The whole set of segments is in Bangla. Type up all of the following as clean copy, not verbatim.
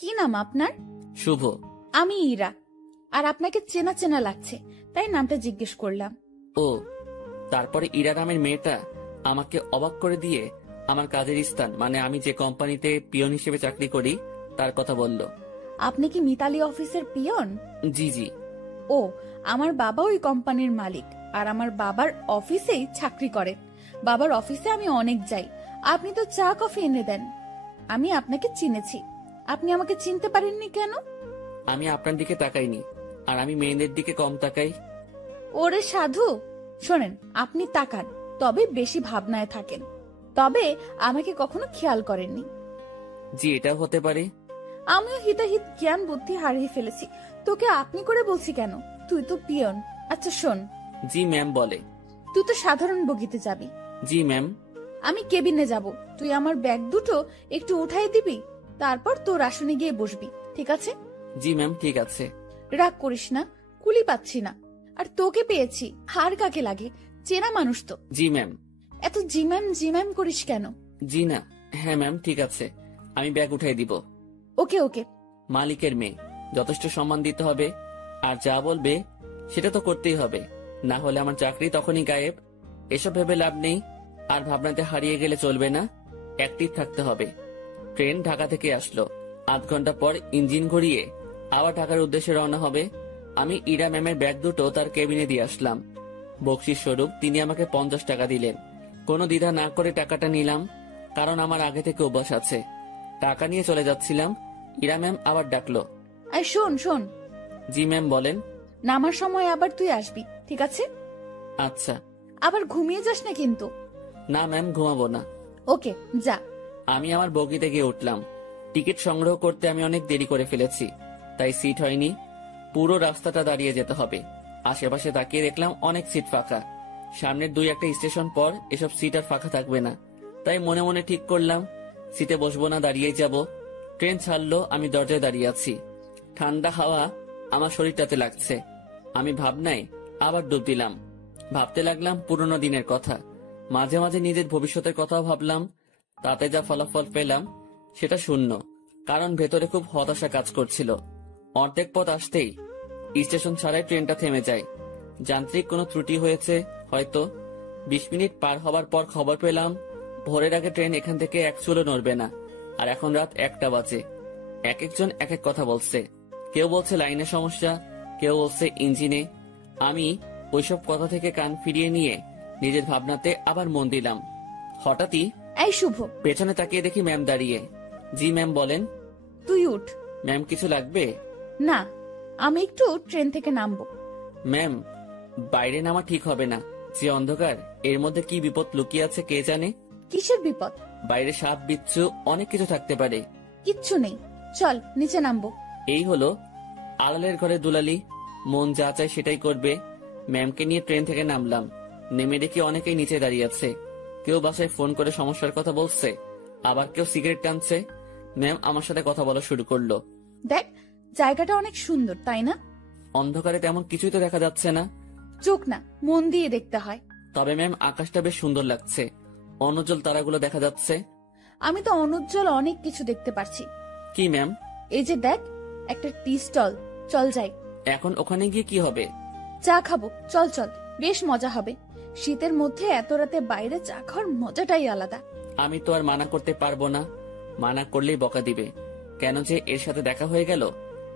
কি নাম আপনার? শুভ। আমি ইরা। আর আপনাকে চেনা চেনা লাগছে, তাই নামটা জিজ্ঞেস করলাম। ও, তারপরে ইরা নামের মেয়েটা আমাকে অবাক করে দিয়ে আমার কাজের স্থান, মানে আমি যে কোম্পানিতে পিয়ন হিসেবে চাকরি করি তার কথা বলল। আপনি কি মিতালি অফিসের পিয়ন? জি জি। ও, আমার বাবা ওই কোম্পানির মালিক, আর আমার বাবার অফিসেই চাকরি করে। বাবার অফিসে আমি অনেক যাই। আপনি তো চা কফি এনে দেন। আমি আপনাকে চিনেছি, আপনি আমাকে চিনতে পারেননি কেন? আমি আপনার দিকে তাকাইনি, আর আমি মেয়েদের দিকে কম তাকাই। ওরে সাধু, শোনেন, আপনি তাকান, তবে বেশি ভাবনায় থাকেন, তবে আমাকে কখনো খেয়াল করেননি। জি, এটাও হতে পারে। আমিও হিতাহিত জ্ঞান বুদ্ধি হারিয়ে ফেলেছি। তোকে আপনি করে বলছি কেন? তুই তো পিয়ন। আচ্ছা শোন। জি ম্যাম। বলে, তুই তো সাধারণ বগিতে যাবি। জি ম্যাম। আমি কেবিনে যাব, তুই আমার ব্যাগ দুটো একটু উঠাই দিবি, তারপর তোর আসনে গিয়ে বসবি, ঠিক আছে? জি ম্যাম, ঠিক আছে। রাগ করিস না, কুলি পাচ্ছি না। আর তোকে পেয়েছি, হার কাকে লাগে, চেনা মানুষ তো। জি ম্যাম। এত জিম্যাম করিস কেন? জি না, হ্যাঁ ম্যাম, ঠিক আছে, আমি ব্যাগ উঠাই দিব। ওকে ওকে। মালিকের মেয়ে, যথেষ্ট সম্মান দিতে হবে, আর যা বলবে সেটা তো করতেই হবে, না হলে আমার চাকরি তখনই গায়েব। এসব ভেবে লাভ নেই, আর ভাবনাতে হারিয়ে গেলে চলবে না, অ্যাক্টিভ থাকতে হবে। ট্রেন ঢাকা থেকে আসলো, আধ ঘন্টা পর ইঞ্জিন ঘুরিয়ে আবার ঢাকার উদ্দেশ্যে রওনা হবে। আমি ইরা ম্যামের ব্যাগ দুটো তার কেবিনে দিয়ে আসলাম। বকশিস স্বরূপ তিনি আমাকে 50 টাকা দিলেন। কোনো দ্বিধা না করে টাকাটা নিলাম, কারণ আমার আগে থেকে অভ্যাস আছে। টাকা নিয়ে চলে যাচ্ছিলাম, ইরা ম্যাম আবার ডাকলো। আই শোন শোন। জি ম্যাম, বলেন। নামার সময় আবার তুই আসবি, ঠিক আছে? আচ্ছা। আবার ঘুমিয়ে যাস না কিন্তু। না ম্যাম, ঘুমাবো না। ওকে, যা। আমি আমার বগিতে গিয়ে উঠলাম। টিকিট সংগ্রহ করতে আমি অনেক দেরি করে ফেলেছি, তাই সিট হয়নি। পুরো রাস্তাটা দাঁড়িয়ে যেতে হবে। আশেপাশে তাকিয়ে দেখলাম অনেক সিট ফাঁকা। সামনের 2-1 স্টেশন পর এসব সিট আর ফাঁকা থাকবে না, তাই মনে মনে ঠিক করলাম সিটে বসবো না, দাঁড়িয়েই যাব। ট্রেন ছাড়লো, আমি দরজায় দাঁড়িয়ে আছি। ঠান্ডা হাওয়া আমার শরীরটাতে লাগছে। আমি ভাবনায় আবার ডুব দিলাম। ভাবতে লাগলাম পুরনো দিনের কথা, মাঝে মাঝে নিজের ভবিষ্যতের কথাও ভাবলাম। তাতে যা ফলাফল পেলাম সেটা শূন্য, কারণ ভেতরে খুব হতাশা কাজ করছিল। অর্ধেক পথ আসতেই স্টেশন ছাড়াই ট্রেনটা থেমে যায়। যান্ত্রিক কোনো ত্রুটি হয়েছে হয়তো। 20 মিনিট পার হবার পর খবর পেলাম ভোরের আগে ট্রেন এখান থেকে এক চুলো নড়বে না। আর এখন রাত 1টা বাজে। এক একজন এক এক কথা বলছে। কেউ বলছে লাইনের সমস্যা, কেউ বলছে ইঞ্জিনে। আমি ওইসব কথা থেকে কান ফিরিয়ে নিয়ে নিজের ভাবনাতে আবার মন দিলাম। হঠাৎই এই শুভ, পেছনে তাকিয়ে দেখি ম্যাম দাঁড়িয়ে। জি ম্যাম, বলেন। তুই উঠ। ম্যাম, কিছু লাগবে? না, আমি একটু ট্রেন থেকে নামবো। ম্যাম, বাইরে নামা ঠিক হবে না, যে অন্ধকার, এর মধ্যে কি বিপদ লুকিয়ে আছে কে জানে। কিসের বিপদ? বাইরে সাপ বিচ্ছু অনেক কিছু থাকতে পারে। কিচ্ছু নেই, চল নিচে নামবো। এই হলো আড়ালের ঘরে দুলালি, মন যা চায় সেটাই করবে। ম্যামকে নিয়ে ট্রেন থেকে নামলাম। নেমে দেখি অনেকেই নিচে দাঁড়িয়ে আছে। কেউ বাসায় ফোন করে সমস্যার কথা বলছে, আবার কেউ সিগারেট টানছে। ম্যাম আমার সাথে কথা বলা শুরু করলো। দেখ, জায়গাটা অনেক সুন্দর, তাই না? অন্ধকারে তেমন কিছুই তো দেখা যাচ্ছে না। চোখ না, মন দিয়ে দেখতে হয়। তবে ম্যাম, আকাশটা বেশ সুন্দর লাগছে, অনুজ্জ্বল তারাগুলো দেখা যাচ্ছে। আমি তো অনুজ্জ্বল অনেক কিছু দেখতে পারছি। কি ম্যাম? এই যে দেখ, একটা টি স্টল, চল যাই। এখন ওখানে গিয়ে কি হবে? চা খাবো, চল চল, বেশ মজা হবে। শীতের মধ্যে এত রাতে বাইরে চা খাওয়ার মজাটাই আলাদা। আমি তো আর মানা করতে পারবো না, মানা করলেই বকা দিবে। কেন যে এর সাথে দেখা হয়ে গেল,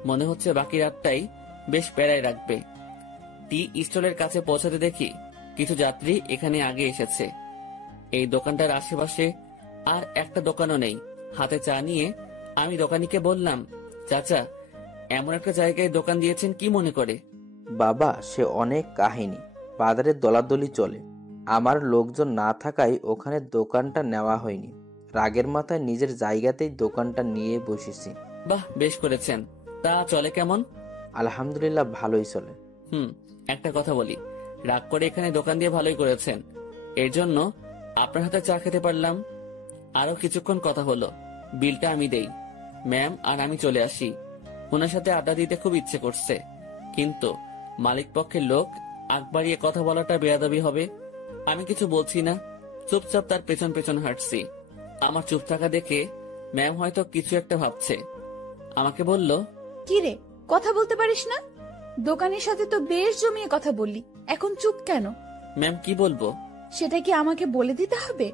মনে হচ্ছে বাকি রাতটাই বেশ প্যারায় রাখবে। টি স্টলের কাছে পৌঁছাতে দেখি কিছু যাত্রী এখানে আগে এসেছে। এই দোকানটার আশেপাশে আর একটা দোকানও নেই। হাতে চা নিয়ে আমি দোকানিকে বললাম, চাচা, এমন একটা জায়গায় দোকান দিয়েছেন কি মনে করে? বাবা, সে অনেক কাহিনী, বাজারে দলাদলি চলে। আমার লোকজন না থাকায় ওখানে দোকানটা নেওয়া হয়নি। রাগের মাথায় নিজের জায়গাতেই দোকানটা নিয়ে বসেছি। বাহ, বেশ করেছেন। তা চলে কেমন? আলহামদুলিল্লাহ, ভালোই চলে। একটা কথা বলি, রাগ করে এখানে দোকান দিয়ে ভালোই করেছেন, এর জন্য আপনার হাতে চা খেতে পারলাম। আরো কিছুক্ষণ কথা হলো, বিলটা আমি দেই। ম্যাম আর আমি চলে আসি। ওনার সাথে আড্ডা দিতে খুব ইচ্ছে করছে, কিন্তু মালিক পক্ষের লোক, আগ বাড়িয়ে কথা বলাটা বেয়াদবি হবে। আমি কিছু বলছি না, চুপচাপ তার পেছন পেছন হাঁটছি। আমার চুপ থাকা দেখে ম্যাম হয়তো কিছু একটা ভাবছে। আমাকে বলল, কি রে, কথা বলতে পারিস না? দোকানের সাথে তো বেশ জমিয়ে কথা বললি, এখন চুপ কেন? ম্যাম কি বলবো? সেটা কি আমাকে বলে দিতে হবে?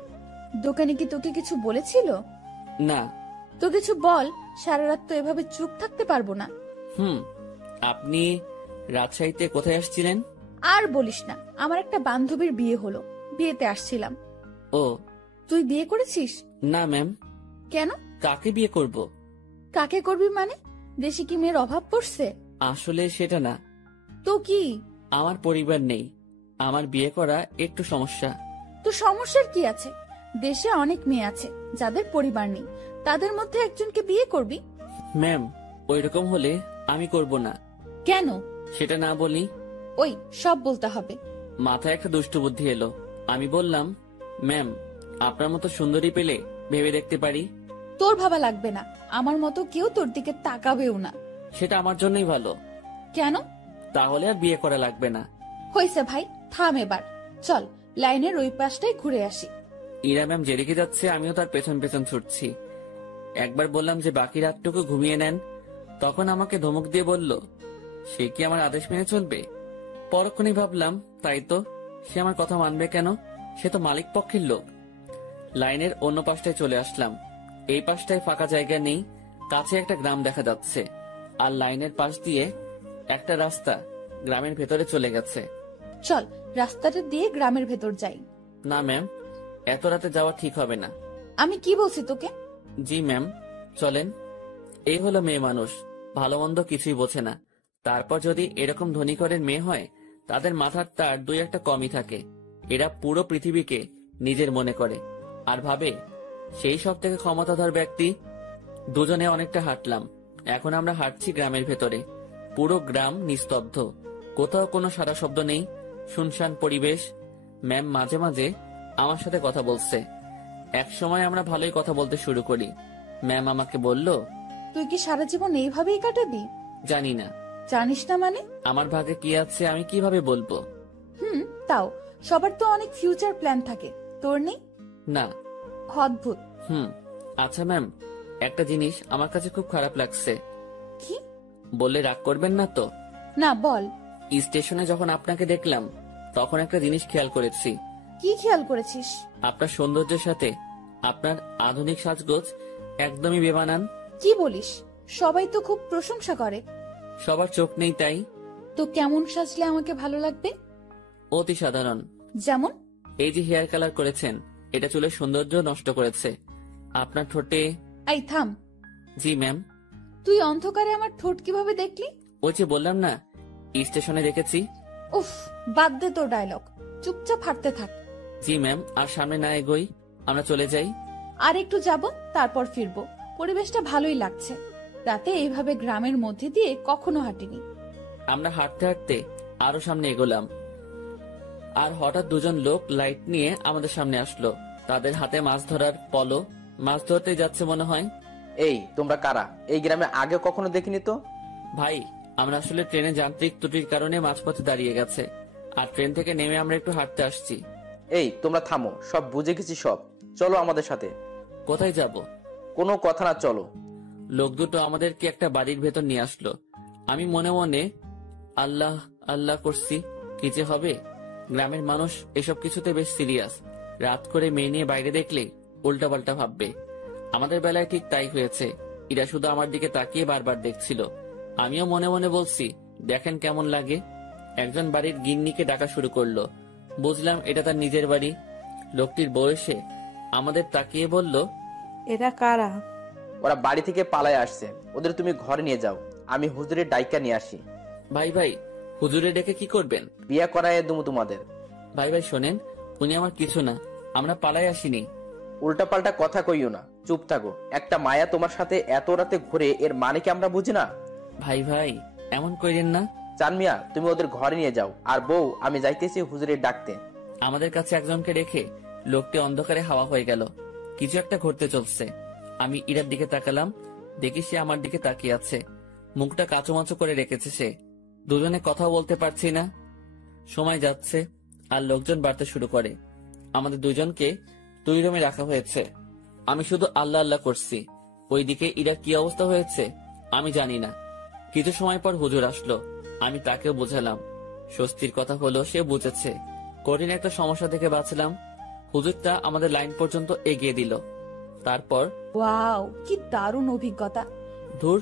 দোকানে কি তোকে কিছু বলেছিল? না। তো কিছু বল, সারা রাত তো এভাবে চুপ থাকতে পারবো না। আপনি রাজশাহীতে কোথায় আসছিলেন? আর বলিস না, আমার একটা বান্ধবীর বিয়ে হলো, বিয়েতে আসছিলাম। ও। তুই বিয়ে করেছিস? না ম্যাম। কেন? কাকে বিয়ে করব? কাকে করবি মানে? দেশে কি মেয়ের অভাব পড়ছে? আসলে সেটা না। তো কি? আমার পরিবার নেই, আমার বিয়ে করা একটু সমস্যা। তো সমস্যার কি আছে? দেশে অনেক মেয়ে আছে যাদের পরিবার নেই, তাদের মধ্যে একজনকে বিয়ে করবি। ম্যাম ওইরকম হলে আমি করব না। কেন? সেটা না বলি। ওই সব বলতে হবে। মাথায় একটা দুষ্ট বুদ্ধি এলো। আমি বললাম, ম্যাম আপনার মতো সুন্দরী পেলে ভেবে দেখতে পারি। তোর ভাবা লাগবে না, আমার মতো কেউ তোর দিকে তাকাবেও না। সেটা আমার জন্যই ভালো। কেন? তাহলে আর বিয়ে করা লাগবে না। হয়েছে ভাই, থাম এবার। চল লাইনের ওই পাশটাই ঘুরে আসি। ইরা ম্যাম যেদিকে যাচ্ছে আমিও তার পেছন পেছন ছুটছি। একবার বললাম যে বাকি রাতটুকু ঘুমিয়ে নেন, তখন আমাকে ধমক দিয়ে বলল, সে কি আমার আদেশ মেনে চলবে? পরক্ষণেই ভাবলাম, তাই তো, সে আমার কথা মানবে কেন? সে তো মালিক পক্ষের লোক। লাইনের অন্য পাশটায় চলে আসলাম। এই পাশটায় ফাঁকা জায়গা নেই, কাছে একটা গ্রাম দেখা যাচ্ছে, আর লাইনের পাশ দিয়ে একটা রাস্তা গ্রামের ভেতরে চলে গেছে। চল রাস্তাটা দিয়ে গ্রামের ভেতর যাই। না ম্যাম, এত রাতে যাওয়া ঠিক হবে না। আমি কি বলছি তোকে? জি ম্যাম, চলেন। এই হলো মেয়ে মানুষ, ভালো মন্দ কিছুই বোঝে না। তারপর যদি এরকম ধনী ঘরের মেয়ে হয়, তাদের মাথার তার দুই একটা কমই থাকে। এরা পুরো পৃথিবীকে নিজের মনে করে আর ভাবে সেই সব থেকে ক্ষমতাধর ব্যক্তি। দুজনে অনেকটা হাঁটলাম। এখন আমরা হাঁটছি গ্রামের ভেতরে। পুরো গ্রাম নিস্তব্ধ, কোথাও কোনো সারা শব্দ নেই, শুনশান পরিবেশ। ম্যাম মাঝে মাঝে আমার সাথে কথা বলছে। এক সময় আমরা ভালোই কথা বলতে শুরু করি। ম্যাম আমাকে বলল, তুই কি সারা জীবন এইভাবেই কাটাবি? জানি না। জানিস না মানে? আমার ভাগে কি আছে আমি কিভাবে বলবো? তাও সবার তো অনেক ফিউচার প্ল্যান থাকে, তোর নেই? না। অদ্ভুত। আচ্ছা ম্যাম, একটা জিনিস আমার কাছে খুব খারাপ লাগছে। কি? বললে রাগ করবেন না তো? না, বল। স্টেশনে যখন আপনাকে দেখলাম তখন একটা জিনিস খেয়াল করেছি। কি খেয়াল করেছিস? আপনার সৌন্দর্যের সাথে আপনার আধুনিক সাজগোজ একদমই বেমানান। কি বলিস? সবাই তো খুব প্রশংসা করে। সবার চোখ নেই তাই। তো কেমন সাজলে আমাকে ভালো লাগবে? অতি সাধারণ। যেমন? এই যে হেয়ার কালার করেছেন, এটা চুলের সৌন্দর্য নষ্ট করেছে। আপনার ঠোঁটে। এই থাম। জি ম্যাম। তুই অন্ধকারে আমার ঠোঁট কিভাবে দেখলি? ওই যে বললাম না, স্টেশনে দেখেছি। উফ, বাদ দে তোর ডায়লগ, চুপচাপ হাঁটতে থাক। জি ম্যাম, আর সামনে না এগোই, আমরা চলে যাই। আর একটু যাব, তারপর ফিরবো। পরিবেশটা ভালোই লাগছে, রাতে এইভাবে গ্রামের মধ্যে দিয়ে কখনো হাঁটিনি। আমরা হাঁটতে হাঁটতে আরো সামনে এগোলাম, আর হঠাৎ দুজন লোক লাইট নিয়ে আমাদের সামনে আসলো। তাদের হাতে মাছ ধরার পলো, মাছ ধরতে যাচ্ছে মনে হয়। এই তোমরা কারা? এই গ্রামে আগে কখনো দেখিনি তো। ভাই, আমরা আসলে ট্রেনে যান্ত্রিক ত্রুটির কারণে মাঝপথে দাঁড়িয়ে গেছে, আর ট্রেন থেকে নেমে আমরা একটু হাঁটতে আসছি। এই তোমরা থামো, সব বুঝে গেছি সব, চলো আমাদের সাথে। কোথায় যাব? কোনো কথা না, চলো। লোক দুটো আমাদেরকে একটা বাড়ির ভেতর নিয়ে আসলো। আমি মনে মনে আল্লাহ আল্লাহ করছি, কি যে হবে। গ্রামের মানুষ এসব কিছুতে বেশ সিরিয়াস। রাত করে মেয়ে নিয়ে বাইরে দেখলে উল্টাপাল্টা ভাববে। আমাদের বেলায় ঠিক তাই হয়েছে। এরা শুধু আমার দিকে তাকিয়ে বারবার দেখছিল। আমিও মনে মনে বলছি, দেখেন কেমন লাগে। একজন বাড়ির গিন্নিকে ডাকা শুরু করলো। বুঝলাম এটা তার নিজের বাড়ি। লোকটির বয়সে আমাদের তাকিয়ে বলল, এরা কারা? ওরা বাড়ি থেকে পালায় আসছে, ওদের তুমি ঘরে নিয়ে যাও, আমি হুজুরের ডাইকা নিয়ে আসি। ভাই ভাই, হুজুরে ডেকে কি করবেন? বিয়া করায় দুমু তোমাদের। ভাই ভাই শোনেন, উনি আমার কিছু না, আমরা পালাই আসিনি। উল্টাপাল্টা কথা কইও না, চুপ থাকো। একটা মায়া তোমার সাথে এত রাতে ঘুরে, এর মানে কি আমরা বুঝি না? ভাই ভাই এমন কইরেন না। চান মিয়া, তুমি ওদের ঘরে নিয়ে যাও, আর বউ আমি যাইতেছি হুজুরের ডাকতে। আমাদের কাছে একজনকে রেখে লোকটি অন্ধকারে হাওয়া হয়ে গেল। কিছু একটা ঘটতে চলছে। আমি ইরার দিকে তাকালাম, দেখি সে আমার দিকে তাকিয়ে আছে। মুখটা কাঁচুমাচু করে রেখেছে সে। দুজনে কথাও বলতে পারছি না। সময় যাচ্ছে আর লোকজন বাড়তে শুরু করে। আমাদের দুজনকে 2 রুমে রাখা হয়েছে। আমি শুধু আল্লাহ আল্লাহ করছি। ওইদিকে ইরার কি অবস্থা হয়েছে আমি জানি না। কিছু সময় পর হুজুর আসলো, আমি তাকেও বোঝালাম। স্বস্তির কথা হলো সে বুঝেছে। কঠিন একটা সমস্যা থেকে বাঁচলাম। হুজুরটা আমাদের লাইন পর্যন্ত এগিয়ে দিল। তারপর ওয়াও, কি দারুণ অভিজ্ঞতা। ধুর,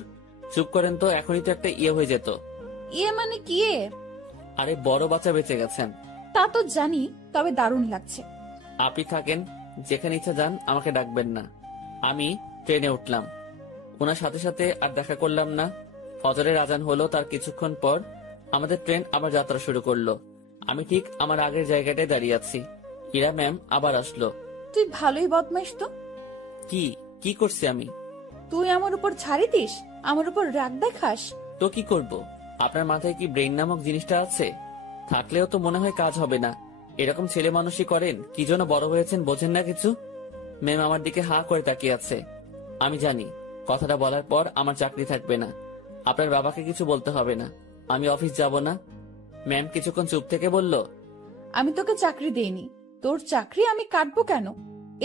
চুপ করেন তো, এখনই তো একটা ইয়ে হয়ে যেত। ইয়ে মানে কি এ? আরে বড় বাচ্চা বেঁচে গেছেন। তা তো জানি, তবে দারুণ লাগছে। আপনি থাকেন, যেখানে ইচ্ছা যান, আমাকে ডাকবেন না। আমি ট্রেনে উঠলাম। ওনার সাথে সাথে আর দেখা করলাম না। ফজরের আজান হলো, তার কিছুক্ষণ পর আমাদের ট্রেন আবার যাত্রা শুরু করলো। আমি ঠিক আমার আগের জায়গাটায় দাঁড়িয়ে আছি। ইরা ম্যাম আবার আসলো। তুই ভালোই বদমাইশ তো। কি কি করছি আমি? তুই আমার উপর ছাড়ি দিস, আমার উপর রাগ দেখাস। তো কি করব? আপনার মাথায় কি ব্রেইন নামক জিনিসটা আছে? থাকলেও তো মনে হয় কাজ হবে না। এরকম ছেলে মানুষই করেন, কি জন্য বড় হয়েছেন বোঝেন না কিছু? ম্যাম আমার দিকে হা করে তাকিয়ে আছে। আমি জানি কথাটা বলার পর আমার চাকরি থাকবে না। আপনার বাবাকে কিছু বলতে হবে না, আমি অফিস যাব না। ম্যাম কিছুক্ষণ চুপ থেকে বলল, আমি তোকে চাকরি দেইনি, তোর চাকরি আমি কাটবো কেন?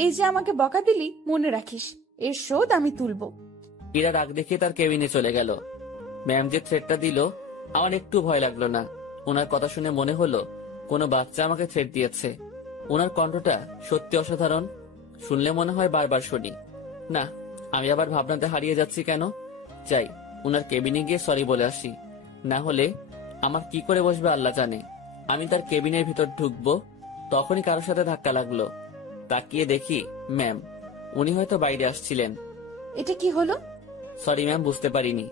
এই যে আমাকে বকা দিলি, মনে রাখিস, এর শোধ আমি তুলবো। ইরা রাগ দেখিয়ে তার কেবিনে চলে গেল। ম্যাম যে থ্রেটটা দিল, আমার একটু ভয় লাগলো না। ওনার কথা শুনে মনে হলো কোনো বাচ্চা আমাকে থ্রেট দিয়েছে। ওনার কণ্ঠটা সত্যি অসাধারণ, শুনলে মনে হয় বারবার শুনি। না, আমি আবার ভাবনাতে হারিয়ে যাচ্ছি কেন? যাই, ওনার কেবিনে গিয়ে সরি বলে আসি। না হলে আমার কি করে বসবে আল্লাহ জানে। আমি তার কেবিনের ভিতর ঢুকবো, তখনই কারোর সাথে ধাক্কা লাগলো। তাকিয়ে দেখি ম্যাম। উনি হয়তো বাইরে আসছিলেন। এটা কি হলো? সরি ম্যাম, বুঝতে পারিনি।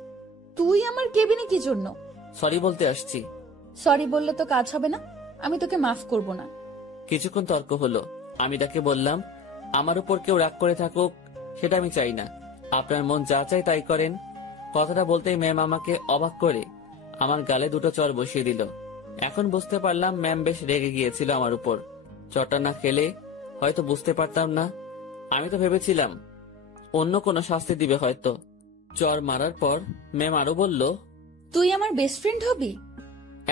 তুই আমার কেবিনে কি জন্য? সরি বলতে আসছি। সরি বললে তো কাজ হবে না, আমি তোকে মাফ করব না। কিছুক্ষণ তর্ক হলো। আমি তাকে বললাম, আমার উপর কেউ রাগ করে থাকুক সেটা আমি চাই না, আপনার মন যা চাই তাই করেন। কথাটা বলতেই ম্যাম আমাকে অবাক করে আমার গালে দুটো চড় বসিয়ে দিল। এখন বুঝতে পারলাম ম্যাম বেশ রেগে গিয়েছিল আমার উপর। চটা না খেলে হয়তো বুঝতে পারতাম না। আমি তো ভেবেছিলাম অন্য কোনো শাস্তি দিবে হয়তো। চর মারার পর ম্যাম আরো বলল, তুই আমার বেস্ট ফ্রেন্ড হবি?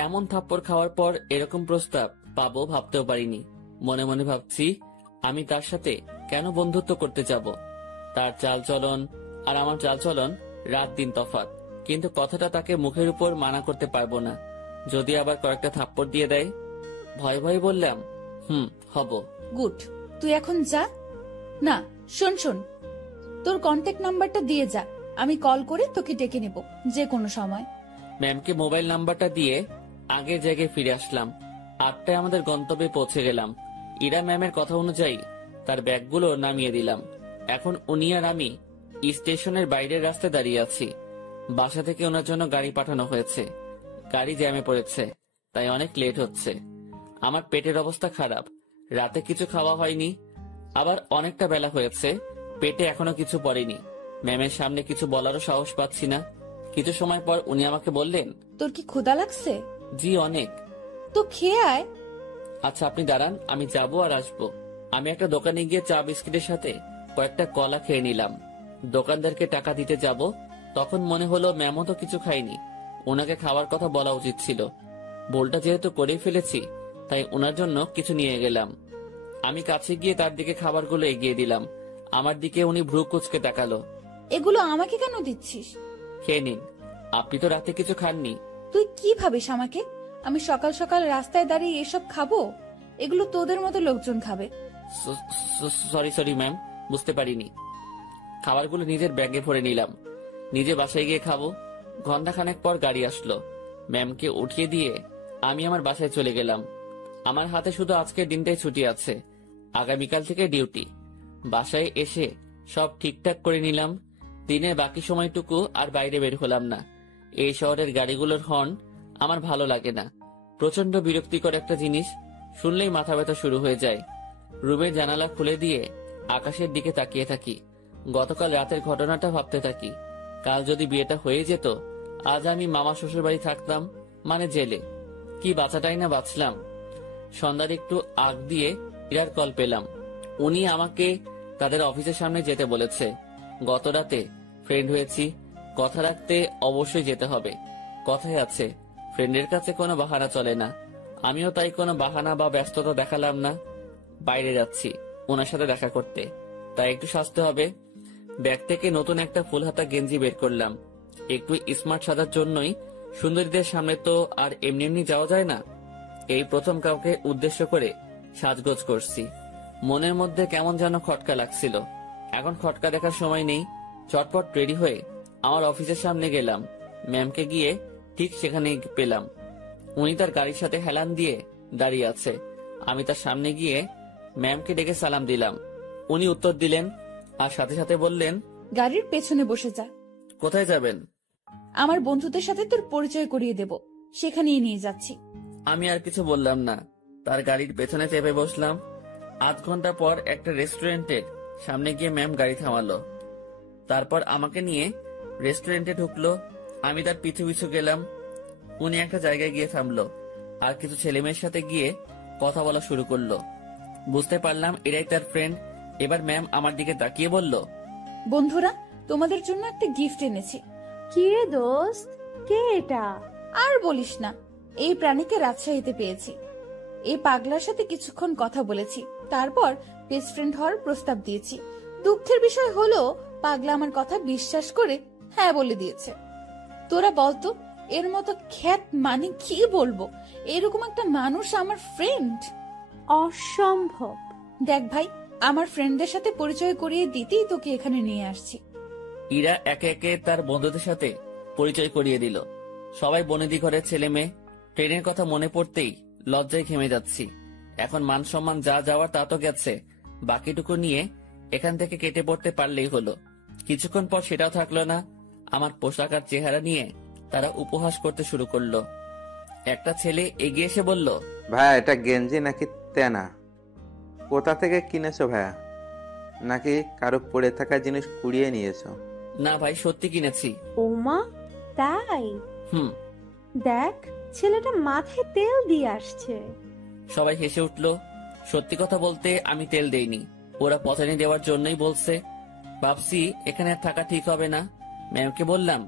এমন থাপ্পড় খাওয়ার পর এরকম প্রস্তাব পাবো ভাবতেও পারিনি। মনে মনে ভাবছি, আমি তার সাথে কেন বন্ধুত্ব করতে যাব? তার চালচলন আর আমার চালচলন রাত দিন তফাৎ। কিন্তু কথাটা তাকে মুখের উপর মানা করতে পারবো না, যদি আবার কয়েকটা থাপ্পড় দিয়ে দেয়। ভয় ভয় বললাম, হব। গুড, তুই এখন যা। না, শোন শোন, তোর কন্ট্যাক্ট নাম্বারটা দিয়ে যা, আমি কল করে তোকে ডেকে নেব যে কোনো সময়। ম্যামকে মোবাইল নাম্বারটা দিয়ে আগের জায়গায় ফিরে আসলাম। 8টায় আমাদের গন্তব্যে পৌঁছে গেলাম। ইরা ম্যামের কথা অনুযায়ী তার ব্যাগগুলো নামিয়ে দিলাম। এখন উনি আর আমি স্টেশনের বাইরের রাস্তায় দাঁড়িয়ে আছি। বাসা থেকে ওনার জন্য গাড়ি পাঠানো হয়েছে। গাড়ি জ্যামে পড়েছে, তাই অনেক লেট হচ্ছে। আমার পেটের অবস্থা খারাপ, রাতে কিছু খাওয়া হয়নি, আবার অনেকটা বেলা হয়েছে, পেটে এখনো কিছু পড়েনি। ম্যামের সামনে কিছু বলারও সাহস পাচ্ছি না। কিছু সময় পর উনি আমাকে বললেন, তোর কি ক্ষুধা লাগছে? জি অনেক। তো খেয়ে আয়। আচ্ছা আপনি দাঁড়ান, আমি যাবো আর আসবো। আমি একটা দোকানে গিয়ে চা বিস্কিটের সাথে কয়েকটা কলা খেয়ে নিলাম। দোকানদারকে টাকা দিতে যাব, তখন মনে হলো ম্যামও তো কিছু খাইনি, ওনাকে খাওয়ার কথা বলা উচিত ছিল। ভুলটা যেহেতু করে ফেলেছি, তাই ওনার জন্য কিছু নিয়ে গেলাম। আমি কাছে গিয়ে তার দিকে খাবারগুলো এগিয়ে দিলাম। আমার দিকে উনি ভ্রু কুঁচকে তাকালো। এগুলো আমাকে কেন দিচ্ছিস? খেয়ে নিন, আপনি তো রাতে কিছু খাননি। তুই কি ভাবিস আমাকে? আমি সকাল সকাল রাস্তায় দাঁড়িয়ে এসব খাবো? এগুলো তোদের মতো লোকজন খাবে। সরি ম্যাম, বুঝতে পারিনি। খাবারগুলো নিজের ব্যাগে ভরে নিলাম, নিজে বাসায় গিয়ে খাবো। ঘন্টাখানেক পর গাড়ি আসলো। ম্যামকে উঠিয়ে দিয়ে আমি আমার বাসায় চলে গেলাম। আমার হাতে শুধু আজকের দিনটাই ছুটি আছে, আগামীকাল থেকে ডিউটি। বাসায় এসে সব ঠিকঠাক করে নিলাম। দিনের বাকি সময়টুকু আর বাইরে বের হলাম না। এই শহরের গাড়িগুলোর হর্ন আমার ভালো লাগে না, প্রচন্ড বিরক্তিকর একটা জিনিস, শুনলেই মাথা ব্যথা শুরু হয়ে যায়। রুমের জানালা খুলে দিয়ে আকাশের দিকে তাকিয়ে থাকি। গতকাল রাতের ঘটনাটা ভাবতে থাকি। কাল যদি বিয়েটা হয়ে যেত, আজ আমি মামা শ্বশুর বাড়ি থাকতাম, মানে জেলে। কি বাঁচাটাই না বাঁচলাম। সন্ধ্যার একটু আগ দিয়ে ইরার কল পেলাম। উনি আমাকে তাদের অফিসের সামনে যেতে বলেছে। গত রাতে ফ্রেন্ড হয়েছি, কথা রাখতে অবশ্যই যেতে হবে। কথায় আছে, ফ্রেন্ডের কাছে কোনো বাহানা চলে না। আমিও তাই কোনো বাহানা বা ব্যস্ততা দেখালাম না। বাইরে যাচ্ছি ওনার সাথে দেখা করতে, তাই একটু সাজতে হবে। ব্যাগ থেকে নতুন একটা ফুল হাতা গেঞ্জি বের করলাম, একটু স্মার্ট সাজার জন্যই সুন্দরীদের সামনে তো আর এমনি এমনি যাওয়া যায় না। এই প্রথম কাউকে উদ্দেশ্য করে সাজগোজ করছি। মনের মধ্যে কেমন যেন খটকা লাগছিল। এখন খটকা দেখার সময় নেই। চটপট রেডি হয়ে আমার অফিসের সামনে গেলাম। ম্যামকে গিয়ে ঠিক সেখানে পেলাম। উনি তার গাড়ির সাথে হেলান দিয়ে দাঁড়িয়ে আছে। আমি তার সামনে গিয়ে ম্যামকে ডেকে সালাম দিলাম। উনি উত্তর দিলেন আর সাথে সাথে বললেন, গাড়ির পেছনে বসে যা। কোথায় যাবেন? আমার বন্ধুদের সাথে তোর পরিচয় করিয়ে দেব, সেখানেই নিয়ে যাচ্ছি। আমি আর কিছু বললাম না, তার গাড়ির পেছনে চেপে বসলাম। আধ ঘন্টা পর একটা রেস্টুরেন্টের সামনে গিয়ে ম্যাম গাড়ি থামালো। তারপর আমাকে নিয়ে রেস্টুরেন্টে ঢুকলো। আমি তার পিছু পিছু গেলাম। উনি একটা জায়গায় গিয়ে থামলো আর কিছু ছেলেমেয়ের সাথে গিয়ে কথা বলা শুরু করলো। বুঝতে পারলাম এরাই তার ফ্রেন্ড। এবার ম্যাম আমার দিকে তাকিয়ে বলল, বন্ধুরা, তোমাদের জন্য একটা গিফট এনেছি। কি রে দোস্ত, কে এটা? আর বলিস না, এই প্রাণীকে রাজশাহীতে পেয়েছি। এই পাগলার সাথে কিছুক্ষণ কথা বলেছি, তারপর বেস্ট ফ্রেন্ড হওয়ার প্রস্তাব দিয়েছি। দুঃখের বিষয় হলো পাগলা আমার কথা বিশ্বাস করে হ্যাঁ বলে দিয়েছে। তোরা বলতো এর মতো খ্যাত মানে কি বলবো, এরকম একটা মানুষ আমার ফ্রেন্ড। অসম্ভব। দেখ ভাই, আমার ফ্রেন্ডদের সাথে পরিচয় করিয়ে দিতেই তোকে এখানে নিয়ে আসছি। ইরা একে একে তার বন্ধুদের সাথে পরিচয় করিয়ে দিল। সবাই বনেদি ঘরের ছেলে মেয়ে। ট্রেনের কথা মনে পড়তেই লজ্জায় ঘেমে যাচ্ছি। এখন মান সম্মান যা যাওয়ার তা তো গেছে, বাকিটুকু নিয়ে এখান থেকে কেটে পড়তে পারলেই হলো। কিছুক্ষণ পর সেটাও থাকলো না। আমার পোশাক আর চেহারা নিয়ে তারা উপহাস করতে শুরু করলো। একটা ছেলে এগিয়ে এসে বলল, ভাইয়া এটা গেঞ্জি নাকি তেনা? কোথা থেকে কিনেছো ভাইয়া? নাকি কারো পড়ে থাকা জিনিস কুড়িয়ে নিয়েছো? না ভাই, সত্যি কিনেছি। ওমা, তাই? হুম। দেখ, ছেলেটা মাথায় তেল দিয়ে আসছে। সবাই হেসে উঠলো। সত্যি কথা বলতে আমি তেল দেইনি, ওরা পচানি দেওয়ার জন্যই বলছে। ভাবছি এখানে আর থাকা ঠিক হবে না। ম্যামকে বললাম,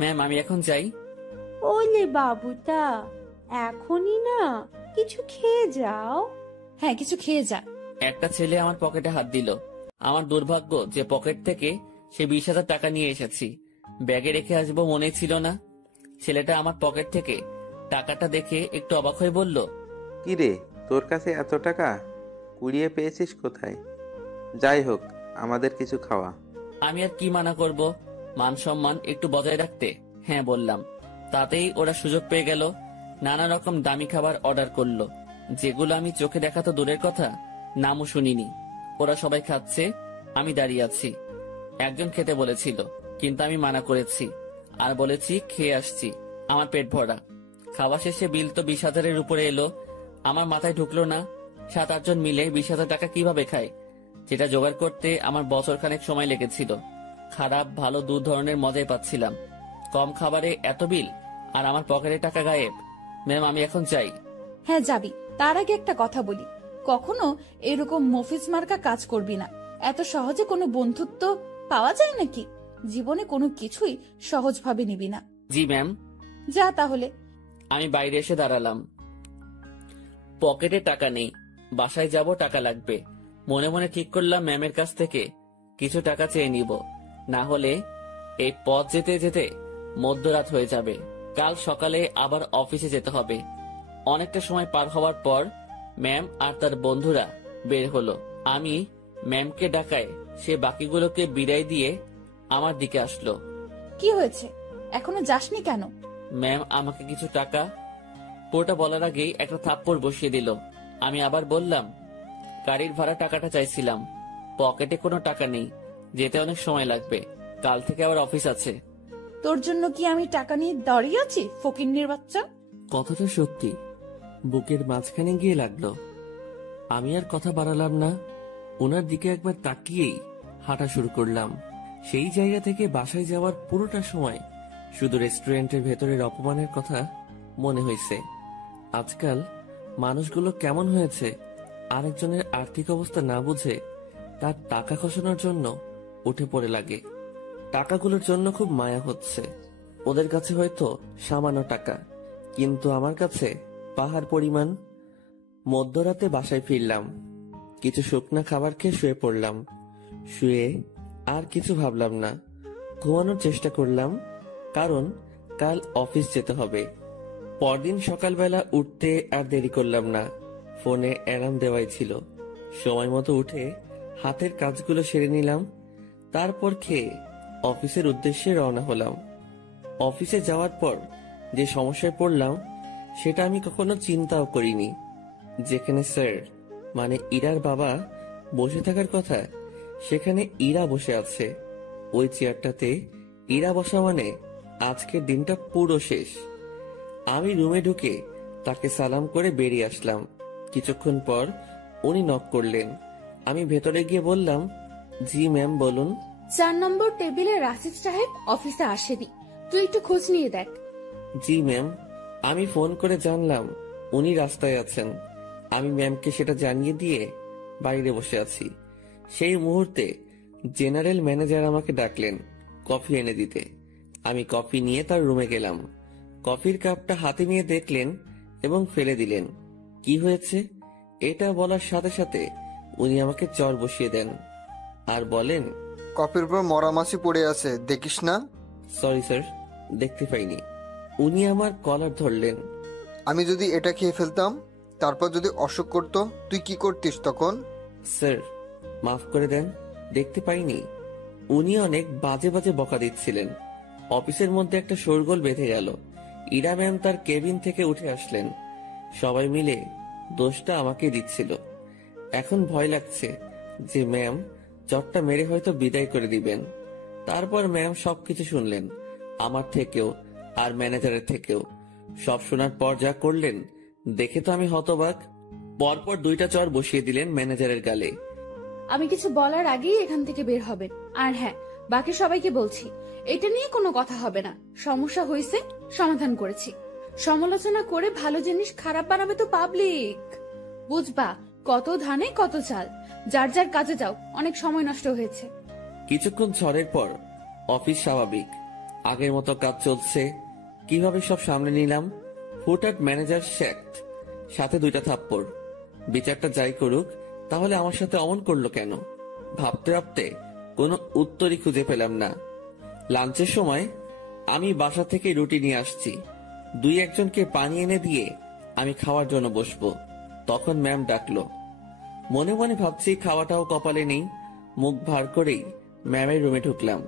ম্যাম আমি এখন যাই। ওলে বাবুটা, এখনই না, কিছু খেয়ে যাও। হ্যাঁ, কিছু খেয়ে যা। একটা ছেলে আমার পকেটে হাত দিল। আমার দুর্ভাগ্য যে পকেট থেকে সে 20,000 টাকা নিয়ে এসেছি। ব্যাগে রেখে আসবো মনে ছিল না। ছেলেটা আমার পকেট থেকে টাকাটা দেখে একটু অবাক হয়ে বলল, কি রে, তোর কাছে এত টাকা কুড়িয়ে পেয়েছিস কোথায়? যাই হোক, আমাদের কিছু খাওয়া। আমি আর কি মানা করব, মান সম্মান একটু বজায় রাখতে হ্যাঁ বললাম। তাতেই ওরা সুযোগ পেয়ে গেল। নানা রকম দামি খাবার অর্ডার করলো, যেগুলো আমি চোখে দেখা তো দূরের কথা, নামও শুনিনি। ওরা সবাই খাচ্ছে, আমি দাঁড়িয়ে আছি। একজন খেতে বলেছিল, কিন্তু আমি মানা করেছি আর বলেছি খেয়ে আসছি, আমার পেট ভরা। খাওয়া শেষে বিল তো 20,000-এর উপরে এলো। আমার মাথায় ঢুকলো না 7-8 জন মিলে 20,000 টাকা কিভাবে খায়, যেটা জোগাড় করতে আমার বছরখানেক সময় লেগেছিল। খারাপ ভালো দু ধরনের মজাই পাচ্ছিলাম। কম খাবারে এত বিল আর আমার পকেটে টাকা গায়েব। ম্যাম আমি এখন যাই। হ্যাঁ যাবি, তার আগে একটা কথা বলি, কখনো এরকম মফিজ মার্কা কাজ করবি না। এত সহজে কোনো বন্ধুত্ব পাওয়া যায় নাকি? জীবনে কোনো কিছুই সহজভাবে নিবি না। জি ম্যাম। যা তাহলে। আমি বাইরে এসে দাঁড়ালাম। পকেটে টাকা নেই, বাসায় যাব টাকা লাগবে। মনে মনে ঠিক করলাম ম্যামের কাছ থেকে কিছু টাকা চেয়ে নিব, না হলে এই পথ যেতে যেতে মধ্যরাত হয়ে যাবে। কাল সকালে আবার অফিসে যেতে হবে। অনেকটা সময় পার হওয়ার পর ম্যাম আর তার বন্ধুরা বের হলো। আমি ম্যামকে ডাকায় সে বাকিগুলোকে বিদায় দিয়ে আমার দিকে আসলো। কি হয়েছে, এখনো যাসনি কেন? ম্যাম আমাকে কিছু টাকা। পুরোটা বলার আগেই একটা থাপ্পড় বসিয়ে দিল। আমি আবার বললাম, গাড়ির ভাড়া টাকাটা চাইছিলাম, পকেটে কোনো টাকা নেই, যেতে অনেক সময় লাগবে, কাল থেকে আবার অফিস আছে। তোর জন্য কি আমি টাকা নিয়ে দাঁড়িয়ে আছি, ফকিন্নির বাচ্চা? কথাটা সত্যি বুকের মাঝখানে গিয়ে লাগলো। আমি আর কথা বাড়ালাম না, ওনার দিকে একবার তাকিয়েই হাঁটা শুরু করলাম। সেই জায়গা থেকে বাসায় যাওয়ার পুরোটা সময় শুধু রেস্টুরেন্টের ভেতরের অপমানের কথা মনে হয়েছে। আজকাল মানুষগুলো কেমন হয়েছে, আরেকজনের আর্থিক অবস্থা না বুঝে তার টাকা খসানোর জন্য উঠে পড়ে লাগে। টাকাগুলোর জন্য খুব মায়া হচ্ছে। ওদের কাছে হয়তো সামান্য টাকা, কিন্তু আমার কাছে পাহাড় পরিমাণ। মধ্যরাতে বাসায় ফিরলাম, কিছু শুকনা খাবার খেয়ে শুয়ে পড়লাম। শুয়ে আর কিছু ভাবলাম না, ঘুমানোর চেষ্টা করলাম, কারণ কাল অফিস যেতে হবে। পরদিন সকালবেলা উঠতে আর দেরি করলাম না, ফোনে অ্যালার্ম দেওয়াই ছিল। সময় মতো উঠে হাতের কাজগুলো সেরে নিলাম, তারপর খেয়ে অফিসের উদ্দেশ্যে রওনা হলাম। অফিসে যাওয়ার পর যে সমস্যায় পড়লাম সেটা আমি কখনো চিন্তাও করিনি। যেখানে স্যার মানে ইরার বাবা বসে থাকার কথা, সেখানে ইরা বসে আছে। ওই চেয়ারটাতে ইরা বসা মানে আজকের দিনটা পুরো শেষ। আমি রুমে ঢুকে তাকে সালাম করে বেরিয়ে আসলাম। কিছুক্ষণ পর উনি নক করলেন। আমি ভেতরে গিয়ে বললাম, জি ম্যাম বলুন। 4 নম্বর টেবিলে রাশিদ সাহেব অফিসে আসেনি, তুই একটু খোঁজ নিয়ে দেখ। জি ম্যাম। আমি ফোন করে জানলাম উনি রাস্তায় আছেন। আমি ম্যামকে সেটা জানিয়ে দিয়ে বাইরে বসে আছি। সেই মুহূর্তে জেনারেল ম্যানেজার আমাকে ডাকলেন কফি এনে দিতে। আমি কফি নিয়ে তার রুমে গেলাম। কফির কাপটা হাতে নিয়ে দেখলেন এবং ফেলে দিলেন। কি হয়েছে এটা বলার সাথে সাথে উনি আমাকে চর বসিয়ে দেন আর বলেন, কফির উপর মরা মাছি পড়ে আছে, দেখিস না? সরি স্যার, দেখতে পাইনি। উনি আমার কলার ধরলেন। আমি যদি এটা খেয়ে ফেলতাম, তারপর যদি অসুখ করতো, তুই কি করতিস তখন? স্যার মাফ করে দেন, দেখতে পাইনি। উনি অনেক বাজে বাজে বকা দিচ্ছিলেন। অফিসের মধ্যে একটা শোরগোল বেঁধে গেল। ইরা ম্যাম তার কেবিন থেকে উঠে আসলেন। সবাই মিলে দোষটা আমাকে দিচ্ছিল। এখন ভয় লাগছে যে ম্যাম চটটা মেরে হয়তো বিদায় করে দিবেন। তারপর ম্যাম সবকিছু শুনলেন, আমার থেকেও আর ম্যানেজারের থেকেও। সব শোনার পর যা করলেন দেখে তো আমি হতবাক। পরপর 2টা চর বসিয়ে দিলেন ম্যানেজারের গালে। আমি কিছু বলার আগেই এখান থেকে বের হবেন। আর হ্যাঁ, বাকি সবাইকে বলছি, এটা নিয়ে কোনো কথা হবে না। সমস্যা হয়েছে, সমাধান করেছি। সমালোচনা করে ভালো জিনিস খারাপ বানাবে তো পাবলিক, বুঝবা? কত ধানে কত চাল। যার যার কাজে যাও, অনেক সময় নষ্ট হয়েছে। কিছুক্ষণ ঝড়ের পর অফিস স্বাভাবিক, আগের মতো কাজ চলছে। কিভাবে সব সামনে নিলাম। হুটহাট ম্যানেজার শ্যাক্ট, সাথে 2টা থাপ্পড়। বিচারটা যাই করুক, তাহলে আমার সাথে অমন করলো কেন? ভাবতে ভাবতে কোনো উত্তরই খুঁজে পেলাম না। লাঞ্চের সময় আমি বাসা থেকে রুটি নিয়ে আসছি। 2-1জনকে পানি এনে দিয়ে আমি খাওয়ার জন্য বসবো। তখন ম্যাম ডাকলো। মনে মনে ভাবছি খাওয়াটাও কপালে নেই। মুখ ভার করেই ম্যামের রুমে ঢুকলাম।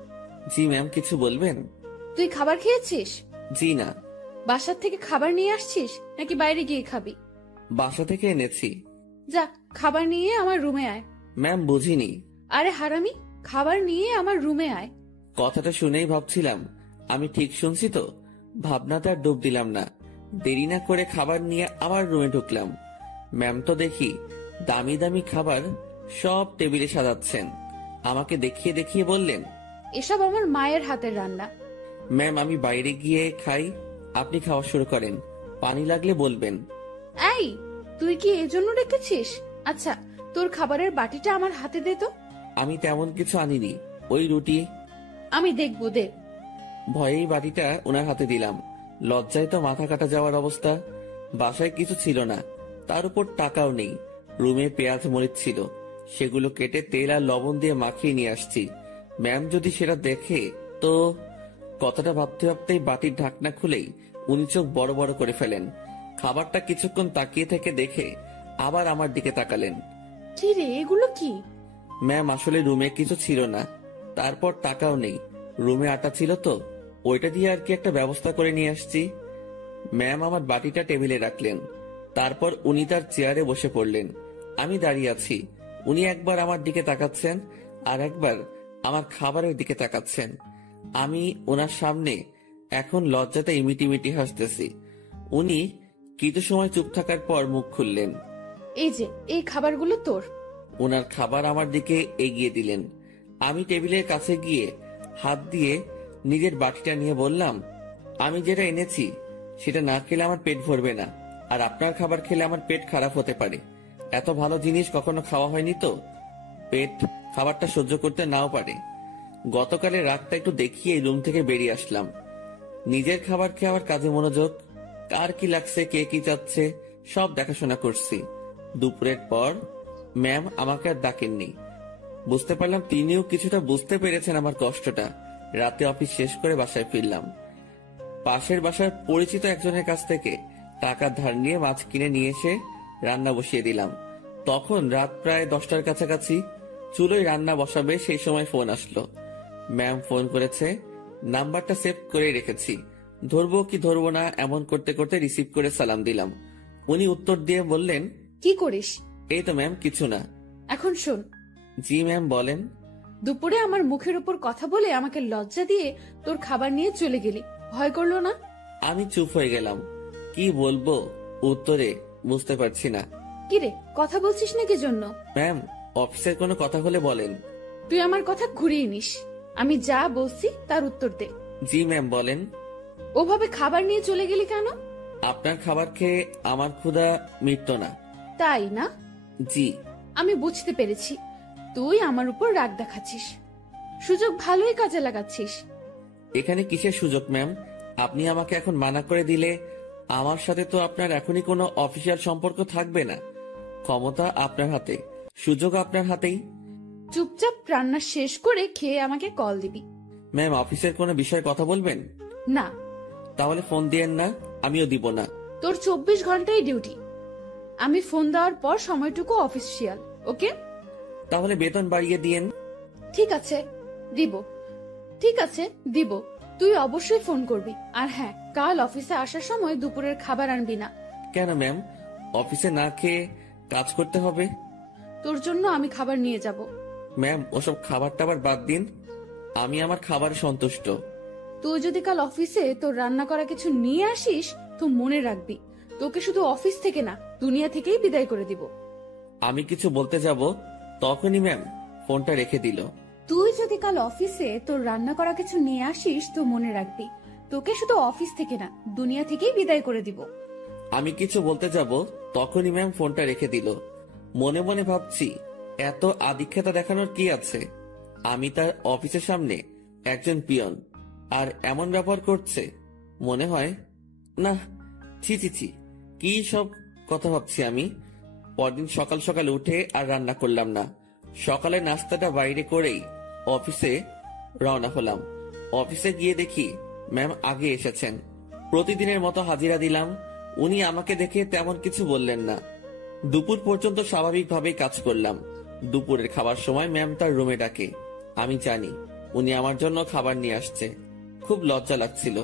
জি ম্যাম, কিছু বলবেন? তুই খাবার খেয়েছিস? জি না। বাসার থেকে খাবার নিয়ে আসছিস নাকি বাইরে গিয়ে খাবি? বাসা থেকে এনেছি। যা, খাবার নিয়ে আমার রুমে আয়। ম্যাম বুঝিনি। আরে হারামি, খাবার নিয়ে আমার রুমে আয়। কথাটা শুনেই ভাবছিলাম আমি ঠিক শুনছি তো। ভাবনাতে আর ডুব দিলাম না। দেরি না করে খাবার নিয়ে আবার রুমে ঢুকলাম। ম্যাম তো দেখি দামি দামি খাবার সব টেবিলে সাজাচ্ছেন। আমাকে দেখিয়ে দেখিয়ে বললেন, এসব আমার মায়ের হাতের রান্না। ম্যাম আমি বাইরে গিয়ে খাই, আপনি খাওয়া শুরু করেন। পানি লাগলে বলবেন। এই, তুই কি এজন্য রেখেছিস? আচ্ছা, তোর খাবারের বাটিটা আমার হাতে দে তো। আমি তেমন কিছু আনিনি, ওই রুটি। আমি দেখবো, দে। ভয়েই বাটিটা ওনার হাতে দিলাম। লজ্জায় তো মাথা কাটা যাওয়ার অবস্থা। বাসায় কিছু ছিল না, তার উপর টাকাও নেই। রুমে পেঁয়াজ মরিচ ছিল, সেগুলো কেটে তেল আর লবণ দিয়ে মাখিয়ে নিয়ে আসছি। ম্যাম যদি সেটা দেখে তো। কথাটা ভাবতে ভাবতেই বাটির ঢাকনা খুলেই উনি চোখ বড় বড় করে ফেলেন। খাবারটা কিছুক্ষণ তাকিয়ে থেকে দেখে আবার আমার দিকে তাকালেন। কি রে, এগুলো কি? ম্যাম আসলে রুমে কিছু ছিল না, তারপর টাকাও নেই। রুমে আটা ছিল তো, ওইটা দিয়ে আর কি একটা ব্যবস্থা করে নিয়ে আসছি। ম্যাম আমার বাটিটা টেবিলে রাখলেন। তারপর উনি তার চেয়ারে বসে পড়লেন। আমি দাঁড়িয়ে আছি। উনি একবার আমার দিকে তাকাচ্ছেন আর একবার আমার খাবারের দিকে তাকাচ্ছেন। আমি ওনার সামনে এখন লজ্জাতে ইমিটিমিটি হাসতেছি। উনি কিছু সময় চুপ থাকার পর মুখ খুললেন। এই যে, এই খাবারগুলো তোর। ওনার খাবার আমার দিকে এগিয়ে দিলেন। আমি টেবিলের কাছে গিয়ে হাত দিয়ে নিজের বাটিটা নিয়ে বললাম, আমি যেটা এনেছি সেটা না খেলে আমার পেট ভরবে না, আর আপনার খাবার খেলে আমার পেট খারাপ হতে পারে। এত ভালো জিনিস কখনো খাওয়া হয়নি তো, পেট খাবারটা সহ্য করতে নাও পারে। গতকালের রাতটা একটু দেখিয়ে রুম থেকে বেরিয়ে আসলাম। নিজের খাবার খেয়ে আবার কাজে মনোযোগ। কার কি লাগছে, কে কি চাচ্ছে, সব দেখাশোনা করছি। দুপুরের পর ম্যাম আমাকে আর ডাকেননি। বুঝতে পারলাম তিনিও কিছুটা বুঝতে পেরেছেন আমার কষ্টটা। রাতে অফিস শেষ করে বাসায় ফিরলাম। পাশের বাসার পরিচিত একজনের কাছ থেকে টাকা ধার নিয়ে মাছ কিনে নিয়ে এসে রান্না বসিয়ে দিলাম। তখন রাত প্রায় 10টার কাছাকাছি। চুলোয় রান্না বসাবে সেই সময় ফোন আসলো। ম্যাম ফোন করেছে, নাম্বারটা সেভ করে রেখেছি। ধরবো কি ধরবো না এমন করতে করতে রিসিভ করে সালাম দিলাম। উনি উত্তর দিয়ে বললেন, কি করিস? এই তো ম্যাম, কিছু না। এখন শোন, জি ম্যাম, বলেন। দুপুরে আমার মুখের উপর কথা বলে আমাকে লজ্জা দিয়ে তোর খাবার নিয়ে চলে গেলি, ভয় করলো না? আমি চুপ হয়ে গেলাম। কি বলবো উত্তরে বুঝতে পারছি না। কিরে, কথা বলছিস নাকি জন্য? ম্যাম, অফিসের কোনো কথা হলে বলেন। তুই আমার কথা ঘুরিয়ে নিস। আমি যা বলছি তার উত্তর দে। জি ম্যাম, বলেন। ওভাবে খাবার নিয়ে চলে গেলি কেন? আপনার খাবার খেয়ে আমার ক্ষুধা মিটতো না। তাই না? জি। আমি বুঝতে পেরেছি, তুই আমার উপর রাগ দেখাচ্ছিস। সুযোগ ভালোই কাজে লাগাচ্ছিস। এখানে কিসের সুযোগ ম্যাম? আপনি আমাকে এখন মানা করে দিলে আমার সাথে তো আপনার এখনই কোনো অফিসিয়াল সম্পর্ক থাকবে না। ক্ষমতা আপনার হাতে, সুযোগ আপনার হাতেই। চুপচাপ রান্না শেষ করে খেয়ে আমাকে কল দিবি। ম্যাম, অফিসের কোনো বিষয়ে কথা বলবেন? না। তাহলে ফোন দিয়েন না, আমিও দিব না। তোর 24 ঘন্টাই ডিউটি। আমি ফোন দেওয়ার পর সময়টুকু অফিসিয়াল, ওকে? তাহলে বেতন বাড়িয়ে দিয়েন। ঠিক আছে, দিব। ঠিক আছে, দিব। তুই অবশ্যই ফোন করবি। আর হ্যাঁ, কাল অফিসে আসার সময় দুপুরের খাবার আনবি না। কেন ম্যাম? অফিসে না খেয়ে কাজ করতে হবে? তোর জন্য আমি খাবার নিয়ে যাব। ম্যাম, ওসব খাবার টাবার বাদ দিন, আমি আমার খাবারে সন্তুষ্ট। তুই যদি কাল অফিসে তোর রান্না করা কিছু নিয়ে আসিস তো মনে রাখবি, তোকে শুধু অফিস থেকে না, দুনিয়া থেকেই বিদায় করে দিব। আমি কিছু বলতে যাব তখনই ম্যাম ফোনটা রেখে দিল। তুই যদি কাল অফিসে তোর রান্না করা কিছু নিয়ে আসিস তো মনে রাখবি, তোকে শুধু অফিস থেকে না, দুনিয়া থেকেই বিদায় করে দিব। আমি কিছু বলতে যাব তখনই ম্যাম ফোনটা রেখে দিল। মনে মনে ভাবছি, এত আদিক্ষেতা দেখানোর কি আছে? আমি তার অফিসের সামনে একজন পিয়ন, আর এমন ব্যবহার করছে। মনে হয় না, ছি ছি ছি, কি সব কথা ভাবছি আমি। পরদিন সকাল সকাল উঠে আর রান্না করলাম না। সকালে নাস্তাটা বাইরে করেই অফিসে রওনা হলাম। অফিসে গিয়ে দেখি ম্যাম আগে এসেছেন। প্রতিদিনের মতো হাজিরা দিলাম। উনি আমাকে দেখে তেমন কিছু বললেন না। দুপুর পর্যন্ত স্বাভাবিকভাবেই কাজ করলাম। দুপুরের খাবার সময় ম্যাম তার রুমে ডাকে। আমি জানি উনি আমার জন্য খাবার নিয়ে আসছে। খুব লজ্জা লাগছিল।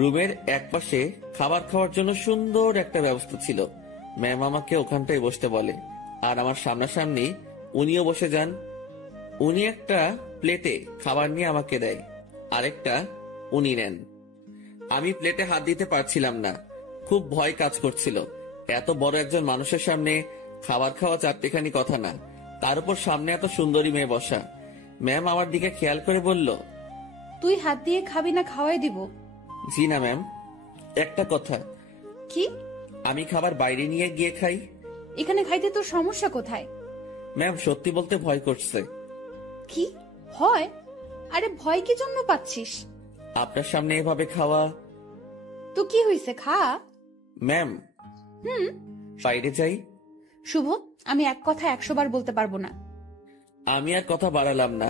রুমের একপাশে খাবার খাওয়ার জন্য সুন্দর একটা ব্যবস্থা ছিল। ম্যাম আমাকে ওখানটায় বসতে বলে, আর আমার সামনাসামনি উনিও বসে যান। উনি একটা প্লেটে খাবার নিয়ে আমাকে দেয়, আরেকটা উনি নেন। আমি প্লেটে হাত দিতে পারছিলাম না, খুব ভয় কাজ করছিল। এত বড় একজন মানুষের সামনে খাবার খাওয়া চারটেখানি কথা না, তার উপর সামনে এত সুন্দরী মেয়ে বসা। ম্যাম আমার দিকে খেয়াল করে বলল, তুই হাত দিয়ে খাবি না খাওয়াই দিব? জি না ম্যাম। একটা কথা, কি? আমি খাবার বাইরে নিয়ে গিয়ে খাই। এখানে খাইতে তোর সমস্যা কোথায়? ম্যাম, সত্যি বলতে ভয় করছে। কি ভয়? আরে ভয় কি জন্য পাচ্ছিস? আপনার সামনে এভাবে খাওয়া। তো কি হয়েছে, খা। ম্যাম, বাইরে যাই। শুভ, আমি এক কথা 100 বার বলতে পারবো না। আমি আর কথা বাড়ালাম না,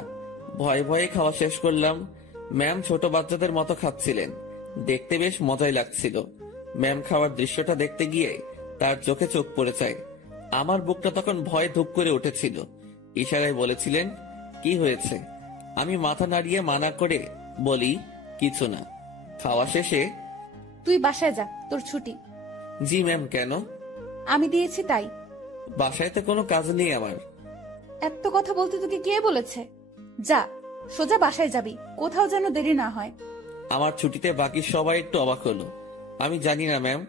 ভয়ে ভয়ে খাওয়া শেষ করলাম। ম্যাম ছোট বাচ্চাদের মতো খাচ্ছিলেন, দেখতে বেশ মজাই লাগছিল। ম্যাম খাওয়ার দৃশ্যটা দেখতে গিয়ে তার চোখে চোখ পড়ে যায়। আমার বুকটা তখন ভয়ে ধুপ করে উঠেছিল। ইশারায় বলেছিলেন, কি হয়েছে? আমি মাথা নাড়িয়ে মানা করে বলি, কিছু না। খাওয়া শেষে, তুই বাসায় যা, তোর ছুটি। জি ম্যাম। কেন? আমি দিয়েছি তাই। বাসায় তো কোনো কাজ নেই আমার। এত কথা বলতে তোকে কে বলেছে? যা, সোজা বাসায় যাবি, কোথাও যেন দেরি না হয়। আমার ছুটিতে বাকি সবাই একটু অবাক হলো। আমি জানি না ম্যাম,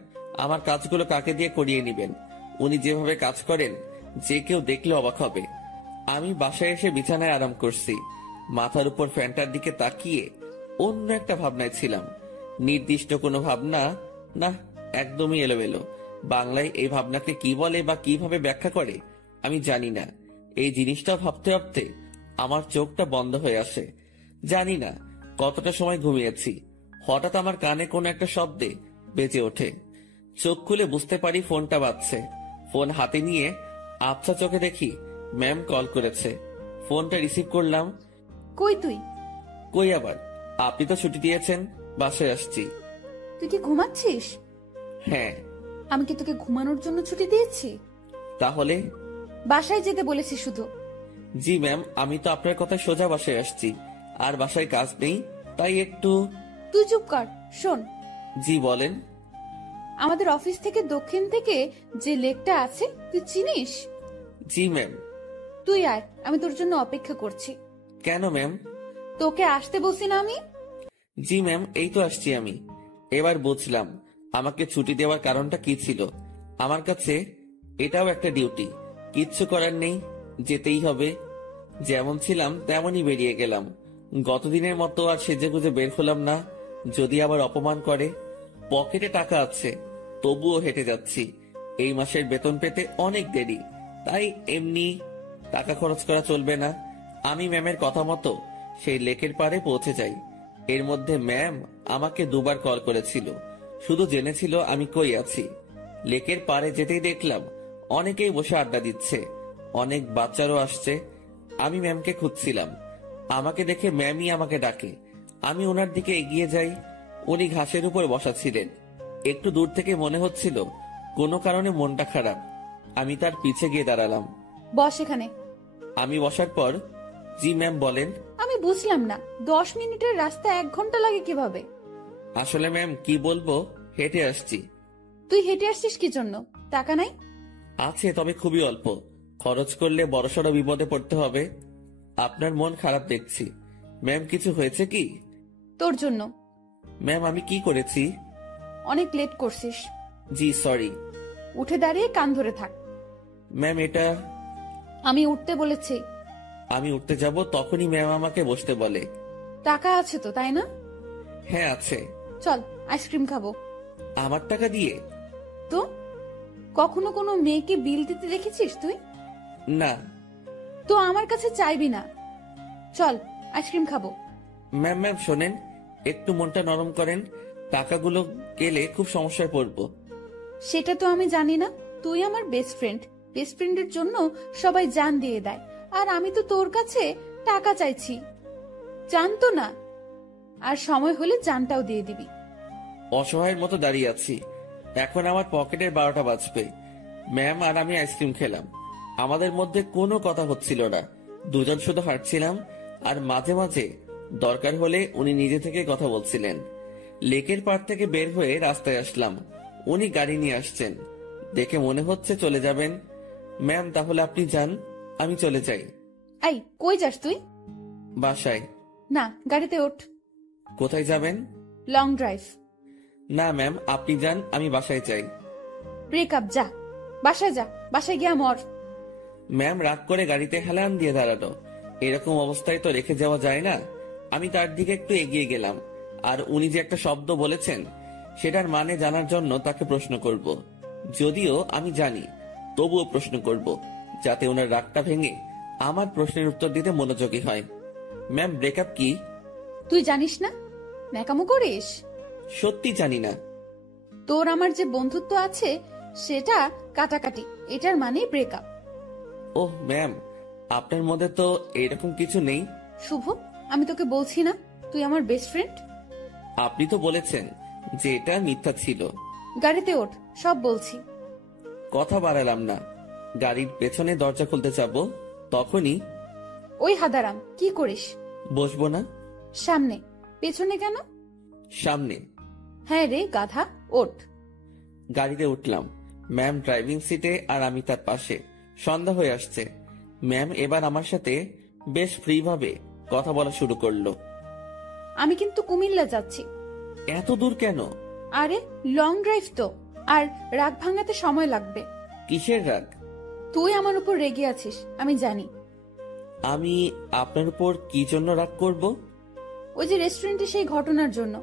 আমার কাজগুলো কাকে দিয়ে করিয়ে নিবেন। উনি যেভাবে কাজ করেন, যে কেউ দেখলে অবাক হবে। আমি বাসায় এসে বিছানায় আরাম করছি। মাথার উপর ফ্যানটার দিকে তাকিয়ে অন্য একটা ভাবনায় ছিলাম। নির্দিষ্ট কোনো ভাবনা না, একদমই এলোমেলো। বাংলায় এই ভাবনাকে কি বলে বা কিভাবে ব্যাখ্যা করে আমি জানি না। এই জিনিসটা ভাবতে ভাবতে আমার চোখটা বন্ধ হয়ে আসে। জানি না কতটা সময় ঘুমিয়েছি। হঠাৎ আমার কানে কোনো একটা শব্দে বেজে ওঠে। চোখ খুলে বুঝতে পারি ফোনটা বাজছে। ফোন হাতে নিয়ে আবছা চোখে দেখি ম্যাম কল করেছে। ফোনটা রিসিভ করলাম। কই তুই? কই আবার, আপনি তো ছুটি দিয়েছেন। বাসায় আসছি। তুই কি ঘুমাচ্ছিস? হ্যাঁ। আমি কি তোকে ঘুমানোর জন্য ছুটি দিয়েছি? তাহলে? বাসায় যেতে বলেছি শুধু। জি ম্যাম, আমি তো আপনার কথা সোজা বাসায় আসছি, আর বাসায় কাজ নেই, তাই একটু। তুই চুপ কর। শোন, জি বলেন। আমাদের অফিস থেকে দক্ষিণ থেকে যে লেকটা আছে তুই চিনিস? জি ম্যাম। তুই আয়, আমি তোর জন্য অপেক্ষা করছি। কেন ম্যাম? তোকে আসতে বলছি না আমি? জি ম্যাম, এই তো আসছি আমি। এবার বুঝলাম আমাকে ছুটি দেওয়ার কারণটা কি ছিল। আমার কাছে এটাও একটা ডিউটি, কিচ্ছু করার নেই, যেতেই হবে। যেমন ছিলাম তেমনই বেরিয়ে গেলাম। গতদিনের মতো আর সেজেগুজে বের হলাম না, যদি আবার অপমান করে। পকেটে টাকা আছে, তবুও হেঁটে যাচ্ছি। এই মাসের বেতন পেতে অনেক দেরি, তাই এমনি টাকা খরচ করা চলবে না। আমি ম্যামের কথা মতো সেই লেকের পাড়ে পৌঁছে যাই। এর মধ্যে ম্যাম আমাকে দুবার কল করেছিল, শুধু জেনেছিল আমি কই আছি। লেকের পাড়ে যেতেই দেখলাম অনেকেই বসে আড্ডা দিচ্ছে, অনেক বাচ্চারও আসছে। আমি ম্যামকে খুঁজছিলাম, আমাকে দেখে ম্যামই আমাকে ডাকে। আমি ওনার দিকে এগিয়ে যাই। উনি ঘাসের উপর বসা ছিলেন। একটু দূর থেকে মনে হচ্ছিল কোনো কারণে মনটা খারাপ। আমি তার পিছে গিয়ে দাঁড়ালাম। বস এখানে। আমি বসার পর, জি ম্যাম বলেন। আমি বুঝলাম না, 10 মিনিটের রাস্তা 1 ঘন্টা লাগে কিভাবে? আসলে ম্যাম কি বলবো, হেঁটে আসছি। তুই হেঁটে আসছিস কি জন্য? টাকা নাই? আছে, তবে খুবই অল্প। খরচ করলে বড়সড় বিপদে পড়তে হবে। আপনার মন খারাপ দেখছি। ম্যাম কিছু হয়েছে কি? তোর জন্য। ম্যাম আমি কি করেছি? অনেক লেট করছিস। জি সরি। উঠে দাঁড়িয়ে কান ধরে থাক। ম্যাম এটা। আমি উঠতে বলেছি। আমি উঠতে যাব তখনই ম্যাম আমাকে বসতে বলে। টাকা আছে তো, তাই না? হ্যাঁ আছে। চল আইসক্রিম খাবো। আমার টাকা দিয়ে? তো কখনো কোনো মেয়েকে বিল দিতে দেখেছিস তুই? না। তো আমার কাছে চাইবি না। চল আইসক্রিম খাবো। ম্যাম ম্যাম শোনেন, একটু মনটা নরম করেন। টাকাগুলো গেলে খুব সমস্যায় পড়বো। সেটা তো আমি জানি না। তুই আমার বেস্ট ফ্রেন্ড, বেস্ট ফ্রেন্ডের জন্য সবাই জান দিয়ে দেয়, আর আমি তো তোর কাছে টাকা চাইছি। জানতো না, আর সময় হলে জানটাও দিয়ে দিবি। অসহায়ের মতো দাঁড়িয়ে আছি। এখন আমার পকেটের 12টা বাজবে। ম্যাম আর আমি আইসক্রিম খেলাম, আমাদের মধ্যে কোনো কথা হচ্ছিল না। দুজন শুধু হাঁটছিলাম, আর মাঝে মাঝে দরকার হলে উনি নিজে থেকে কথা বলছিলেন। লেকের পাড় থেকে বের হয়ে রাস্তায় আসলাম। উনি গাড়ি নিয়ে আসছেন, দেখে মনে হচ্ছে চলে যাবেন। ম্যাম তাহলে আপনি যান, আমি চলে যাই। এই কই যাস তুই? বাসায়। না, গাড়িতে ওঠ। কোথায় যাবেন? Long drive. না ম্যাম আপনি যান, আমি বাসায় চাই। ব্রেকআপ, যা বাসায় যা, বাসায় গিয়া মর। ম্যাম রাগ করে গাড়িতে হেলান দিয়ে দাঁড়ালো। এরকম অবস্থায় তো রেখে যাওয়া যায় না। আমি তার দিকে একটু এগিয়ে গেলাম, আর উনি যে একটা শব্দ বলেছেন সেটার মানে জানার জন্য তাকে প্রশ্ন করব। যদিও আমি জানি, তবুও প্রশ্ন করব, যাতে ওনার রাগটা ভেঙে আমার প্রশ্নের উত্তর দিতে মনোযোগী হয়। ম্যাম ব্রেকআপ কি? তুই জানিস না? ন্যাকামো করিস? সত্যি জানি না। তোর আমার যে বন্ধুত্ব আছে সেটা কাটাকাটি, এটার মানে ব্রেকআপ। ওহ ম্যাম, আপনার মধ্যে তো এরকম কিছু নেই। শুভ, আমি তোকে বলছি না তুই আমার বেস্ট ফ্রেন্ড? আপনি তো বলেছেন যে এটা মিথ্যা ছিল। গাড়িতে ওঠ, সব বলছি। কথা বাড়ালাম না। গাড়ির পেছনে দরজা খুলতে যাব, তখনই। ওই হাদারাম, কি করিস? বসবো না। সামনে। পেছনে কেন? সামনে। হ্যাঁ রে গাধা, ওঠ। গাড়িতে উঠলাম। ম্যাম ড্রাইভিং সিটে আর আমি তার পাশে। সন্ধ্যা হয়ে আসছে। ম্যাম এবার আমার সাথে বেশ ফ্রি ভাবে কথা বলা শুরু করলো। আমি কিন্তু কুমিল্লা যাচ্ছি। এত দূর কেন? আরে লং ড্রাইভ তো, আর রাগ ভাঙাতে সময় লাগবে। কিসের রাগ? তুই আমার উপর রেগে আছিস, আমি জানি। আমি আপনার উপর কি জন্য রাগ করব? ওই যে রেস্টুরেন্টে সেই ঘটনার জন্য।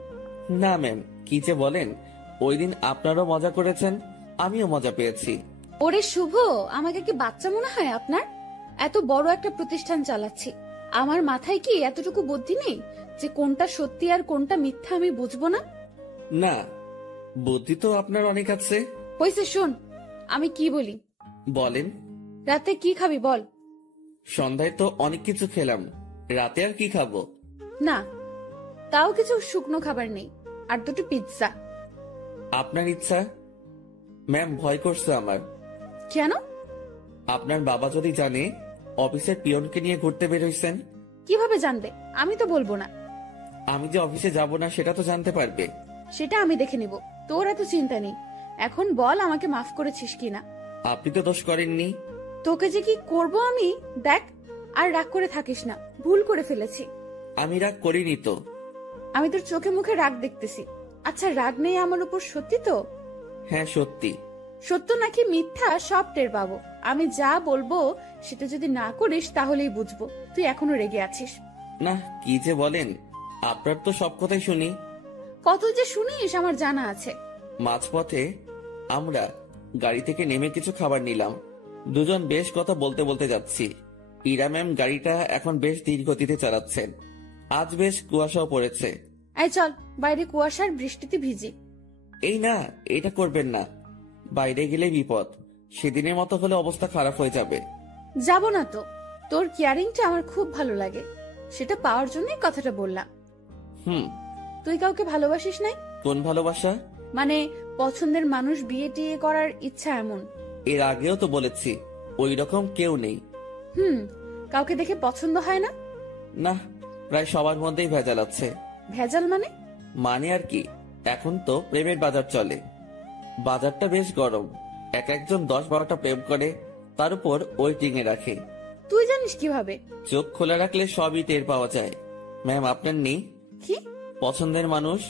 না ম্যাম, কি যে বলেন। ওই দিন আপনারও মজা করেছেন, আমিও মজা পেয়েছি। ওরে শুভ, আমাকে কি বাচ্চা মনে হয় আপনার? এত বড় একটা প্রতিষ্ঠান চালাচ্ছি, আমার মাথায় কি এতটুকু বুদ্ধি নেই যে কোনটা সত্যি আর কোনটা মিথ্যা আমি বুঝবো না? না, বুদ্ধি তো আপনার অনেক আছে। হইছে, শোন আমি কি বলি। বলেন। রাতে কি খাবি বল? সন্ধ্যায় তো অনেক কিছু খেলাম, রাতে আর কি খাবো? না, তাও কিছু শুকনো খাবার নেই। আর দুটো পিৎজা। আপনার ইচ্ছা। ম্যাম, ভয় করছে আমার। কেন? আপনার বাবা যদি জানে অফিসের পিয়নকে নিয়ে ঘুরতে বের হইছেন। কিভাবে জানবে? আমি তো বলবো না। আমি যে অফিসে যাব না সেটা তো জানতে পারবে। সেটা আমি দেখে নিব, তোর এত চিন্তা নেই। এখন বল আমাকে মাফ করেছিস কিনা। আপনি তো দোষ করেননি। তোকে যে কি করব আমি, দেখ। আর রাগ করে থাকিস না, ভুল করে ফেলেছি। আমি রাগ করিনি তো। আমি তোর চোখে মুখে রাগ দেখতেছি। আচ্ছা, রাগ নেই আমার উপর, সত্যি তো? হ্যাঁ সত্যি। সত্য নাকি মিথ্যা সব টের পাবো। আমি যা বলবো সেটা যদি না করিস তাহলেই বুঝবো তুই এখনো রেগে আছিস। না, কি যে বলেন, আপনার তো সব কথাই শুনি। কত যে শুনিস আমার জানা আছে। মাঝপথে আমরা গাড়ি থেকে নেমে কিছু খাবার নিলাম। দুজন বেশ কথা বলতে বলতে যাচ্ছি। ইরা ম্যাম গাড়িটা এখন বেশ ধীর গতিতে চালাচ্ছেন। আজ বেশ কুয়াশাও পড়েছে। এই চল, বাইরে কুয়াশার বৃষ্টিতে ভিজি। এই না, এটা করবেন না। বাইরে গেলে বিপদ। সেদিনের মতো হলে অবস্থা খারাপ হয়ে যাবে। যাব না তো। তোর কেয়ারিংটা আমার খুব ভালো লাগে, সেটা পাওয়ার জন্যই কথাটা বললাম। তুই কাউকে ভালোবাসিস নাই? কোন ভালোবাসা? মানে পছন্দের মানুষ বিয়ে টিয়ে করার ইচ্ছা এমন। এর আগেও তো বলেছি ওই রকম কেউ নেই। কাউকে দেখে পছন্দ হয় না? না, প্রায় সবার মধ্যেই ভেজাল আছে। ভেজাল মানে? মানে আর কি, এখন তো প্রেমের বাজার চলে। বাজারটা বেশ গরম। এক একজন 10-12টা প্রেম করে, তার উপর ওয়েটিং এ রাখে। তুই জানিস কিভাবে? চোখ খোলা রাখলে সবই টের পাওয়া যায়। ম্যাম, আপনার নেই কি পছন্দের মানুষ?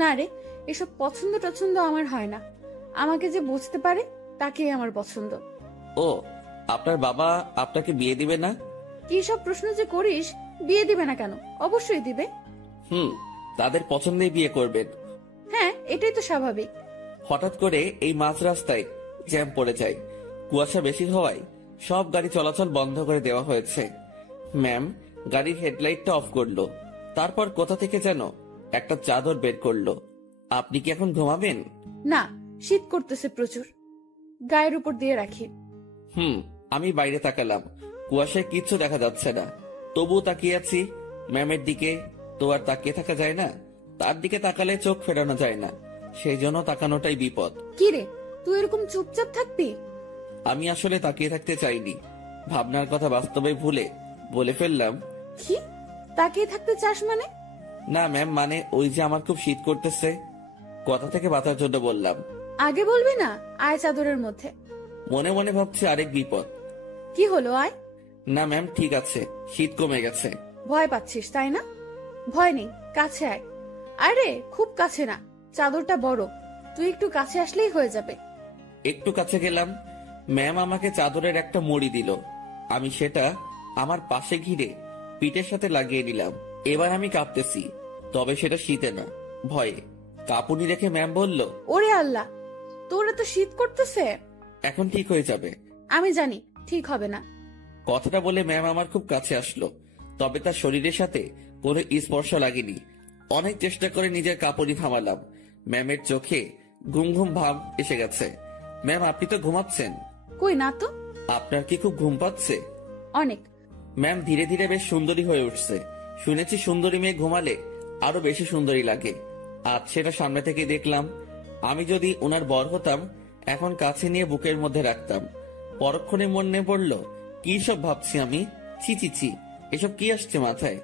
না রে, এসব পছন্দ টছন্দ আমার হয় না। আমাকে যে বুঝতে পারে তাকেই আমার পছন্দ। ও, আপনার বাবা আপনাকে বিয়ে দিবে না? কি সব প্রশ্ন যে করিস! বিয়ে দিবে না কেন? অবশ্যই দিবে। তাদের পছন্দেই বিয়ে করবেন। হ্যাঁ, এটাই তো স্বাভাবিক। হঠাৎ করে এই মাঝ রাস্তায় জ্যাম পড়ে যায়। কুয়াশা বেশি হওয়ায় সব গাড়ি চলাচল বন্ধ করে দেওয়া হয়েছে। ম্যাম গাড়ির হেডলাইটটা অফ করলো। তারপর কোথা থেকে যেন একটা চাদর বের করলো। আপনি কি এখন ঘুমাবেন? না, শীত করতেছে প্রচুর, গায়ের উপর দিয়ে রাখি। আমি বাইরে তাকালাম। কুয়াশায় কিচ্ছু দেখা যাচ্ছে না, তবুও তাকিয়ে আছি ম্যামের দিকে। তো আর তাকিয়ে থাকা যায় না, তার দিকে তাকালে চোখ ফেরানো যায় না, সেই জন্য তাকানোটাই বিপদ। কি রে, তুই এরকম চুপচাপ থাকবি? আমি আসলে তাকিয়ে থাকতে চাইনি, ভাবনার কথা বাস্তবে ভুলে বলে ফেললাম। কি তাকিয়ে থাকতে চাস মানে? না ম্যাম, মানে ওই যে আমার খুব শীত করতেছে, কথা থেকে বাঁচার জন্য বললাম। আগে বলবি না? আয় চাদরের মধ্যে। মনে মনে ভাবছি আরেক বিপদ। কি হলো? আয়। না ম্যাম, ঠিক আছে, শীত কমে গেছে। ভয় পাচ্ছিস তাই না? ভয় নেই, কাছে আয়। আরে খুব কাছে না, চাদরটা বড়, তুই একটু কাছে আসলেই হয়ে যাবে। একটু কাছে গেলাম। ম্যাম আমাকে চাদরের একটা মুড়ি দিল। আমি সেটা আমার পাশে ঘিরে পিঠের সাথে লাগিয়ে নিলাম। এবার আমি কাঁপতেছি, তবে সেটা শীতে না, ভয়ে। কাঁপুনি রেখে ম্যাম বলল, ওরে আল্লাহ, তোর এত শীত করতেছে। এখন ঠিক হয়ে যাবে। আমি জানি ঠিক হবে না। কথাটা বলে ম্যাম আমার খুব কাছে আসলো, তবে তার শরীরের সাথে কোনো স্পর্শ লাগেনি। অনেক চেষ্টা করে নিজের কাঁপুনি থামালাম। ম্যামের চোখে ঘুম ঘুম ভাব এসে গেছে। ম্যাম, আপনি তো ঘুমাচ্ছেন। কই না তো। আপনার কি খুব ঘুম পাচ্ছে? অনেক। ম্যাম ধীরে ধীরে বেশ সুন্দরী হয়ে উঠছে। শুনেছি সুন্দরী মেয়ে ঘুমালে আরো বেশি সুন্দরী লাগে। আজ সেটা সামনে থেকে দেখলাম। আমি যদি ওনার বর হতাম, এখন কাছে নিয়ে বুকের মধ্যে রাখতাম। পরক্ষণে মনে পড়ল, কি সব ভাবছি আমি। ছি ছি ছি, এসব কি আসছে মাথায়।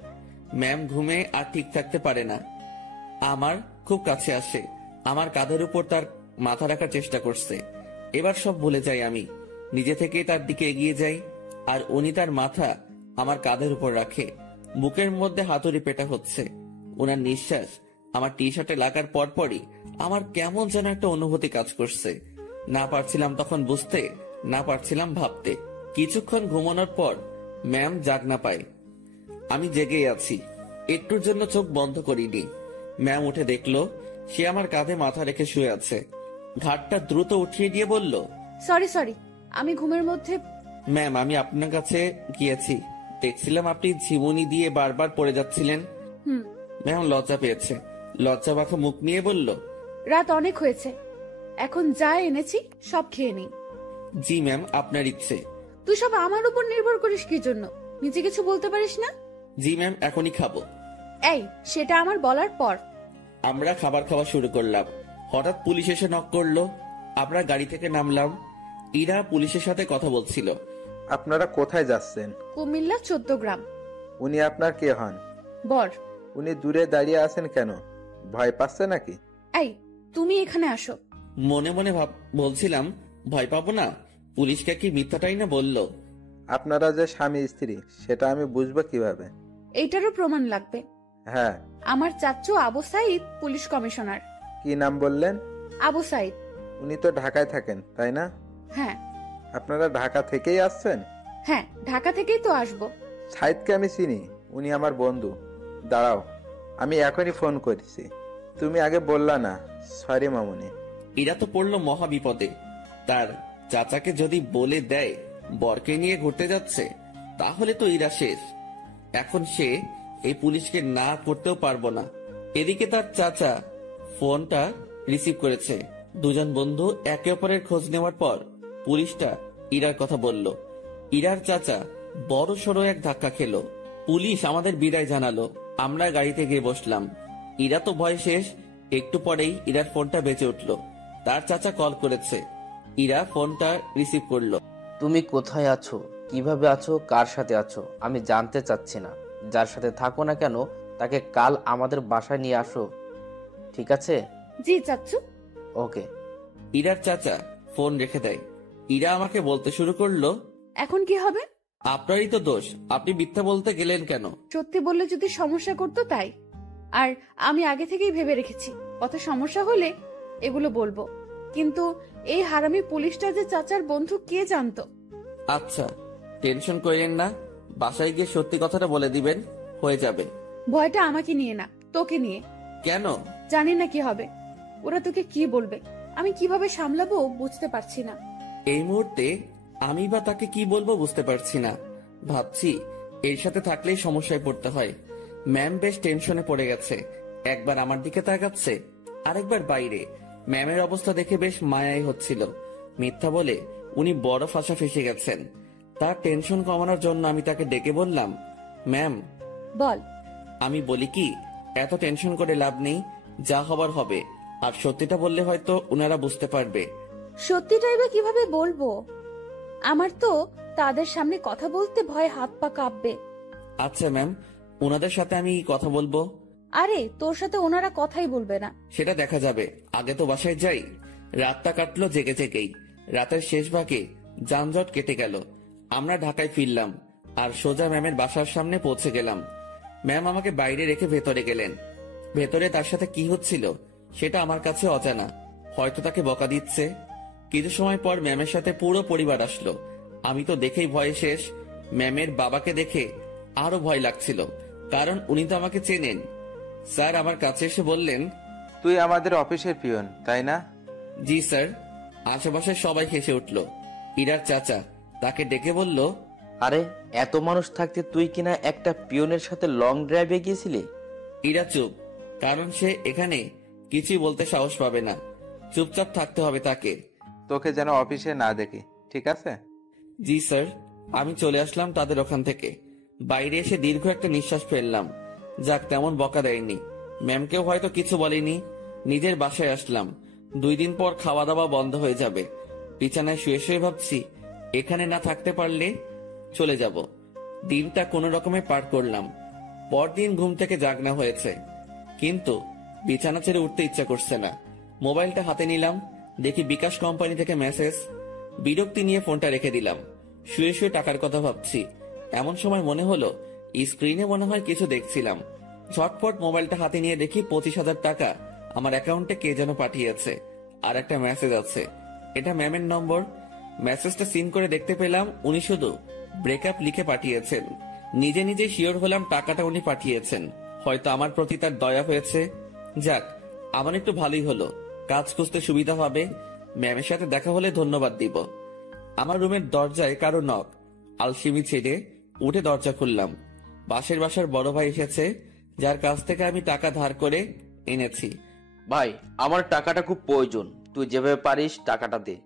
ম্যাম ঘুমে আর ঠিক থাকতে পারে না, আমার খুব কাছে আসে, আমার কাঁধের উপর তার মাথা রাখার চেষ্টা করছে। এবার সব ভুলে যাই আমি, নিজে থেকে তার দিকে এগিয়ে যাই, আর উনি তার মাথা আমার কাঁধের উপর রাখে। বুকের মধ্যে হাতুড়ি পেটা হচ্ছে। ওনার নিঃশ্বাস আমার টি শার্টে লাগার পরপরই আমার কেমন যেন একটা অনুভূতি কাজ করছে। না পারছিলাম তখন বুঝতে, না পারছিলাম ভাবতে। কিছুক্ষণ ঘুমানোর পর ম্যাম জাগনা পায়। আমি জেগেই আছি, একটুর জন্য চোখ বন্ধ করিনি। ম্যাম উঠে দেখলো সে আমার কাঁধে মাথা রেখে শুয়ে আছে। ঘাটটা দ্রুত উঠিয়ে দিয়ে বলল, সরি সরি, আমি ঘুমের মধ্যে। ম্যাম, আমি আপনার কাছে গিয়েছি, দেখছিলাম আপনি ঝিমুনি দিয়ে বারবার পড়ে যাচ্ছিলেন। ম্যাম লজ্জা পেয়েছে, লজ্জা মাখা মুখ নিয়ে বলল, রাত অনেক হয়েছে, এখন যা এনেছি সব খেয়ে নিই। জি ম্যাম, আপনার ইচ্ছে। তুই সব আমার উপর নির্ভর করিস কি জন্য? নিজে কিছু বলতে পারিস না? জি ম্যাম, এখনই খাবো। এই, সেটা আমার বলার পর। আমরা খাবার খাওয়া শুরু করলাম। হঠাৎ পুলিশ এসে নক করলো। আমরা গাড়ি থেকে নামলাম। ইরা পুলিশের সাথে কথা বলছিল। আপনারা কোথায় যাচ্ছেন? কুমিল্লা 14 গ্রাম। উনি আপনার কে হন? বর। উনি দূরে দাঁড়িয়ে আছেন কেন? ভয় পাচ্ছে নাকি? এই, তুমি এখানে আসো। মনে মনে বলছিলাম, ভয় পাবো না? পুলিশকে কি মিথ্যাটাই না বললো? আপনারা যে স্বামী স্ত্রী সেটা আমি বুঝবো কিভাবে? এইটারও প্রমাণ লাগবে। হ্যাঁ। আমার চাচ্চু আবু সাইদ পুলিশ কমিশনার। কি নাম বললেন? আবু সাইদ। উনি তো ঢাকায় থাকেন, তাই না? হ্যাঁ। আপনারা ঢাকা থেকেই আসছেন? হ্যাঁ, ঢাকা থেকেই তো আসবো। সাইদকে আমি চিনি, উনি আমার বন্ধু। দাঁড়াও, আমি এখনই ফোন করছি। তুমি আগে বললা না। সরি মামুনি। ইরা তো পড়লো মহা বিপদে। তার চাচাকে যদি বলে দেয় বরকে নিয়ে ঘুরতে যাচ্ছে, তাহলে তো ইরা শেষ। এখন সে এই পুলিশকে না করতেও পারবো না। এদিকে তার চাচা ফোনটা রিসিভ করেছে। দুজন বন্ধু একে অপরের খোঁজ নেওয়ার পর পুলিশটা ইরার কথা বলল। ইরার চাচা বড় সড়ো এক ধাক্কা খেলো। পুলিশ আমাদের বিদায় জানালো। আমরা গাড়িতে গিয়ে বসলাম। ইরা তো ভয় শেষ। একটু পরেই ইরার ফোনটা বেঁচে উঠলো। তার চাচা কল করেছে। ইরা ফোনটা রিসিভ করলো। তুমি কোথায় আছো, কিভাবে আছো, কার সাথে আছো আমি জানতে চাচ্ছি না। যার সাথে থাকো না কেন তাকে কাল আমাদের বাসায় নিয়ে আসো, ঠিক আছে? জি চাচ্চু। ওকে। ইরার চাচা ফোন রেখে দেয়। ইরা আমাকে বলতে শুরু করলো, এখন কি হবে? আপনারই তো দোষ, আপনি মিথ্যা বলতে গেলেন কেন? সত্যি বললে যদি সমস্যা করতো তাই। আর আমি আগে থেকেই ভেবে রেখেছি কত সমস্যা হলে এগুলো বলবো। কিন্তু এই হারামি পুলিশটা যে চাচার বন্ধু কে জানতো? আচ্ছা, টেনশন করেন না। বাসায় গিয়ে সত্যি কথাটা বলে দিবেন, হয়ে যাবে। ভয়টা আমাকে নিয়ে না, তোকে নিয়ে। কেন? জানি না কি হবে। ওরা তোকে কি বলবে, আমি কিভাবে সামলাবো বুঝতে পারছি না। এই মুহূর্তে আমি বা তাকে কি বলবো বুঝতে পারছি না। ভাবছি এর সাথে থাকলেই সমস্যায় পড়তে হয়। ম্যাম বেশ টেনশনে পড়ে গেছে। একবার আমার দিকে তাকাচ্ছে, আরেকবার বাইরে। ম্যামের অবস্থা দেখে বেশ মায়াই হচ্ছিল। মিথ্যা বলে উনি বড় ফাঁসা ফেসে গেছেন। তার টেনশন কমানোর জন্য আমি তাকে ডেকে বললাম, ম্যাম। বল। আমি বলি কি, এত টেনশন করে লাভ নেই, যা হবার হবে। আর সত্যিটা বললে হয়তো উনারা বুঝতে পারবে। সত্যিটাই বা কিভাবে বলবো? আমার তো তাদের সামনে কথা বলতে ভয় হাত পা কাঁপবে। আচ্ছা ম্যাম, ওনাদের সাথে আমি কথা বলবো। আরে তোর সাথে ওনারা কথাই বলবে না। সেটা দেখা যাবে, আগে তো বাসায় যাই। রাতটা কাটলো জেগে জেগেই। রাতের শেষ ভাগে যানজট কেটে গেল। আমরা ঢাকায় ফিরলাম আর সোজা ম্যামের বাসার সামনে পৌঁছে গেলাম। ম্যাম আমাকে বাইরে রেখে ভেতরে গেলেন। ভেতরে তার সাথে কি হচ্ছিল সেটা আমার কাছে অজানা। হয়তো তাকে বকা দিচ্ছে। কিছু সময় পর ম্যামের সাথে পুরো পরিবার আসলো। আমি তো দেখেই ভয়ে শেষ। ম্যামের বাবাকে দেখে আরো ভয় লাগছিল, কারণ উনি তো আমাকে চেনেন। স্যার আমার কাছে এসে বললেন, তুই আমাদের অফিসের পিয়ন, তাই না? জি স্যার। আশেপাশে সবাই হেসে উঠল। ইরার চাচা তাকে ডেকে বলল, আরে এত মানুষ থাকতে তুই কিনা একটা পিয়নের সাথে লং ড্রাইভে গিয়েছিলি? ইরা চুপ, কারণ সে এখানে কিছুই বলতে সাহস পাবে না। চুপচাপ থাকতে হবে তাকে। তোকে যেন অফিসে না দেখি, ঠিক আছে? জি স্যার। আমি চলে আসলাম তাদের ওখান থেকে। বাইরে এসে দীর্ঘ একটা নিঃশ্বাস ফেললাম। যাক, তেমন বকা দেয়নি। ম্যামকেও হয়তো কিছু বলেনি। নিজের বাসায় আসলাম। 2 দিন পর খাওয়া দাওয়া বন্ধ হয়ে যাবে। বিছানায় শুয়ে শুয়ে ভাবছি, এখানে না থাকতে পারলে চলে যাব। দিনটা কোনো রকমে পার করলাম। পরদিন ঘুম থেকে জাগনা হয়েছে, কিন্তু বিছানা ছেড়ে উঠতে ইচ্ছা করছে না। মোবাইলটা হাতে নিলাম, দেখি বিকাশ কোম্পানি থেকে মেসেজ। বিরক্তি নিয়ে ফোনটা রেখে দিলাম। শুয়ে শুয়ে টাকার কথা ভাবছি। এমন সময় মনে হলো স্ক্রিনে মনে হয় কিছু দেখছিলাম। ঝটপট মোবাইলটা হাতে নিয়ে দেখি 25,000 টাকা আমার অ্যাকাউন্টে কে যেন পাঠিয়েছে। আর একটা মেসেজ আছে, এটা ম্যামের নম্বর। মেসেজটা সিন করে দেখতে পেলাম উনি শুধু ব্রেকআপ লিখে পাঠিয়েছেন। নিজে নিজে শিওর হলাম টাকাটা উনি পাঠিয়েছেন। হয়তো আমার প্রতি তার দয়া হয়েছে। যাক, আমার একটু ভালোই হলো। কাজ খুঁজতে সুবিধা হবে। ম্যামের সাথে দেখা হলে ধন্যবাদ দিব। আমার রুমের দরজায় কারো নক। আলসিমি ছেড়ে উঠে দরজা খুললাম। পাশের বাসার বড় ভাই এসেছে, যার কাছ থেকে আমি টাকা ধার করে এনেছি। ভাই আমার টাকাটা খুব প্রয়োজন, তুই যেভাবে পারিস টাকাটা দে।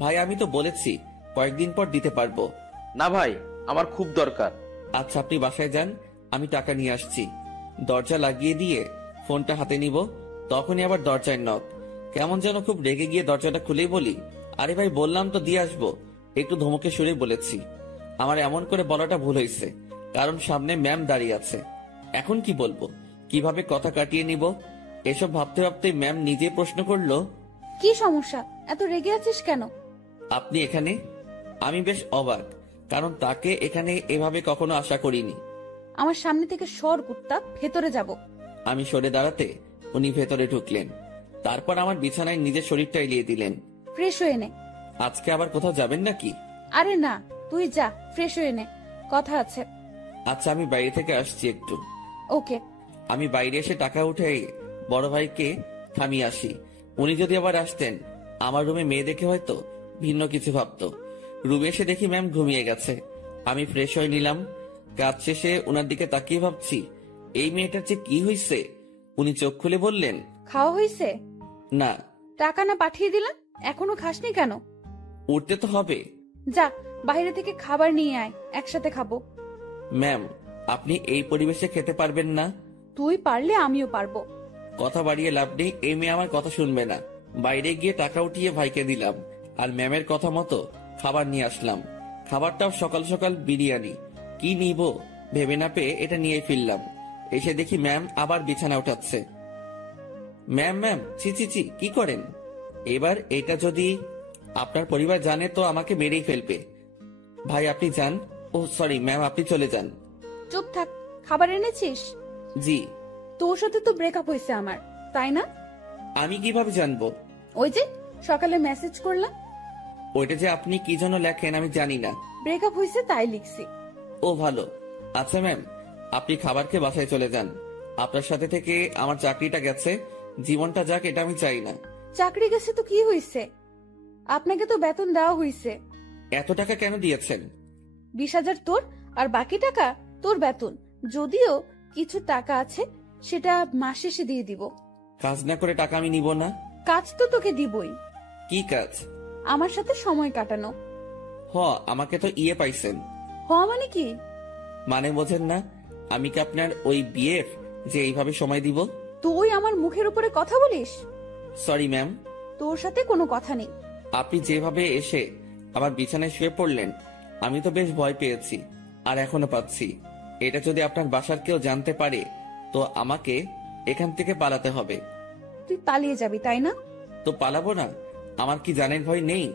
ভাই আমি তো বলেছি কয়েকদিন পর দিতে পারবো। না ভাই, আমার খুব দরকার। আচ্ছা আপনি বাসায় যান, আমি টাকা নিয়ে আসছি। দরজা লাগিয়ে দিয়ে ফোনটা হাতে নিব। তখনই আবার দরজায় নক। কেমন যেন খুব রেগে গিয়ে দরজাটা খুলেই বলি, আরে ভাই বললাম তো দিয়ে আসবো। একটু ধমকে সুরে বলেছি। আমার এমন করে বলাটা ভুল হয়েছে, কারণ সামনে ম্যাম দাঁড়িয়ে আছে। এখন কি বলবো, কিভাবে কথা কাটিয়ে নিব, এসব ভাবতে ভাবতে ম্যাম নিজে প্রশ্ন করলো, কি সমস্যা, এত রেগে আছিস কেন? আপনি এখানে? আমি বেশ অবাক, কারণ তাকে এখানে এভাবে কখনো আশা করিনি। আমার সামনে থেকে সর কুত্তা, ভেতরে যাব। আমি সরে দাঁড়াতে উনি ভেতরে ঢুকলেন। তারপর আমার বিছানায় নিজের শরীরটা এলিয়ে দিলেন। ফ্রেশ হয়ে নে। আজকে আবার কোথাও যাবেন নাকি? আরে না, তুই যা, ফ্রেশ হয়ে নে, কথা আছে। আচ্ছা, আমি বাইরে থেকে আসছি একটু। ওকে। আমি বাইরে এসে টাকা উঠে বড় ভাইকে থামিয়ে আসি। উনি যদি আবার আসতেন, আমার রুমে মেয়ে দেখে হয়তো ভিন্ন কিছু ভাবতো। রুমে এসে দেখি ম্যাম ঘুমিয়ে গেছে। আমি ফ্রেশ হয়ে নিলাম। কাজ শেষে ওনার দিকে তাকিয়ে ভাবছি, এই মেয়েটার যে কি হয়েছে। উনি চোখ খুলে বললেন, খাওয়া হয়েছে? না। টাকা না পাঠিয়ে দিলাম, এখনো খাসনি কেন? উঠতে তো হবে। যা, বাইরে থেকে খাবার নিয়ে আয়, একসাথে খাবো। ম্যাম, আপনি এই পরিবেশে খেতে পারবেন না। তুই পারলে আমিও পারবো। কথা বাড়িয়ে লাভ নেই, এই মেয়ে আমার কথা শুনবে না। বাইরে গিয়ে টাকা উঠিয়ে ভাইকে দিলাম, আর ম্যামের কথা মতো খাবার নিয়ে আসলাম। খাবারটাও সকাল সকাল বিরিয়ানি। কি নিব ভেবে না পেয়ে এটা নিয়ে ফিরলাম। এসে দেখি ম্যাম আবার বিছানা উঠাচ্ছে। ম্যাম ম্যাম ছি ছি ছি, কি করেন? এবার এটা যদি আপনার পরিবার জানে তো আমাকে মেরেই ফেলবে। ভাই আপনি যান। ও সরি ম্যাম, আপনি চলে যান। চুপ থাক। খাবার এনেছিস? জি। তোর সাথে তো ব্রেকআপ হয়েছে আমার, তাই না? আমি কিভাবে জানবো? ওই যে সকালে মেসেজ করলাম। ওইটা যে আপনি কি জন্য লেখেন আমি জানি না। ব্রেকআপ হয়েছে তাই লিখছি। ও ভালো। আচ্ছা ম্যাম, আপনি খাবার খেয়ে বাসায় চলে যান। আপনার সাথে থেকে আমার চাকরিটা গেছে, জীবনটা যাক এটা আমি চাই না। চাকরি গেছে তো কি হয়েছে? আপনাকে তো বেতন দেওয়া হয়েছে। এত টাকা কেন দিয়েছেন? 20,000 তোর, আর বাকি টাকা তোর বেতন। যদিও কিছু টাকা আছে, সেটা মাস শেষে দিয়ে দিব। কাজ না করে টাকা আমি নিব না। কাজ তো তোকে দিবই। কি কাজ? আমার সাথে সময় কাটানো। আমাকে তো ইয়ে পাইছেন। মানে কি? মানে বোঝেন না? আমি কি আপনার ওই বিএফ যে এইভাবে সময় দিব? তুই আমার মুখের উপরে কথা বলিস? Sorry ma'am. তোর সাথে কোনো কথা নেই। আপনি যেভাবে এসে আমার বিছানায় শুয়ে পড়লেন, আমি তো বেশ ভয় পেয়েছি, আর এখনো পাচ্ছি। এটা যদি আপনার বাসার কেউ জানতে পারে তো আমাকে এখান থেকে পালাতে হবে। তুই পালিয়ে যাবি তাই না? তো পালাবো না? আমার কি জানের ভয় নেই?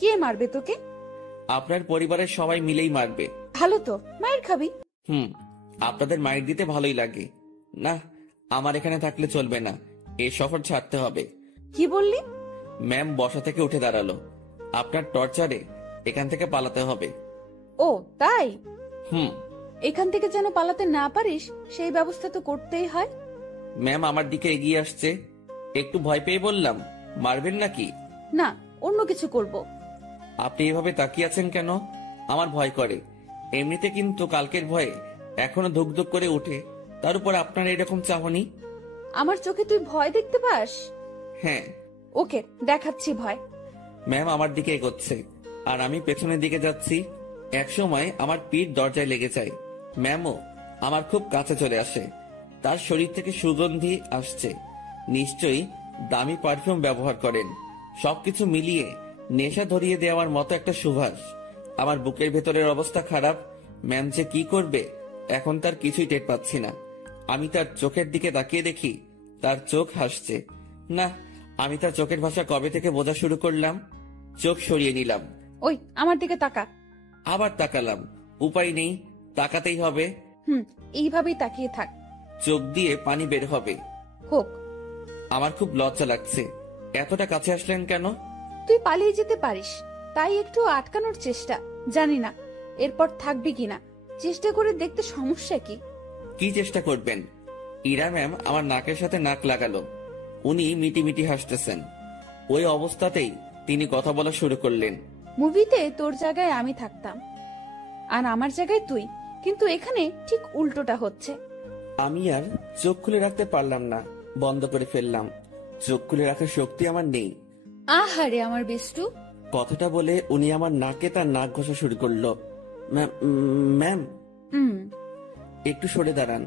কে মারবে তোকে? আপনার পরিবারের সবাই মিলেই মারবে। ভালো তো, মায়ের খাবি। আপনাদের মাইর দিতে ভালোই লাগে। না, আমার এখানে থাকলে চলবে না, এই শহর ছাড়তে হবে। কি বললি? ম্যাম বসা থেকে উঠে দাঁড়ালো। আপনার টর্চারে এখান থেকে পালাতে হবে। ও তাই? হুম। এখান থেকে যেন পালাতে না পারিস সেই ব্যবস্থা তো করতেই হয়। ম্যাম আমার দিকে এগিয়ে আসছে। একটু ভয় পেয়ে বললাম, মারবেন নাকি? না, অন্য কিছু করব। আপনি এভাবে তাকিয়ে আছেন কেন? আমার ভয় করে এমনিতে, কিন্তু কালকের ভয়ে এখনো ধুক ধুক করে উঠে, তার উপর আপনার এরকম চাহনি। আমার চোখে তুই ভয় দেখতে পাস? হ্যাঁ। ওকে, দেখাচ্ছি ভয়। ম্যাম আমার দিকে এগোচ্ছে, আর আমি পেছনের দিকে যাচ্ছি। একসময় আমার পিঠ দরজায় লেগে যায়। ম্যামও আমার খুব কাছে চলে আসে। তার শরীর থেকে সুগন্ধি আসছে। নিশ্চয়ই দামি পারফিউম ব্যবহার করেন। সবকিছু মিলিয়ে নেশা ধরিয়ে দেওয়ার মতো একটা সুবাস। আমার বুকের ভেতরের অবস্থা খারাপ। ম্যাম যে কি করবে এখন তার কিছুই টের পাচ্ছি না। আমি তার চোখের দিকে তাকিয়ে দেখি তার চোখ হাসছে। না, আমি তার চোখের ভাষা কবে থেকে বোঝা শুরু করলাম। চোখ সরিয়ে নিলাম। ওই আমার দিকে তাকা। আবার তাকালাম। উপায় নেই, তাকাতেই হবে। এইভাবেই তাকিয়ে থাক। চোখ দিয়ে পানি বের হবে। হোক। আমার খুব লজ্জা লাগছে। এতটা কাছে আসলেন কেন? তুই পালিয়ে যেতে পারিস, তাই একটু আটকানোর চেষ্টা। জানি না এরপর থাকবি কিনা, চেষ্টা করে দেখতে সমস্যা কি? কি চেষ্টা করবেন? ইরা ম্যাম আমার নাকের সাথে নাক লাগালো। উনি মিটি মিটি হাসতেছেন। ওই অবস্থাতেই তিনি কথা বলা শুরু করলেন। মুভিতে তোর জায়গায় আমি থাকতাম, আর আমার জায়গায় তুই, কিন্তু এখানে ঠিক উল্টোটা হচ্ছে। আমি আর চোখ খুলে রাখতে পারলাম না, বন্ধ করে ফেললাম। চোখ খুলে রাখার শক্তি আমার নেই। আহারে আমার বিষ্টু। কথাটা বলে উনি আমার নাকে তার নাক ঘষা শুরু করলো। ম্যাম হুম, একটু সরে দাঁড়ান।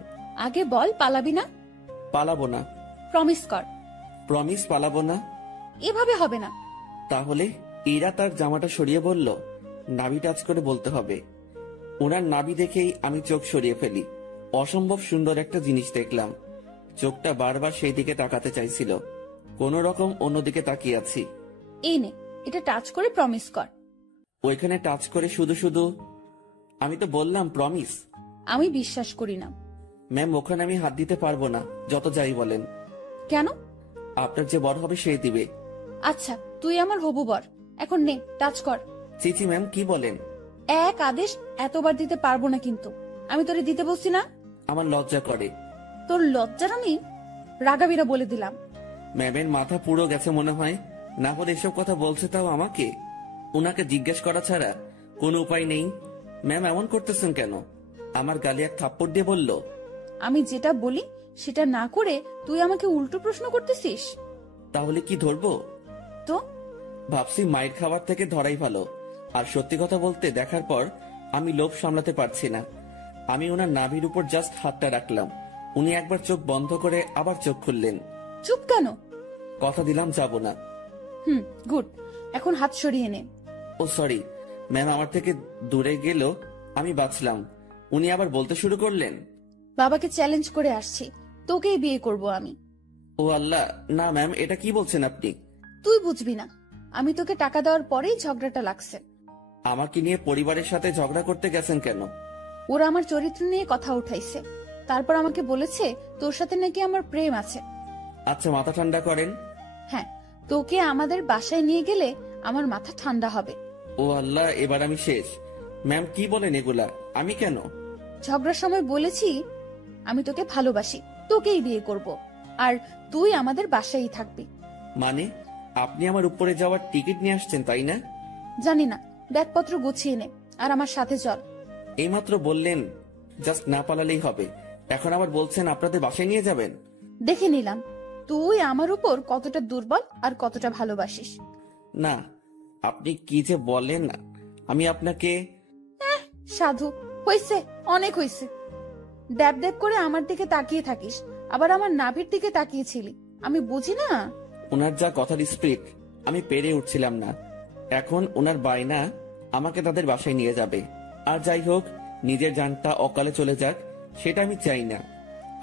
আগে বল পালাবি না? পালাবো না। প্রমিস কর। প্রমিস পালাবো না। এভাবে হবে না। তাহলে ইরা তার জামাটা সরিয়ে বলল, নাভি টাচ করে বলতে হবে। ওনার নাভি দেখেই আমি চোখ সরিয়ে ফেলি। অসম্ভব সুন্দর একটা জিনিস দেখলাম। চোখটা বারবার সেই দিকে তাকাতে চাইছিল, কোন রকম অন্যদিকে তাকিয়ে আছি। এই নে, এটা টাচ করে প্রমিস কর। ওইখানে টাচ করে শুধু শুধু। আমি তো বললাম প্রমিস। আমি বিশ্বাস করি না। ম্যাম, ওখানে আমি হাত দিতে পারবো না, যত যাই বলেন। কেন? আপনার যে বর হবে সেই দিবে। আচ্ছা, তুই আমার হবু বর, এখন নে টাচ কর। চিচি ম্যাম, কি বলেন? এক আদেশ এতবার দিতে পারবো না, কিন্তু আমি তোরে দিতে বলছি না। আমার লজ্জা করে। তোর লজ্জার আমি রাগাবিরা বলে দিলাম। ম্যামের মাথা পুরো গেছে মনে হয়, না হলে এসব কথা বলছে তাও আমাকে। ওনাকে জিজ্ঞেস করা ছাড়া কোনো উপায় নেই। ম্যাম এমন করতেছেন কেন? আমার গালে এক থাপ্পড় দিয়ে বলল, আমি যেটা বলি সেটা না করে তুই আমাকে উল্টো প্রশ্ন করতেছিস। তাহলে কি ধরবো? তো ভাবছি মায়ের খাবার থেকে ধরাই ভালো। আর সত্যি কথা বলতে, দেখার পর আমি লোভ সামলাতে পারছি না। আমি ওনার নাভির উপর জাস্ট হাতটা রাখলাম। উনি একবার চোখ বন্ধ করে আবার চোখ খুললেন। চুপ কেন? কথা দিলাম যাব না। গুড, এখন হাত সরিয়ে নে। ও সরি ম্যাম, আমার থেকে দূরে গেল, আমি বাঁচলাম। উনি আবার বলতে শুরু করলেন, বাবাকে চ্যালেঞ্জ করে আসছি, তোকেই বিয়ে করব আমি। ও আল্লাহ, না ম্যাম, এটা কি বলছেন আপনি? তুই বুঝবি না, আমি তোকে টাকা দেওয়ার পরেই ঝগড়াটা লাগছে। আমাকে নিয়ে পরিবারের সাথে ঝগড়া করতে গেছেন কেন? ওরা আমার চরিত্র নিয়ে কথা উঠাইছে, তারপর আমাকে বলেছে তোর সাথে নাকি আমার প্রেম আছে। আচ্ছা, মাথা ঠান্ডা করেন। হ্যাঁ, তোকে আমাদের বাসায় নিয়ে গেলে আমার মাথা ঠান্ডা হবে। ও আল্লাহ, এবার আমি শেষ। ম্যাম কি বলেন এগুলা? আমি কেন? ঝগড়ার সময় বলেছি আমি তোকে ভালোবাসি, তোকেই বিয়ে করব, আর তুই আমাদের বাসায়ই থাকবি। মানে আপনি আমার উপরে যাওয়ার টিকিট নিয়ে আসছেন, তাই না? জানি না, ব্যাগপত্র গুছিয়ে নে আর আমার সাথে চল। এইমাত্র বললেন জাস্ট না পালালেই হবে, এখন আবার বলছেন আপনাদের বাসায় নিয়ে যাবেন। দেখে নিলাম তুই আমার উপর কতটা দুর্বল আর কতটা ভালোবাসিস। না, আপনি কি যে বলেন না, আমি আপনাকে। সাধু, হইছে, অনেক হইছে। ড্যাব ড্যাব করে আমার দিকে তাকিয়ে থাকিস, আবার আমার নাভির দিকে তাকিয়েছিলি, আমি বুঝি না। ওনার যা কথার স্পিড, আমি পেরে উঠছিলাম না। এখন ওনার বায়না আমাকে তাদের বাসায় নিয়ে যাবে। আর যাই হোক, নিজের জানটা অকালে চলে যাক সেটা আমি চাই না।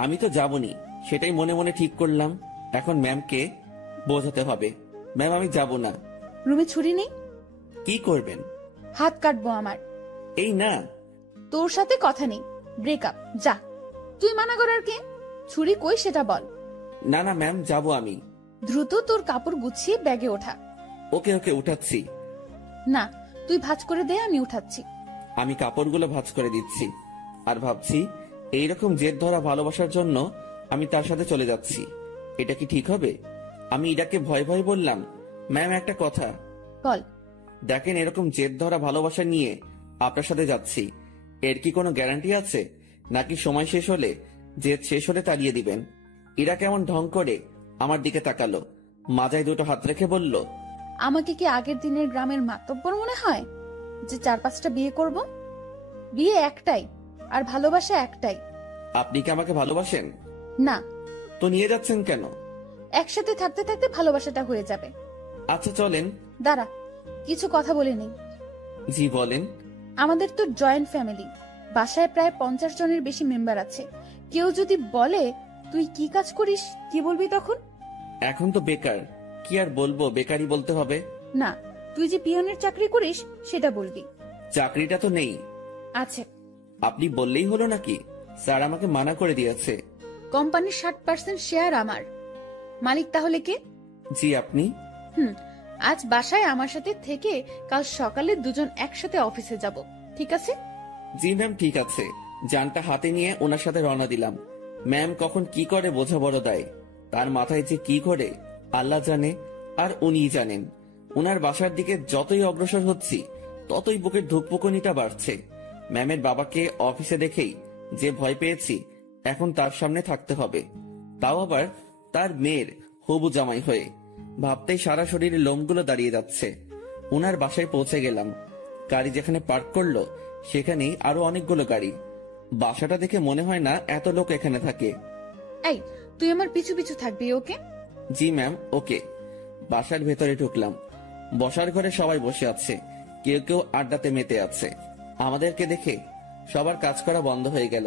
আমি তো যাবনি, সেটাই মনে মনে ঠিক করলাম। এখন ম্যামকে বোঝাতে হবে, ম্যাম আমি যাব না। রুমে ছুরি নেই? কি করবেন? হাত কাটবো আমার। এই না, তোর সাথে কথা নেই, ব্রেকআপ, যা। তুই মানা করার কে? ছুরি কই সেটা বল। না না ম্যাম, যাব আমি। দ্রুত তোর কাপড় গুছিয়ে ব্যাগে ওঠা। ওকে ওকে, উঠাচ্ছি। না, তুই ভাঁজ করে দে, আমি উঠাচ্ছি। আমি কাপড়গুলো ভাঁজ করে দিচ্ছি আর ভাবছি, এইরকম জেদ ধরা ভালোবাসার জন্য আমি তার সাথে চলে যাচ্ছি। এটা কি ঠিক হবে? আমি ইরাকে ভয় ভয় বললাম, ম্যাম একটা কথা। বল। দেখেন, এরকম জেদ ধরা ভালোবাসা নিয়ে আপনার সাথে যাচ্ছি, এর কি কোনো গ্যারান্টি আছে? নাকি সময় শেষ হলে, জেদ শেষ হলে তাড়িয়ে দিবেন? ইরা কেমন ঢং করে আমার দিকে তাকালো, মাজায় দুটো হাত রেখে বলল, আমাকে কি আগের দিনের গ্রামের মাতব্বর মনে হয় যে 4-5টা বিয়ে করব? বিয়ে একটাই, আর ভালোবাসা একটাই। আপনি কি আমাকে ভালোবাসেন? না। তো নিয়ে যাচ্ছেন কেন? একসাথে থাকতে থাকতে ভালোবাসাটা হয়ে যাবে। আচ্ছা চলেন। দাঁড়া, কিছু কথা বলে নেই। জি বলেন। আমাদের তো জয়েন্ট ফ্যামিলি, বাসায় প্রায় 50 জনের বেশি মেম্বার আছে। কেউ যদি বলে তুই কি কাজ করিস, কি বলবি তখন? এখন তো বেকার, কি আর বলবো, বেকারই বলতে হবে। না, তুই যে পিয়নের চাকরি করিস সেটা বলবি। চাকরিটা তো নেই। আছে। আপনি বললেই হলো নাকি? স্যার আমাকে মানা করে দিয়েছে। কোম্পানির 60% শেয়ার আমার। মালিক তাহলে কে? জি আপনি। আজ বাসায় আমার সাথে থেকে কাল সকালে দুজন একসাথে অফিসে যাব, ঠিক আছে? জি ম্যাম, ঠিক আছে। যানটা হাতে নিয়ে ওনার সাথে রওনা দিলাম। ম্যাম কখন কি করে বোঝা বড় দায়, তার মাথায় যে কি করে আল্লাহ জানে, আর উনিই জানেন। ওনার বাসার দিকে যতই অগ্রসর হচ্ছি ততই বুকের ধুকপুকুনিটা বাড়ছে। ম্যামের বাবাকে অফিসে দেখেই যে ভয় পেয়েছি, এখন তার সামনে থাকতে হবে, তাও আবার তার মেয়ের হবু জামাই হয়ে। ভাবতেই সারা শরীরে লোমগুলো দাঁড়িয়ে যাচ্ছে। ওনার বাসায় পৌঁছে গেলাম। গাড়ি যেখানে পার্ক করলো সেখানেই আরো অনেকগুলো গাড়ি। বাসাটা দেখে মনে হয় না এত লোক এখানে থাকে। এই, তুই আমার পিছু পিছু থাকবি, ওকে? জি ম্যাম, ওকে। বাসার ভেতরে ঢুকলাম। বসার ঘরে সবাই বসে আছে, কেউ কেউ আড্ডাতে মেতে আছে। আমাদেরকে দেখে সবার কাজ করা বন্ধ হয়ে গেল।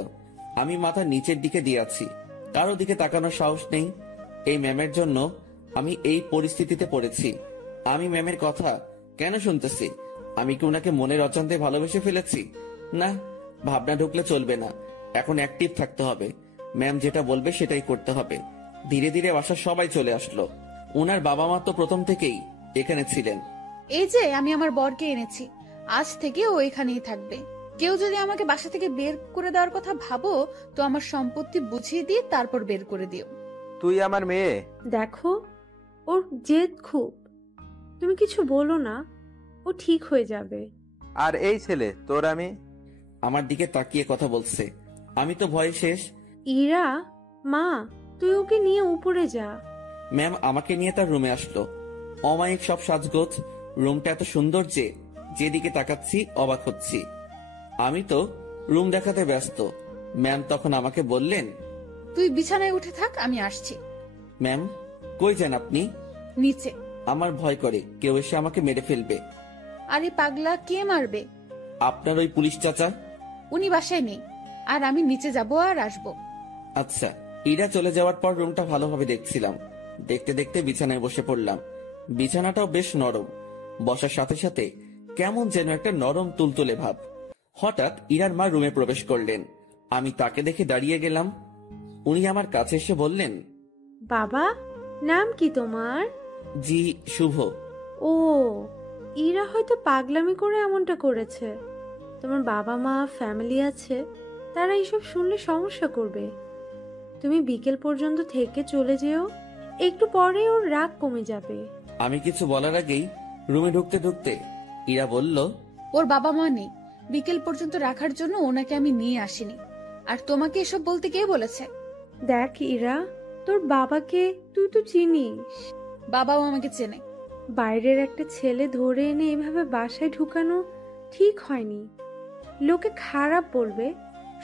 আমি মাথা নিচের দিকে দিয়ে আছি, কারো দিকে তাকানোর সাহস নেই। এই ম্যামের জন্য আমি এই পরিস্থিতিতে পড়েছি। আমি ম্যামের কথা কেন শুনতেছি? আমি কি ওনাকে মনের অজান্তে ভালোবেসে ফেলেছি? না, ভাবনা ঢুকলে চলবে না। এখন অ্যাক্টিভ থাকতে হবে। ম্যাম যেটা বলবে সেটাই করতে হবে। ধীরে ধীরে বাসার সবাই চলে আসলো। ওনার বাবা মা তো প্রথম থেকেই এখানে ছিলেন। এই যে আমি আমার বরকে এনেছি, আজ থেকে ও এখানেই থাকবে। কেউ যদি আমাকে বাসা থেকে বের করে দেওয়ার কথা ভাবো, তো আমার সম্পত্তি বুঝিয়ে দিয়ে তারপর বের করে দিও। তুই আমার মেয়ে। দেখো, ওর জেদ খুব। তুমি কিছু বলো না, ও ঠিক হয়ে যাবে। আর এই ছেলে তোর আমি। আমার দিকে তাকিয়ে কথা বলছে। আমি তো ভয়ে শেষ। ইরা, মা, তুই ওকে নিয়ে উপরে যা। ম্যাম আমাকে নিয়ে তার রুমে আসলো। অমায়িক সব সাজগোজ, রুমটা এত সুন্দর যে যেদিকে তাকাচ্ছি অবাক হচ্ছি। আমি তো রুম দেখাতে ব্যস্ত। ম্যাম তখন আমাকে বললেন, তুই বিছানায় উঠে থাক, আমি আসছি। ম্যাম কই যান আপনি? নিচে। আমার ভয় করে কেউ এসে আমাকে মেরে ফেলবে। আরে পাগলা, কে মারবে? আপনার ওই পুলিশ চাচা। উনি বাসায় নেই, আর আমি নিচে যাব আর আসবো। আচ্ছা। ইরা চলে যাওয়ার পর রুমটা ভালোভাবে দেখছিলাম। দেখতে দেখতে বিছানায় বসে পড়লাম। বিছানাটাও বেশ নরম। বসার সাথে সাথে কেমন যেন একটা নরম তুলতুলে ভাব। হঠাৎ ইরার মা রুমে প্রবেশ করলেন। আমি তাকে দেখে দাঁড়িয়ে গেলাম। উনি আমার কাছে এসে বললেন, বাবা, নাম কি তোমার? জি শুভ। ও, ইরা হয়তো পাগলামি করে এমনটা করেছে। তোমার বাবা মা, ফ্যামিলি আছে, তারা এইসব শুনলে সমস্যা করবে। তুমি বিকেল পর্যন্ত থেকে চলে যেও, একটু পরে ওর রাগ কমে যাবে। আমি কিছু বলার আগেই রুমে ঢুকতে ঢুকতে ইরা বলল, ওর বাবা মা নেই, বিকেল পর্যন্ত রাখার জন্য ওনাকে আমি নিয়ে আসিনি। আর তোমাকে এসব বলতে কে বলেছে? দেখ ইরা, তোর বাবাকে তুই তো চিনিস। বাবাও আমাকে চেনে। বাইরের একটা ছেলে ধরে এনে এভাবে বাসায় ঢুকানো ঠিক হয়নি। লোকে খারাপ বলবে,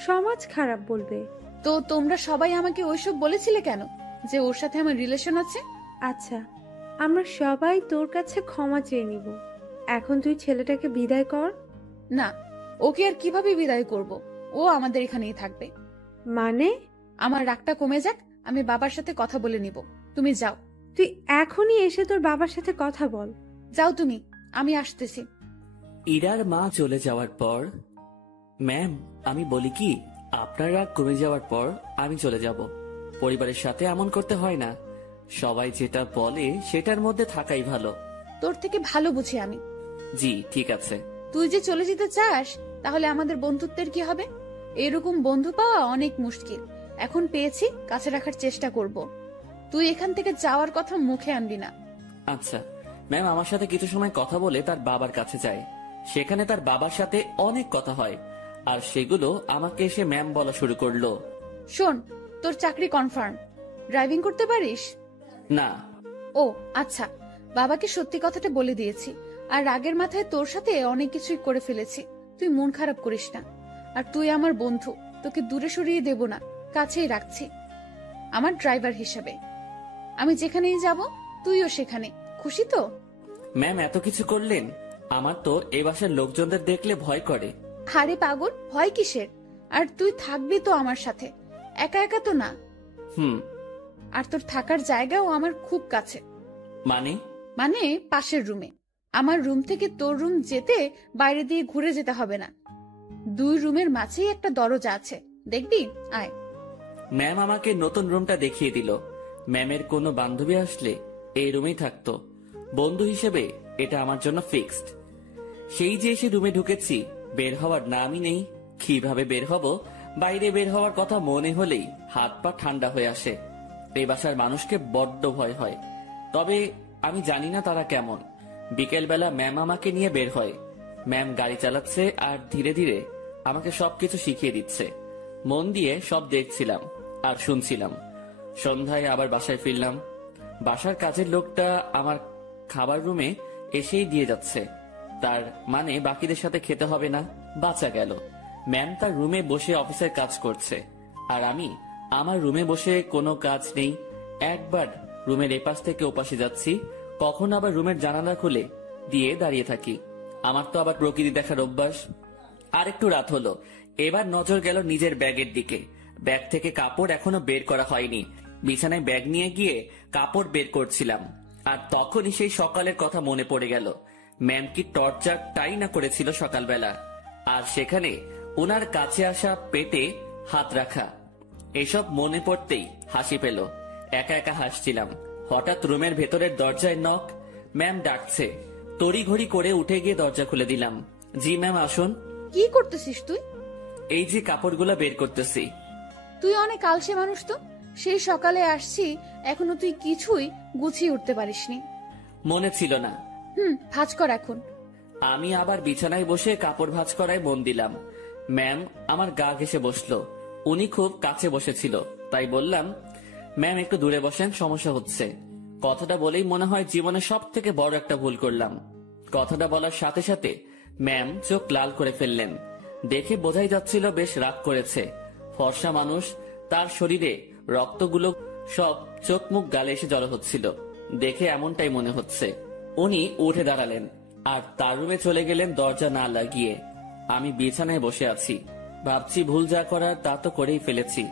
সমাজ খারাপ বলবে। তো তোমরা সবাই আমাকে ওইসব বলেছিলে কেন, যে ওর সাথে আমার রিলেশন আছে? আচ্ছা, আমরা সবাই তোর কাছে ক্ষমা চেয়ে নিব। এখন তুই ছেলেটাকে বিদায় কর। না, ওকে আর কিভাবে বিদায় করব? ও আমাদের এখানেই থাকবে। মানে? আমার রাগটা কমে যাক, আমি বাবার সাথে কথা বলে নিব। তুমি যাও। তুই এখনই এসে তোর বাবার সাথে কথা বল। যাও তুমি, আমি আসতেছি। ইরার মা চলে যাওয়ার পর, ম্যাম আমি বলি কি, আপনার রাগ কমে যাওয়ার পর আমি চলে যাব। পরিবারের সাথে এমন করতে হয় না। সবাই যেটা বলে সেটার মধ্যে থাকাই ভালো। তোর থেকে ভালো বুঝি আমি। জি ঠিক আছে। তুই যে চলে যেতে চাস, তাহলে আমাদের বন্ধুত্বের কি হবে? এরকম বন্ধু পাওয়া অনেক মুশকিল। এখন পেয়েছি, কাছে রাখার চেষ্টা করব। তুই এখান থেকে যাওয়ার কথা মুখে আনবি না। আচ্ছা ম্যাম আমার সাথে কিছু সময় কথা বলে তার বাবার কাছে যায়। সেখানে তার বাবার সাথে অনেক কথা হয়, আর সেগুলো আমাকে এসে ম্যাম বলা শুরু করলো। শোন, তোর চাকরি কনফার্ম। ড্রাইভিং করতে পারিস? না। ও আচ্ছা, বাবাকে সত্যি কথাটা বলে দিয়েছি। আর রাগের মাথায় তোর সাথে অনেক কিছুই করে ফেলেছি। তুই মন খারাপ করিস না। আর তুই আমার বন্ধু, তোকে দূরে সরিয়ে দেব না, কাছেই রাখছি আমার ড্রাইভার হিসেবে। আমি যেখানেই যাব তুইও সেখানে। খুশি তো? ম্যাম এত কিছু করলেন, আমার তো এ বাসার লোকজনদের দেখলে ভয় করে। আরে পাগল, ভয় কিসের? আর তুই থাকবি তো আমার সাথে, একা একা তো না। হুম। আর তোর থাকার জায়গাও আমার খুব কাছে। মানে পাশের রুমে। আমার রুম থেকে তোর রুম যেতে বাইরে দিয়ে ঘুরে যেতে হবে না। 2 রুমের মাঝেই একটা দরজা আছে, দেখবি? আয়। ম্যাম আমাকে নতুন রুমটা দেখিয়ে দিল। ম্যামের কোনো বান্ধবী আসলে এই রুমেই থাকতো। বন্ধু হিসেবে এটা আমার জন্য ফিক্সড। সেই যে এসে রুমে ঢুকেছি, বের হওয়ার নামই নেই। কিভাবে বের হব? বাইরে বের হওয়ার কথা মনে হলেই হাত পা ঠান্ডা হয়ে আসে। এই বাসার মানুষকে বড্ড ভয় হয়, তবে আমি জানি না তারা কেমন। বিকেল বেলা ম্যাম আমাকে নিয়ে বের হয়। ম্যাম গাড়ি চালাচ্ছে আর ধীরে ধীরে আমাকে সবকিছু শিখিয়ে দিচ্ছে। মন দিয়ে সব দেখছিলাম আর শুনছিলাম। সন্ধ্যায় আবার বাসায় ফিরলাম। বাসার কাজের লোকটা আমার খাবার রুমে এসেই দিয়ে যাচ্ছে। তার মানে বাকিদের সাথে খেতে হবে না। বাঁচা গেল। ম্যাম তার রুমে বসে অফিসের কাজ করছে, আর আমি আমার রুমে বসে কোনো কাজ নেই, একবার রুমের এপাশ থেকে ওপাশে যাচ্ছি, কখন আবার রুমের জানালা খুলে দিয়ে দাঁড়িয়ে থাকি। আমার তো আবার প্রকৃতি দেখার অভ্যাস। আর একটু রাত হলো, এবার নজর গেল নিজের ব্যাগের দিকে। ব্যাগ থেকে কাপড় এখনো বের করা হয়নি। বিছানায় ব্যাগ নিয়ে গিয়ে কাপড় বের করছিলাম, আর তখনই সেই সকালের কথা মনে পড়ে গেল। ম্যাম কি টর্চারটাই না করেছিল সকালবেলা, আর সেখানে ওনার কাছে আসা পেটে হাত রাখা। এসব মনে পড়তেই হাসি পেল। একা একা হাসছিলাম। হঠাৎ রুমের ভেতরের দরজায় নক। ম্যাম ডাকছে। তড়িঘড়ি করে উঠে গিয়ে দরজা খুলে দিলাম। জি ম্যাম, আসুন। কি করতেছিস তুই? এই যে কাপড়গুলো বের করতেছি। তুই অনেক আলসে মানুষ তো। সেই সকালে আসছি, এখনো তুই কিছুই গুছিয়ে উঠতে পারিসনি। মনে ছিল না। ভাঁজ কর এখন। আমি আবার বিছানায় বসে কাপড় ভাঁজ করায় মন দিলাম। ম্যাম আমার গা ঘেঁষে বসলো। উনি খুব কাছে বসেছিল, তাই বললাম, ম্যাম একটু দূরে বসেন, সমস্যা হচ্ছে। কথাটা বলেই মনে হয় জীবনে সব থেকে বড় একটা ভুল করলাম। কথাটা বলার সাথে সাথে ম্যাম চোখ লাল করে ফেললেন। দেখে বোঝাই যাচ্ছিল বেশ রাগ করেছে। ফর্সা মানুষ, তার শরীরে রক্তগুলো সব চোখ মুখ গালে এসে জড়ো হচ্ছিল। দেখে এমনটাই মনে হচ্ছে। উনি উঠে দাঁড়ালেন আর তার রুমে চলে গেলেন দরজা না লাগিয়ে। আমি বিছানায় বসে আছি, ভাবছি ভুল যা করার তা তো করেই ফেলেছি।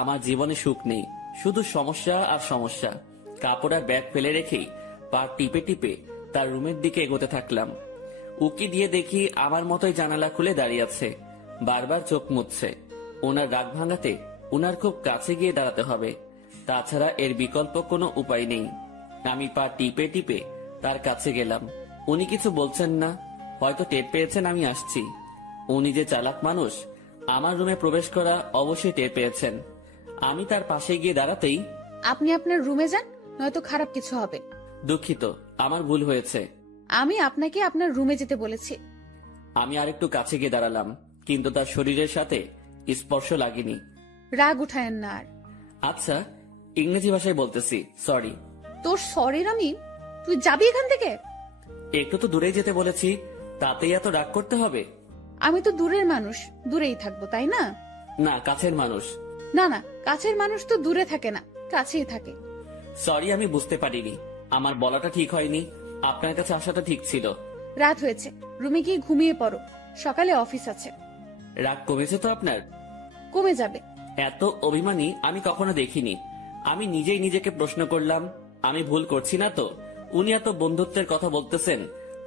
আমার জীবনে সুখ নেই, শুধু সমস্যা আর সমস্যা। কাপড় আর ব্যাগ ফেলে রেখেই পা টিপে টিপে তার রুমের দিকে এগোতে থাকলাম। উকি দিয়ে দেখি আমার মতোই জানালা খুলে দাঁড়িয়ে আছে, বারবার চোখ মুছছে। ওনার রাগ ভাঙাতে ওনার খুব কাছে গিয়ে দাঁড়াতে হবে, তাছাড়া এর বিকল্প কোনো উপায় নেই। আমি পা টিপে টিপে তার কাছে গেলাম। উনি কিছু বলছেন না, হয়তো টের পেয়েছেন আমি আসছি। উনি যে চালাক মানুষ, আমার রুমে প্রবেশ করা অবশ্যই টের পেয়েছেন। আমি তার পাশে গিয়ে দাঁড়াতেই, আপনি আপনার রুমে যান, নয়তো খারাপ কিছু হবে। দুঃখিত, আমার ভুল হয়েছে। আমি আপনাকে আপনার রুমে যেতে বলেছি। আমি আরেকটু কাছে গিয়ে দাঁড়ালাম, কিন্তু তার শরীরের সাথে স্পর্শ লাগেনি। রাগ উঠায়েন না আর। আচ্ছা, ইংরেজি ভাষায় বলতেছি, সরি। তোর সরির তুই যাবি এখান থেকে? একটু তো দূরেই যেতে বলেছি, তাতেই এত রাগ করতে হবে? আমি তো দূরের মানুষ, দূরেই থাকবো, তাই না? না, কাছের মানুষ। না না, কাছের মানুষ তো দূরে থাকে না, কাছেই থাকে। সরি, আমি বুঝতে পারিনি। আমার বলাটা ঠিক হয়নি, আপনার কাছে আসাটা ঠিক ছিল। রাত হয়েছে, রুমে গিয়ে ঘুমিয়ে পড়ো, সকালে অফিস আছে। রাগ কমেছে তো আপনার? কমে যাবে। এত অভিমানী আমি কখনো দেখিনি। আমি নিজেই নিজেকে প্রশ্ন করলাম, আমি ভুল করছি না তো? উনি এত বন্ধুত্বের কথা বলতেছেন,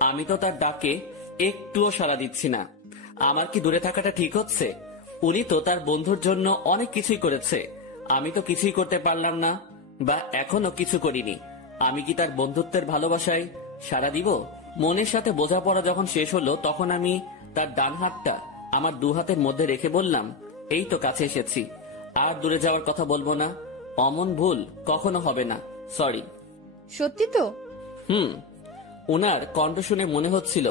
আমি তো তার ডাকে একটুও সাড়া দিচ্ছি না। আমার কি দূরে থাকাটা ঠিক হচ্ছে? উনি তো তার বন্ধুর জন্য অনেক কিছুই করেছে, আমি তো কিছুই করতে পারলাম না, বা এখনো কিছু করিনি। আমি কি তার বন্ধুত্বের ভালোবাসায় সাড়া দিব? মনের সাথে বোঝাপড়া যখন শেষ হলো, তখন আমি তার ডান হাতটা আমার দু হাতের মধ্যে রেখে বললাম, এই তো কাছে এসেছি, আর দূরে যাওয়ার কথা বলবো না। অমন ভুল কখনো হবে না, সরি। সত্যি তো? ওনার কণ্ঠ শুনে মনে হচ্ছিল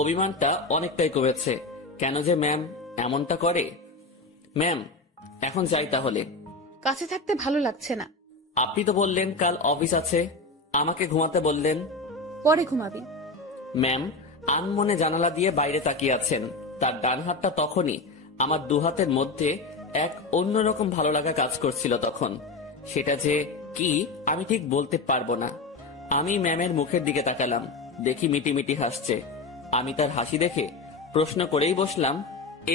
অভিমানটা অনেকটাই কমেছে। কেন যে ম্যাম এমনটা করে? ম্যাম, এখন যাই তাহলে। কাছে থাকতে ভালো লাগছে না। আপনি তো বললেন কাল অফিস আছে, আমাকে ঘুমাতে বললেন। পরে ঘুমাবি। ম্যাম আনমনে জানালা দিয়ে বাইরে তাকিয়ে আছেন। তার ডান হাতটা তখনই আমার দু হাতের মধ্যে এক অন্যরকম ভালো লাগা কাজ করছিল তখন। সেটা যে কি আমি ঠিক বলতে পারবো না। আমি ম্যামের মুখের দিকে তাকালাম, দেখি মিটিমিটি হাসছে। আমি তার হাসি দেখে প্রশ্ন করেই বসলাম,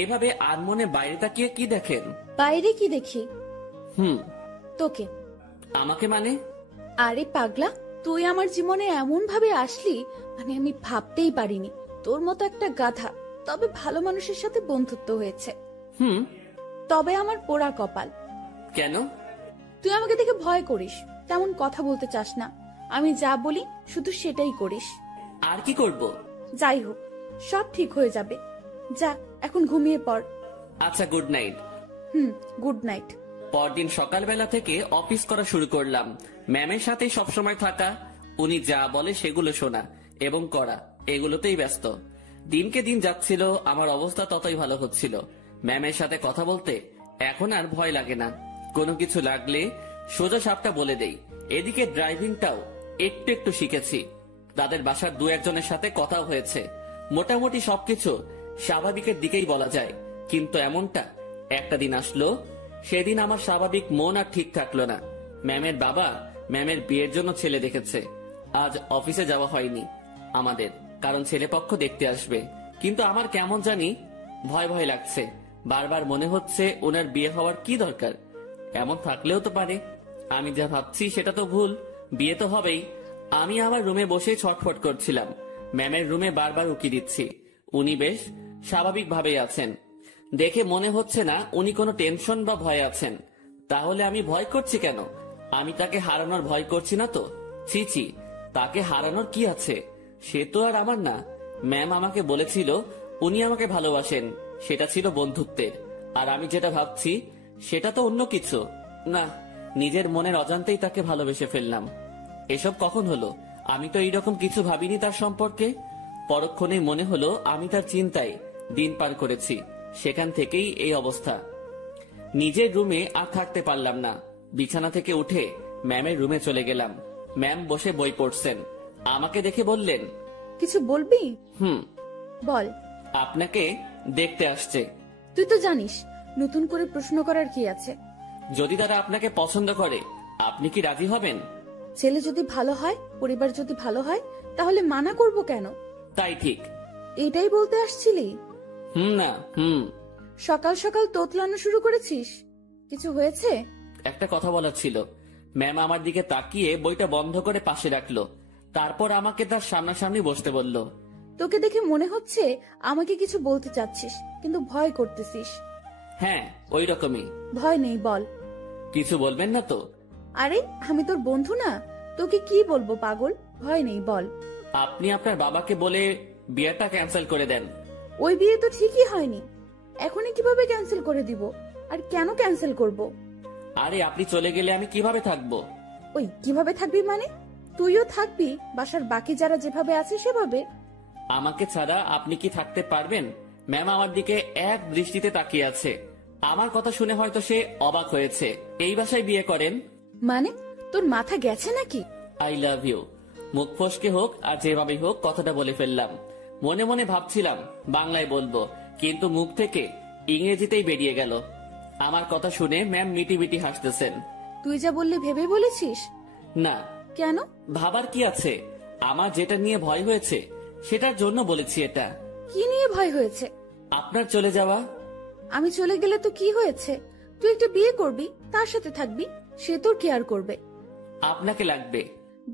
এভাবে আনমনে বাইরে তাকিয়ে কি দেখেন? বাইরে কি দেখি? তোকে। আমাকে মানে? আরে পাগলা, তুই আমার জীবনে এমন ভাবে আসলি, মানে আমি ভাবতেই পারিনি। তোর মতো একটা গাধা, তবে ভালো মানুষের সাথে বন্ধুত্ব হয়েছে। তবে আমার পোড়া কপাল। কেন? তুই আমাকে দেখে ভয় করিস, তেমন কথা বলতে চাস না। আমি যা বলি শুধু সেটাই করিস। আর কি করব? যাই হোক, সব ঠিক হয়ে যাবে। যা এখন ঘুমিয়ে পড়। আচ্ছা, গুড নাইট। Good night. পরদিন সকালবেলা থেকে অফিস করা শুরু করলাম। ম্যামের সাথে সবসময় থাকা, উনি যা বলে সেগুলো শোনা এবং করা, এগুলোতেই ব্যস্ত। দিনকে দিন যাচ্ছিল, আমার অবস্থা ততই ভালো হচ্ছিল। ম্যামের সাথে কথা বলতে এখন আর ভয় লাগে না। কোনো কিছু লাগলে সোজা সাপটা বলে দেই। এদিকে ড্রাইভিংটাও একটু একটু শিখেছি। তাদের বাসার দু একজনের সাথে কথাও হয়েছে। মোটামুটি সবকিছু স্বাভাবিকের দিকেই বলা যায়। কিন্তু এমনটা একটা দিন আসলো সেদিন আমার স্বাভাবিক মন আর ঠিক থাকলো না। ম্যামের বাবা ম্যামের বিয়ের জন্য ছেলে দেখেছে। আজ অফিসে যাওয়া হয়নি আমাদের, কারণ ছেলেপক্ষ দেখতে আসবে। কিন্তু আমার কেমন জানি ভয় ভয় লাগছে। বারবার মনে হচ্ছে ওনার বিয়ে হওয়ার কি দরকার, এমন থাকলেও তো পারে। আমি যা ভাবছি সেটা তো ভুল, বিয়ে তো হবেই। আমি আমার রুমে বসে ছটফট করছিলাম। ম্যামের রুমে বারবার উকি দিচ্ছি। উনি বেশ স্বাভাবিকভাবেই আছেন, দেখে মনে হচ্ছে না উনি কোনো টেনশন বা ভয় আছেন। তাহলে আমি ভয় করছি কেন? আমি তাকে হারানোর ভয় করছি না তো। ছি ছি, তাকে হারানোর কি আছে? সে তো আর আমার না। ম্যাম আমাকে বলেছিল উনি আমাকে ভালোবাসেন, সেটা ছিল বন্ধুত্বের। আর আমি যেটা ভাবছি সেটা তো অন্য কিছু। না, নিজের মনের অজান্তেই তাকে ভালোবেসে ফেললাম। এসব কখন হলো? আমি তো এইরকম কিছু ভাবিনি তার সম্পর্কে। পরক্ষণে মনে হলো আমি তার চিন্তায় দিন পার করেছি, সেখান থেকেই এই অবস্থা। নিজের রুমে আর থাকতে পারলাম না। বিছানা থেকে উঠে ম্যামের রুমে চলে গেলাম। ম্যাম বসে বই পড়ছেন। আমাকে দেখে বললেন, কিছু বলবি? বল। আপনাকে দেখতে আসছে। তুই তো জানিস নতুন করে প্রশ্ন করার কি আছে। যদি তারা আপনাকে পছন্দ করে, আপনি কি রাজি হবেন? ছেলে যদি ভালো হয়, পরিবার যদি ভালো হয়, তাহলে মানা করব কেন? তাই ঠিক। এটাই বলতে আসছিলি? না। সকাল সকাল তোতলানো শুরু করেছিস। কিছু হয়েছে? একটা কথা বলার ছিল। ম্যাম আমার দিকে তাকিয়ে বইটা বন্ধ করে পাশে রাখলো। তারপর আমাকে তার সামনাসামনি বসতে বলল। তোকে দেখে মনে হচ্ছে আমাকে কিছু বলতে চাচ্ছিস, কিন্তু ভয় করতেছিস। হ্যাঁ, ওই রকমই। ভয় নেই, বল। কিছু বলবেন না তো? আরে আমি তোর বন্ধু না, তোকে কি বলবো পাগল। ভয় নেই, বল। আপনি আপনার বাবাকে বলে বিয়েটা ক্যান্সেল করে দেন। ওই বিয়ে তো ঠিকই হয়নি, এখনই কিভাবে ক্যান্সেল করে দিব? আর কেন ক্যান্সেল করব? আরে আপনি চলে গেলে আমি কিভাবে থাকবো? ওই কিভাবে থাকবি মানে? তুইও থাকবি বাসার বাকি যারা যেভাবে আছে সেভাবে। আমাকে ছাড়া আপনি কি থাকতে পারবেন? ম্যাম আমার দিকে এক দৃষ্টিতে তাকিয়ে আছে। আমার কথা শুনে হয়তো সে অবাক হয়েছে। এই বাসায় বিয়ে করেন মানে? তোর মাথা গেছে নাকি? I love you. মুখ ফসকে হোক আর যেভাবেই হোক কথাটা বলে ফেললাম। মনে মনে ভাবছিলাম বাংলায় বলবো, কিন্তু মুখ থেকে ইংরেজিতেই বেরিয়ে গেল। আমার কথা শুনে ম্যাম মিটি মিটি হাসতেছেন। তুই যা বললি ভেবে বলেছিস? না। কেন? ভাবার কি আছে? আমার যেটা নিয়ে ভয় হয়েছে সেটার জন্য বলেছি এটা। কি নিয়ে ভয় হয়েছে? আপনার চলে যাওয়া। আমি চলে গেলে তো কি হয়েছে? তুই একটা বিয়ে করবি, তার সাথে থাকবি, সে তোর কেয়ার করবে। আপনাকে লাগবে।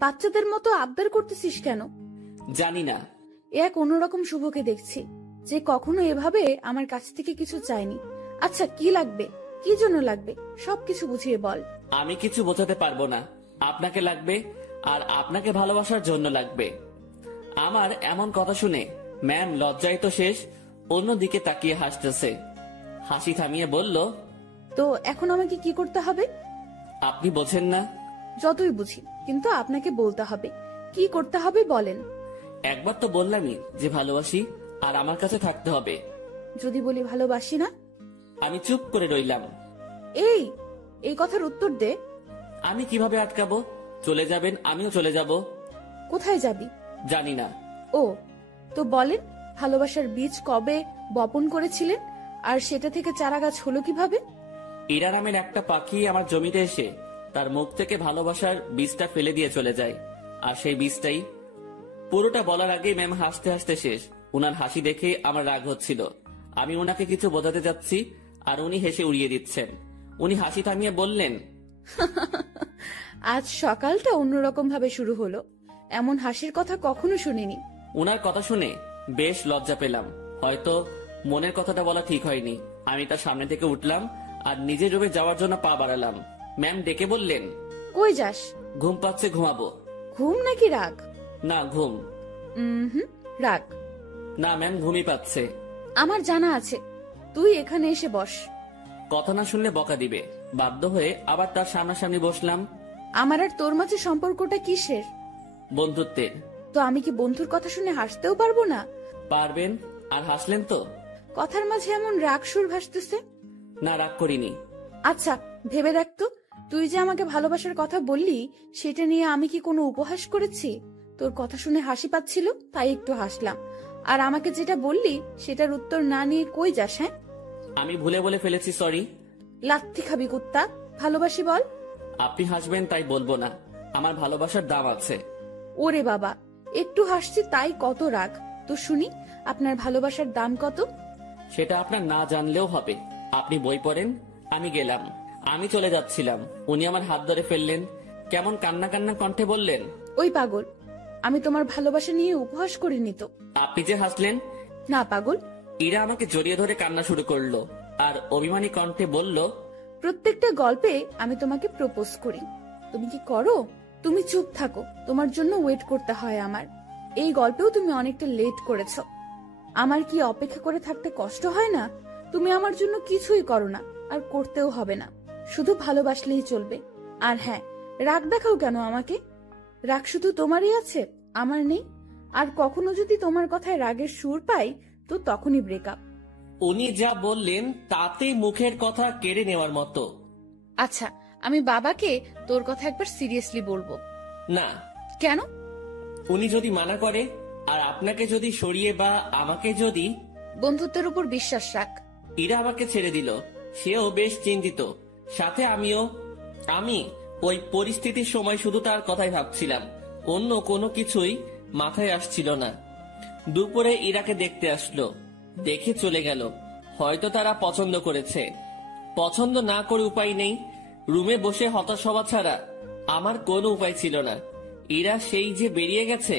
বাচ্চাদের মতো আবদার করতেছিস কেন? জানি না। এক অন্যরকম শুভকে দেখছি, যে কখনো এভাবে আমার কাছ থেকে কিছু চায়নি। আচ্ছা কি লাগবে, কি জন্য লাগবে, সবকিছু বুঝিয়ে বল। আমি কিছু বোঝাতে পারবো না। আপনাকে লাগবে, আর আপনাকে ভালোবাসার জন্য লাগবে। আমার এমন কথা শুনে ম্যাম লজ্জায় তো শেষ, অন্যদিকে তাকিয়ে হাসতেছে। হাসি থামিয়ে বলল, তো এখন আমাকে কি করতে হবে? আপনি বোঝেন না? যতই বুঝি, কিন্তু আপনাকে বলতে হবে। কি করতে হবে বলেন। একবার তো বললামই যে ভালোবাসি, আর আমার কাছে থাকতে হবে। যদি বলি ভালোবাসি না? আমি চুপ করে রইলাম। এই কথার উত্তর দে। আমি কিভাবে আটকাবো? চলে যাবেন, আমিও চলে যাব। কোথায় যাবি? জানি না। ও, তো বলেন, ভালোবাসার বীজ কবে বপন করেছিলেন, আর সেটা থেকে চারা গাছ হলো কিভাবে? ইরা নামের একটা পাখি আমার জমিতে এসে তার মুখ থেকে ভালোবাসার বীজটা ফেলে দিয়ে চলে যায়, আর সেই বীজটাই। পুরোটা বলার আগেই ম্যাম হাসতে হাসতে শেষ। উনার হাসি দেখে আমার রাগ হচ্ছিল। আমি ওনাকে কিছু বোঝাতে যাচ্ছি, আর উনি হেসে উড়িয়ে দিচ্ছেন। উনি হাসি থামিয়ে বললেন, আজ সকালটা অন্যরকম ভাবে শুরু হলো, এমন হাসির কথা কখনো শুনিনি। উনার কথা শুনে বেশ লজ্জা পেলাম। হয়তো মনের কথাটা বলা ঠিক হয়নি। আমি তার সামনে থেকে উঠলাম আর নিজের রুমে যাওয়ার জন্য পা বাড়ালাম। ম্যাম ডেকে বললেন, কই যাস? ঘুম পাচ্ছে, ঘুমাবো। ঘুম নাকি রাগ? না, ঘুম। রাগ না ম্যাম, ঘুমই পাচ্ছে। আমার জানা আছে, তুই এখানে এসে বস। কথা না শুনলে বকা দিবে। বাধ্য হয়ে আবার তার সামনাসামনি বসলাম। আমার আর তোর মাঝে সম্পর্কটা কিসের? বন্ধুত্বের। তো আমি কি বন্ধুর কথা শুনে হাসতেও পারবো না? পারবেন। আর হাসলেন তো? কথার মাঝে এমন রাগ সুর ভাসতেছে। না, রাগ করিনি। আচ্ছা ভেবে দেখ তো, তুই যে আমাকে ভালোবাসার কথা বললি, সেটা নিয়ে আমি কি কোনো উপহাস করেছি? তোর কথা শুনে হাসি পাচ্ছিল তাই একটু হাসলাম। আর আমাকে যেটা বললি সেটার উত্তর না নিয়ে কই যাস? হ্যাঁ, আমি ভুলে বলে ফেলেছি, সরি। লাত্তি খাবি কুত্তা। ভালোবাসি বল। আপনি হাসবেন তাই বলবো না, আমার ভালোবাসার দাম আছে। ওরে বাবা, একটু হাসছি তাই কত রাগ। তো শুনি, আপনার ভালোবাসার দাম কত? সেটা আপনার না জানলেও হবে। আপনি বই পড়েন, আমি গেলাম। আমি চলে যাচ্ছিলাম, উনি আমার হাত ধরে ফেললেন। কেমন কান্না কান্না কণ্ঠে বললেন, ওই পাগল, আমি তোমার ভালোবাসা নিয়ে উপহাস করিনি তো। আপনি যে হাসলেন। না পাগল। ইরা আমাকে জড়িয়ে ধরে কান্না শুরু করলো আর অভিমানী কণ্ঠে বলল, প্রত্যেকটা গল্পে আমি তোমাকে প্রপোজ করি, তুমি কি করো? তুমি চুপ থাকো, তোমার জন্য ওয়েট করতে হয় আমার। এই গল্পেও তুমি অনেকটা লেট করেছো। আমার কি অপেক্ষা করে থাকতে কষ্ট হয় না? তুমি আমার জন্য কিছুই করো না, আর করতেও হবে না। শুধু ভালোবাসলেই চলবে। আর হ্যাঁ, রাগ দেখাও কেন আমাকে? রাগ শুধু তোমারই আছে, আমার নেই। আর কখনো যদি তোমার কথায় রাগের সুর পাই, তো তখনই ব্রেকআপ। উনি যা বললেন তাতে মুখের কথা কেড়ে নেওয়ার মতো। আচ্ছা, আমি বাবাকে তোর কথা একবার সিরিয়াসলি বলবো। না। কেন? উনি যদি মানা করে, আর আপনাকে যদি সরিয়ে বা আমাকে যদি। বন্ধুত্বের উপর বিশ্বাস রাখ। ইরা আমাকে ছেড়ে দিল, সেও বেশ চিন্তিত, সাথে আমিও। আমি ওই পরিস্থিতির সময় শুধু তার কথাই ভাবছিলাম, অন্য কোনো কিছুই মাথায় আসছিল না। দুপুরে ইরাকে দেখতে আসলো, দেখে চলে গেল। হয়তো তারা পছন্দ করেছে। পছন্দ না করে উপায় নেই, রুমে বসে হতাশ হওয়া ছাড়া আমার কোনো উপায় ছিল না। ইরা সেই যে বেরিয়ে গেছে,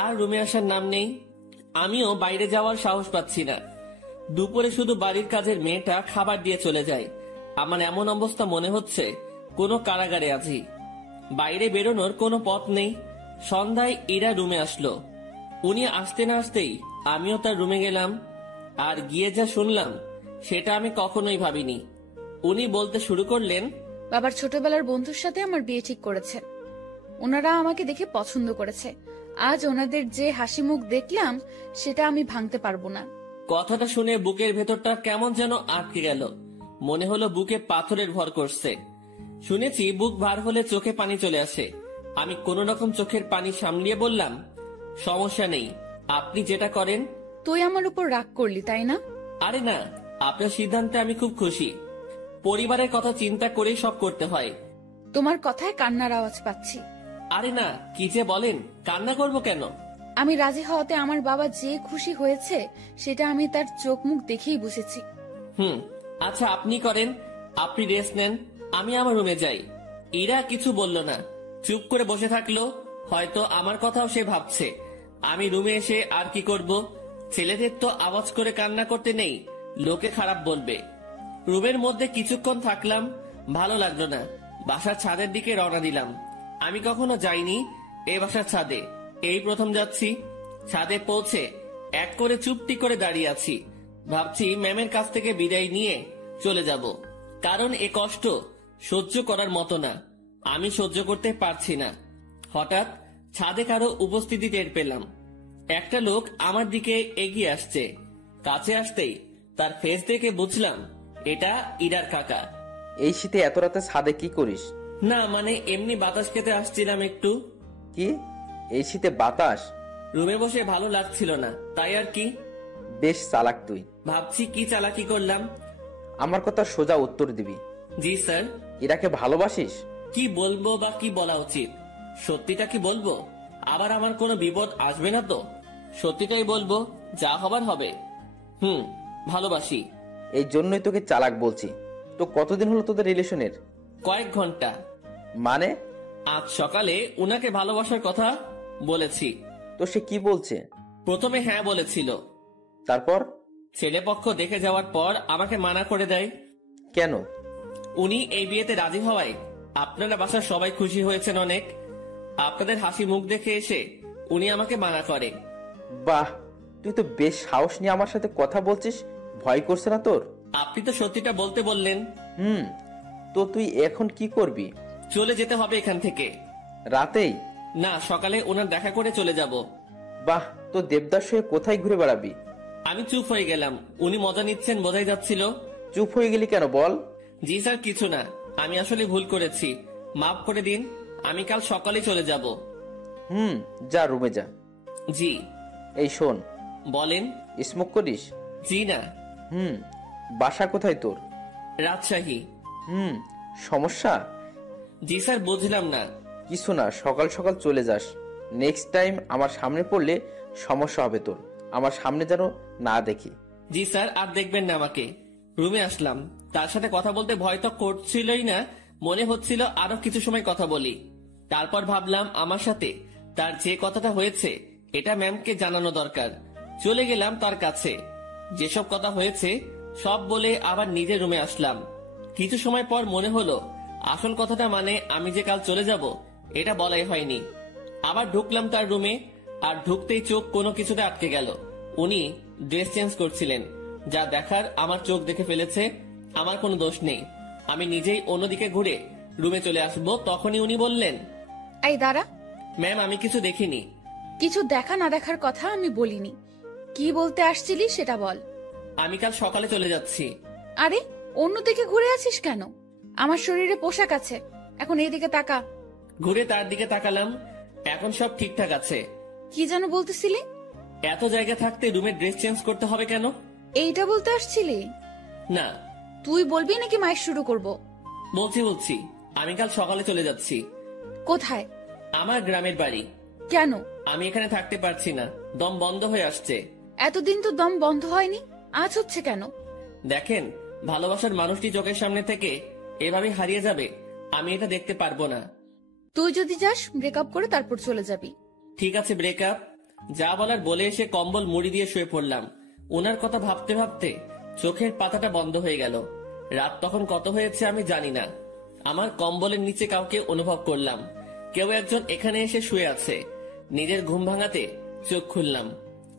আর রুমে আসার নাম নেই। আমিও বাইরে যাওয়ার সাহস পাচ্ছি না। দুপুরে শুধু বাড়ির কাজের মেয়েটা খাবার দিয়ে চলে যায়। আমার এমন অবস্থা মনে হচ্ছে কোনো কারাগারে আছি, বাইরে বেরোনোর কোনো পথ নেই। সন্ধ্যায় ইরা রুমে আসলো। উনি আসতে না আসতেই আমিও তার রুমে গেলাম, আর গিয়ে যা শুনলাম সেটা আমি কখনোই ভাবিনি। উনি বলতে শুরু করলেন, বাবার ছোটবেলার বন্ধুর সাথে আমার বিয়ে ঠিক করেছে। ওনারা আমাকে দেখে পছন্দ করেছে। আজ ওনাদের যে হাসি মুখ দেখলাম, সেটা আমি ভাঙতে পারবো না। কথাটা শুনে বুকের ভেতরটা কেমন যেন আটকে গেল। মনে হলো বুকে পাথরের ভর করছে। শুনেছি বুক ভার হলে চোখে পানি চলে আসে। আমি কোন রকম চোখের পানি সামলিয়ে বললাম, সমস্যা নেই, আপনি যেটা করেন। তুই আমার উপর রাগ করলি তাই না? আরে না, আপনার সিদ্ধান্তে আমি খুব খুশি। পরিবারের কথা চিন্তা করেই সব করতে হয়। তোমার কথায় কান্নার আওয়াজ পাচ্ছি। আরে না, কি যে বলেন, কান্না করব কেন? আমি রাজি হওয়াতে আমার বাবা যে খুশি হয়েছে, সেটা আমি তার চোখ মুখ দেখেই বুঝেছি। আচ্ছা আপনি করেন, আপনি রেস্ট নেন, আমি আমার রুমে যাই। ইরা কিছু বলল না, চুপ করে বসে থাকলো। হয়তো আমার কথাও সে ভাবছে। আমি রুমে এসে আর কি করব? ছেলেদের তো আওয়াজ করে কান্না করতে নেই, লোকে খারাপ বলবে। রুমের মধ্যে কিছুক্ষণ থাকলাম, ভালো লাগলো না। বাসার ছাদের দিকে রওনা দিলাম। আমি কখনো যাইনি এই বাসার ছাদে, এই প্রথম যাচ্ছি। ছাদে পৌঁছে এক করে চুপটি করে দাঁড়িয়ে আছি। ভাবছি ম্যামের কাছ থেকে বিদায় নিয়ে চলে যাব, কারণ এ কষ্ট সহ্য করার মতো না, আমি সহ্য করতে পারছি না। হঠাৎ ছাদে কারো উপস্থিতি টের পেলাম। একটা লোক আমার দিকে এগিয়ে আসছে। কাছে আসতেই তার ফেস দেখে বুঝলাম এটা ইরার কাকা। এই শীতে এত রাতে ছাদে কি করিস? না মানে এমনি বাতাস খেতে আসছিলাম একটু। কি এই শীতে বাতাস? রুমে বসে ভালো লাগছিল না, তাই আর কি। বেশ চালাক তুই। ভাবছি কি চালাকি করলাম। আমার কথা সোজা উত্তর দিবি। জি স্যার। ইরাকে ভালোবাসিস? কি বলবো বা কি বলা উচিত? সত্যিটা কি বলবো? আবার আমার কোনো বিপদ আসবে না তো? সত্যিটাই বলবো, যা হবার হবে। ভালোবাসি। এই জন্যই তোকে চালাক বলছি। তো কতদিন হলো তোদের রিলেশনের? কয়েক ঘন্টা। মানে? আজ সকালে উনাকে ভালোবাসার কথা বলেছি। তো সে কি বলছে? প্রথমে হ্যাঁ বলেছিল, তারপর? ছেলেপক্ষ দেখে যাওয়ার পর আমাকে মানা করে দেয়। কেন? উনি এই বিয়েতে রাজি হওয়ায় আপনারা বাসার সবাই খুশি হয়েছেন অনেক। আপনাদের হাসি মুখ দেখে এসে উনি আমাকে মানা করে। বাহ, তুই তো বেশ সাহস নিয়ে আমার সাথে কথা বলছিস। ভয় করছে না তোর? আপনি তো সত্যিটা বলতে বললেন। তো তুই এখন কি করবি? চলে যেতে হবে এখান থেকে। রাতেই? না, সকালে ওনার দেখা করে চলে যাব। বাহ, তো দেবদাস হয়ে কোথায় ঘুরে বেড়াবি? আমি চুপ হয়ে গেলাম। উনি মজা নিচ্ছেন বোঝাই যাচ্ছিল। চুপ হয়ে গেলি কেন বল? জি স্যার, কিছু না, আমি আসলে ভুল করেছি, মাফ করে দিন। আমি কাল সকালে চলে যাব। যা রুমে যা। জি। এই শোন। বলেন। স্মোক করিস? জি না। বাসা কোথায় তোর? রাজশাহী। সমস্যা? জি স্যার, বুঝলাম না। কিছু না, সকাল সকাল চলে যাস। নেক্সট টাইম আমার সামনে পড়লে সমস্যা হবে তোর। আমার সামনে যেন না দেখি। জি স্যার, আর দেখবেন না আমাকে। রুমে আসলাম, তার সাথে কথা বলতে ভয় তো করছিলই না, মনে হচ্ছিল আরো কিছু সময় কথা বলি। তারপর ভাবলাম আমার সাথে তার যে কথাটা হয়েছে এটা ম্যামকে জানানো দরকার। চলে গেলাম তার কাছে, যেসব কথা হয়েছে সব বলে আবার নিজের রুমে আসলাম। কিছু সময় পর মনে হলো আসল কথাটা, মানে আমি যে কাল চলে যাব এটা বলাই হয়নি। আবার ঢুকলাম তার রুমে, আর ঢুকতেই চোখ কোনো কিছুতে আটকে গেল। উনি ড্রেস চেঞ্জ করছিলেন, যা দেখার আমার চোখ দেখে ফেলেছে, আমার কোনো দোষ নেই। আমি নিজেই অন্যদিকে ঘুরে রুমে চলে আসবো, তখনই উনি বললেন, এই দাঁড়া। ম্যাম আমি কিছু দেখিনি। কিছু দেখা না দেখার কথা আমি বলিনি, কি বলতে আসছিলি সেটা বল। আমি কাল সকালে চলে যাচ্ছি। আরে অন্যদিকে ঘুরে আছিস কেন? আমার শরীরে পোশাক আছে, এখন এইদিকে তাকা। ঘুরে তার দিকে তাকালাম, এখন সব ঠিকঠাক আছে। কি যেন বলতেছিলি? এত জায়গা থাকতে রুমে ড্রেস চেঞ্জ করতে হবে কেন? এইটা বলতে আসছিলি? না। তুই বলবি নাকি মাইক শুরু করব? বলছি আমি কাল সকালে চলে যাচ্ছি। কোথায়? আমার গ্রামের বাড়ি। কেন? আমি এখানে থাকতে পারছি না, দম বন্ধ হয়ে আসছে। এতদিন তো দম বন্ধ হয়নি, আজ হচ্ছে কেন? দেখেন, ভালোবাসার মানুষটি চোখের সামনে থেকে এভাবে হারিয়ে যাবে, আমি এটা দেখতে পারবো না। তুই যদি যাস ব্রেকআপ করে তারপর চলে যাবি। ঠিক আছে, ব্রেকআপ। যা বলার বলে এসে কম্বল মুড়ি দিয়ে শুয়ে পড়লাম। ওনার কথা ভাবতে ভাবতে চোখের পাতাটা বন্ধ হয়ে গেল। রাত তখন কত হয়েছে আমি জানি না। আমার কম্বলের নিচে কাউকে অনুভব করলাম, কেউ একজন এখানে এসে শুয়ে আছে। নিজের ঘুম ভাঙাতে চোখ খুললাম,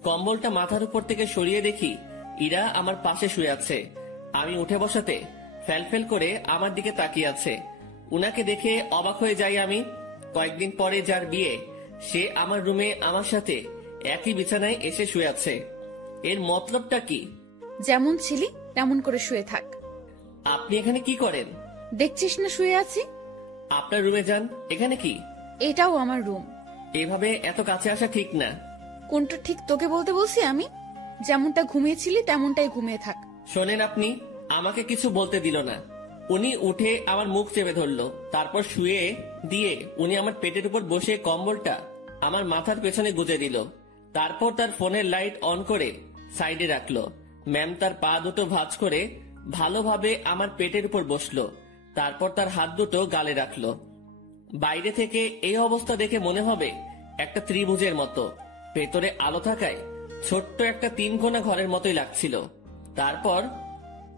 কম্বলটা মাথার উপর থেকে সরিয়ে দেখি ইরা আমার পাশে শুয়ে আছে। আমি উঠে বসাতে ফেল করে আমার দিকে তাকিয়ে আছে। উনাকে দেখে অবাক হয়ে যাই আমি। কয়েকদিন পরে যার বিয়ে, সে আমার রুমে আমার সাথে একই বিছানায় এসে শুয়ে আছে। এর মতলবটা কি? যেমন ছিলি তেমন করে শুয়ে থাক। আপনি এখানে কি করেন? দেখছিস না শুয়ে আছি। আপনার রুমে যান, এখানে কি? এটাও আমার রুম। এভাবে এত কাছে আসা ঠিক না। কোনটা ঠিক তোকে বলতে বলছি আমি? যেমনটা ঘুমিয়েছিলি তেমনটাই ঘুমিয়ে থাক। শোনেন, আপনি আমাকে কিছু বলতে দিল না। উনি উঠে আমার মুখ চেপে ধরলো, তারপর শুয়ে দিয়ে উনি আমার পেটের উপর বসে কম্বলটা আমার মাথার পেছনে গুজে দিল। তারপর তার ফোনের লাইট অন করে সাইডে রাখলো। ম্যাম তার পা দুটো ভাঁজ করে ভালোভাবে আমার পেটের উপর বসলো, তারপর তার হাত দুটো গালে রাখলো। বাইরে থেকে এই অবস্থা দেখে মনে হবে একটা ত্রিভুজের মতো, ভেতরে আলো থাকায় ছোট্ট একটা 3 কোণা ঘরের মতোই লাগছিল। তারপর,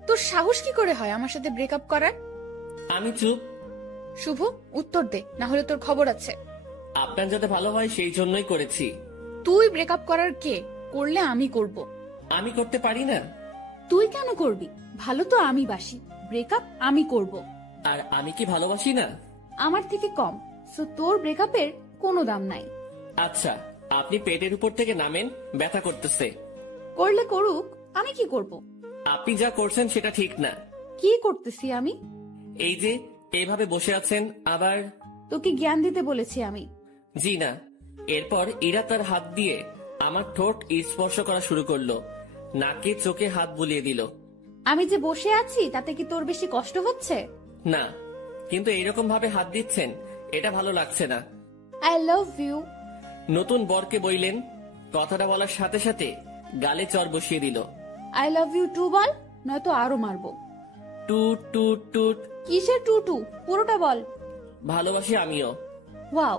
তোর সাহস কি করে হয় আমার সাথে ব্রেকআপ করার? আমি চুপ। শুভ, উত্তর দে, না হলে তোর খবর আছে। আপনার যাতে ভালো হয় সেই জন্যই করেছি। তুই ব্রেকআপ করার কে? করলে আমি করব। আমি করতে পারি না। তুই কেন করবি? ভালো তো আমি বাসি, ব্রেকআপ আমি করব। আর আমি কি ভালোবাসি না? আমার থেকে কম, সো তোর ব্রেকআপের কোনো দাম নাই। আচ্ছা, আপনি পেটের উপর থেকে নামেন, ব্যথা করতেছে। করলে করুক, আমি কি করব? আপনি যা করছেন সেটা ঠিক না। কি করতেছি আমি? এই যে এইভাবে বসে আছেন, আবার তোকে জ্ঞান দিতে বলেছি আমি। জি না। এরপর ইরা তার হাত দিয়ে আমার ঠোঁট স্পর্শ করা শুরু করলো, নাকে চোখে হাত বুলিয়ে দিল। আমি যে বসে আছি তাতে কি তোর বেশি কষ্ট হচ্ছে? না, কিন্তু এইরকম ভাবে হাত দিচ্ছেন এটা ভালো লাগছে না। I love you. নতুন বরকে বইলেন, কথাটা বলার সাথে সাথে গালে চর বসিয়ে দিল। আই লাভ ইউ টু বল, নয়তো আরো মারবো। টুট টুট টুট। কিসের টুটু? পুরোটা বল। ভালোবাসি আমিও। ওয়াও,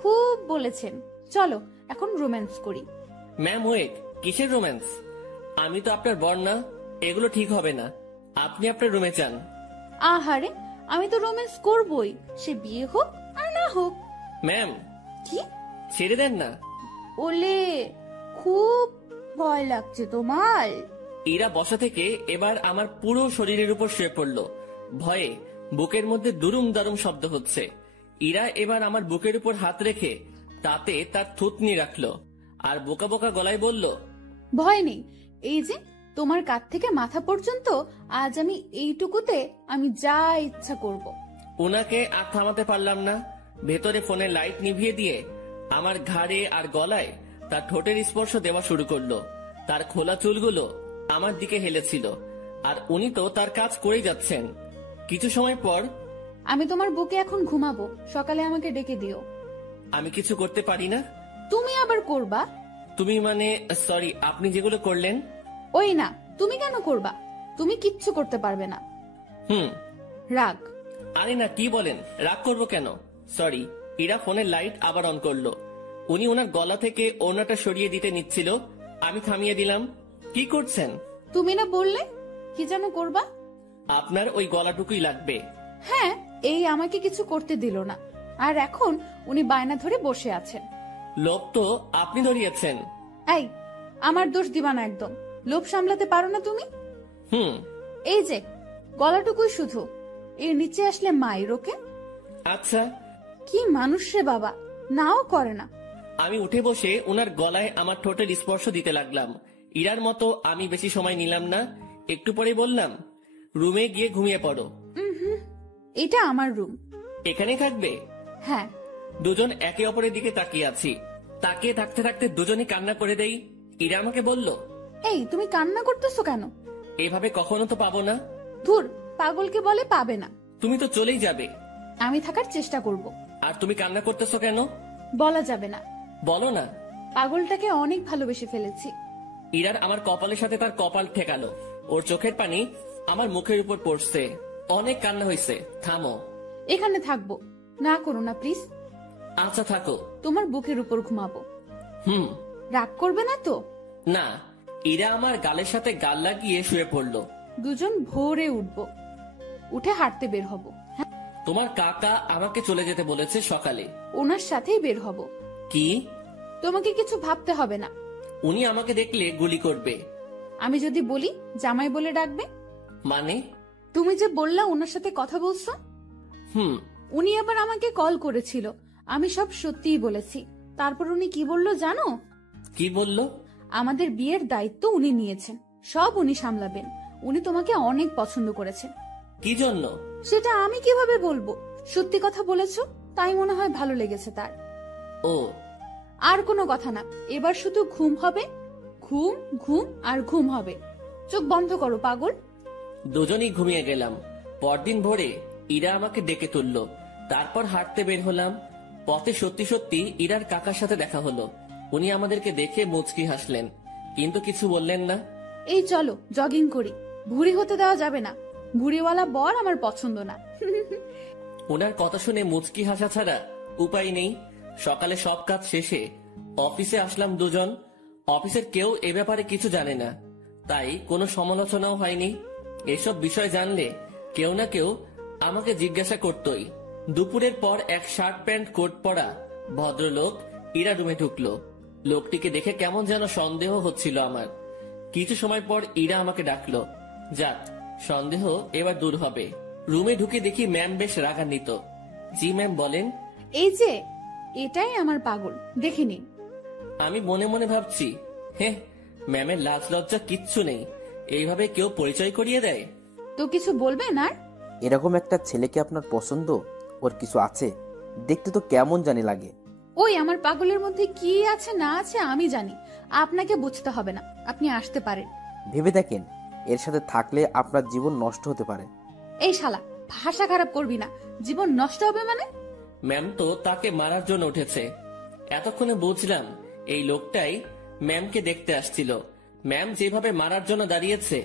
খুব বলেছেন। চলো এখন রোম্যান্স করি। ম্যাম ওয়েট, কিসের রোম্যান্স? আমি তো আপনার বর না, এগুলো ঠিক হবে না। আপনি আপনার রুমে যান। আহারে, আমি তো রোম্যান্স করবই, সে বিয়ে হোক আর না হোক। ম্যাম, কি? ছেড়ে দেন না। ওলে, খুব ভয় লাগছে তোমার? ইরা বসা থেকে এবার আমার পুরো শরীরের উপর শুয়ে পড়লো। ভয়ে বুকের মধ্যে দুরুম দারুম শব্দ হচ্ছে। ইরা এবার আমার বুকের উপর হাত রেখে তাতে তার থুতনি রাখলো, আর বোকা বোকা গলায় বলল, ভয় নেই, এই যে তোমার কাঁধ থেকে মাথা পর্যন্ত আজ আমি এইটুকুতে আমি যা ইচ্ছা করব। ওনাকে আর থামাতে পারলাম না। ভেতরে ফোনের লাইট নিভিয়ে দিয়ে আমার ঘাড়ে আর গলায় তার ঠোঁটের স্পর্শ দেওয়া শুরু করলো। তার খোলা চুলগুলো আমার দিকে হেলেছিল, আর উনি তো তার কাজ করেই যাচ্ছেন। কিছু সময় পর, আমি তোমার বুকে এখন ঘুমাবো, সকালে আমাকে ডেকে দিও। আমি কিছু করতে পারি না। তুমি আবার করবা? তুমি মানে, সরি, আপনি যেগুলো করলেন। ওই না, তুমি কেন করবা? তুমি কিচ্ছু করতে পারবে না। রাগ। আরে না, কি বলেন, রাগ করবো কেন? সরি। ইরা ফোনের লাইট আবার অন করলো। উনি ওনার গলা থেকে ওড়নাটা সরিয়ে দিতে নিচ্ছিল, আমি থামিয়ে দিলাম। কি করছেন? তুমি না বললে কি যেন করবা? আপনার ওই গলাটুকুই লাগবে। হ্যাঁ, এই আমাকে কিছু করতে দিল না, আর এখন উনি বায়না ধরে বসে আছেন। লোভ তো আপনি ধরিয়েছেন। এই, আমার দোষ দিবা না একদম। লোভ সামলাতে পারো না তুমি? এই যে গলাটুকুই শুধু, এর নিচে আসলে মায়ের ওকে। আচ্ছা। কি মানুষ রে বাবা, নাও করে না। আমি উঠে বসে ওনার গলায় আমার ঠোঁটের স্পর্শ দিতে লাগলাম। ইরার মতো আমি বেশি সময় নিলাম না, একটু পরে বললাম, রুমে গিয়ে ঘুমিয়ে পড়ো। এটা আমার রুম। এখানেই থাকবে? হ্যাঁ। দুজন একে অপরের দিকে তাকিয়ে আছি। তাকিয়ে থাকতে থাকতে দুজনই কান্না করে দেই। ইরা আমাকে বলল, এই তুমি কান্না করতেছো কেন? এভাবে কখনো তো পাবো না। ধুর, পাগলকে বলে পাবে না। তুমি তো চলেই যাবে। আমি থাকার চেষ্টা করব। আর তুমি কান্না করতেছো কেন? বলা যাবে না। বলো না। পাগলটাকে অনেক ভালোবেসে ফেলেছি। ইরার আমার কপালের সাথে তার কপাল ঠেকালো। ওর চোখের পানি আমার মুখের উপর পড়ছে। অনেক কান্না হয়েছে। থামো। এখানে থাকবো না, করো না প্লিজ। আচ্ছা থাকো। তোমার বুকের উপর ঘুমাবো। রাগ করবে না তো? না। ইরা আমার গালের সাথে গাল লাগিয়ে শুয়ে পড়লো। দুজন ভোরে উঠবো, উঠে হাঁটতে বের হব। তোমার কাকা আমাকে চলে যেতে বলেছে সকালে। ওনার সাথেই বের হব। কি? তোমাকে কিছু ভাবতে হবে না। উনি আমাকে দেখলে গুলি করবে। আমি যদি বলি জামাই বলে ডাকবে। মানে? তুমি যে বললা ওনার সাথে কথা বলছো। উনি আবার আমাকে কল করেছিল, আমি সব সত্যিই বলেছি। তারপর উনি কি বললো জানো? কি বললো? আমাদের বিয়ের দায়িত্ব উনি নিয়েছেন, সব উনি সামলাবেন। উনি তোমাকে অনেক পছন্দ করেছেন। কি জন্য? সেটা আমি কিভাবে বলবো? সত্যি কথা বলেছো, তাই মনে হয় ভালো লেগেছে তার। ও। আর কোনো কথা না, এবার শুধু ঘুম হবে, ঘুম ঘুম আর ঘুম হবে। চোখ বন্ধ করো পাগল। দুজনই ঘুমিয়ে গেলাম। পরদিন ভোরে ইরা আমাকে ডেকে তুললো। তারপর হাঁটতে বের হলাম। পথে সত্যি সত্যি ইরার কাকার সাথে দেখা হলো। উনি আমাদেরকে দেখে মুচকি হাসলেন, কিন্তু কিছু বললেন না। এই চলো জগিং করি। ভুঁড়ি হতে দেওয়া যাবে না, ভুঁড়িওয়ালা বর আমার পছন্দ না। ওনার কথা শুনে মুচকি হাসা ছাড়া উপায় নেই। সকালে সব কাজ শেষে অফিসে আসলাম দুজন। অফিসের কেউ এ ব্যাপারে কিছু জানে না, তাই কোনো সমালোচনাও হয়নি। এসব বিষয় জানলে কেউ না কেউ আমাকে জিজ্ঞাসা করতই। দুপুরের পর এক শার্ট প্যান্ট কোট পরা ভদ্রলোক ইরা রুমে ঢুকলো। লোকটিকে দেখে কেমন যেন সন্দেহ হচ্ছিল আমার। কিছু সময় পর ইরা আমাকে ডাকলো। যাক, সন্দেহ এবার দূর হবে। রুমে ঢুকে দেখি ম্যাম বেশ রাগান্বিত। জি ম্যাম, বলেন। এই যে এটাই আমার পাগল, দেখে নিন। আমি মনে মনে ভাবছি, হ্যাঁ, ম্যামের লাজ লজ্জা কিচ্ছু নেই, এইভাবে কেউ পরিচয় করিয়ে দেয়। তো কিছু বলবেন আর? এরকম একটা ছেলেকে আপনার পছন্দ? ওর কিছু আছে? দেখতে তো কেমন জানি লাগে। ওই আমার পাগলের মধ্যে কি আছে না আছে আমি জানি, আপনাকে বুঝতে হবে না। আপনি আসতে পারেন। ভেবে দেখেন, এর সাথে থাকলে আপনার জীবন নষ্ট হতে পারে। এই শালা, ভাষা খারাপ করবি না। জীবন নষ্ট হবে মানে? ম্যাম তো তাকে মারার জন্য উঠেছে। এতক্ষণে বুঝলাম এই লোকটাই ম্যামকে দেখতে আসছিল। ম্যাম যেভাবে মারার জন্য দাঁড়িয়েছে,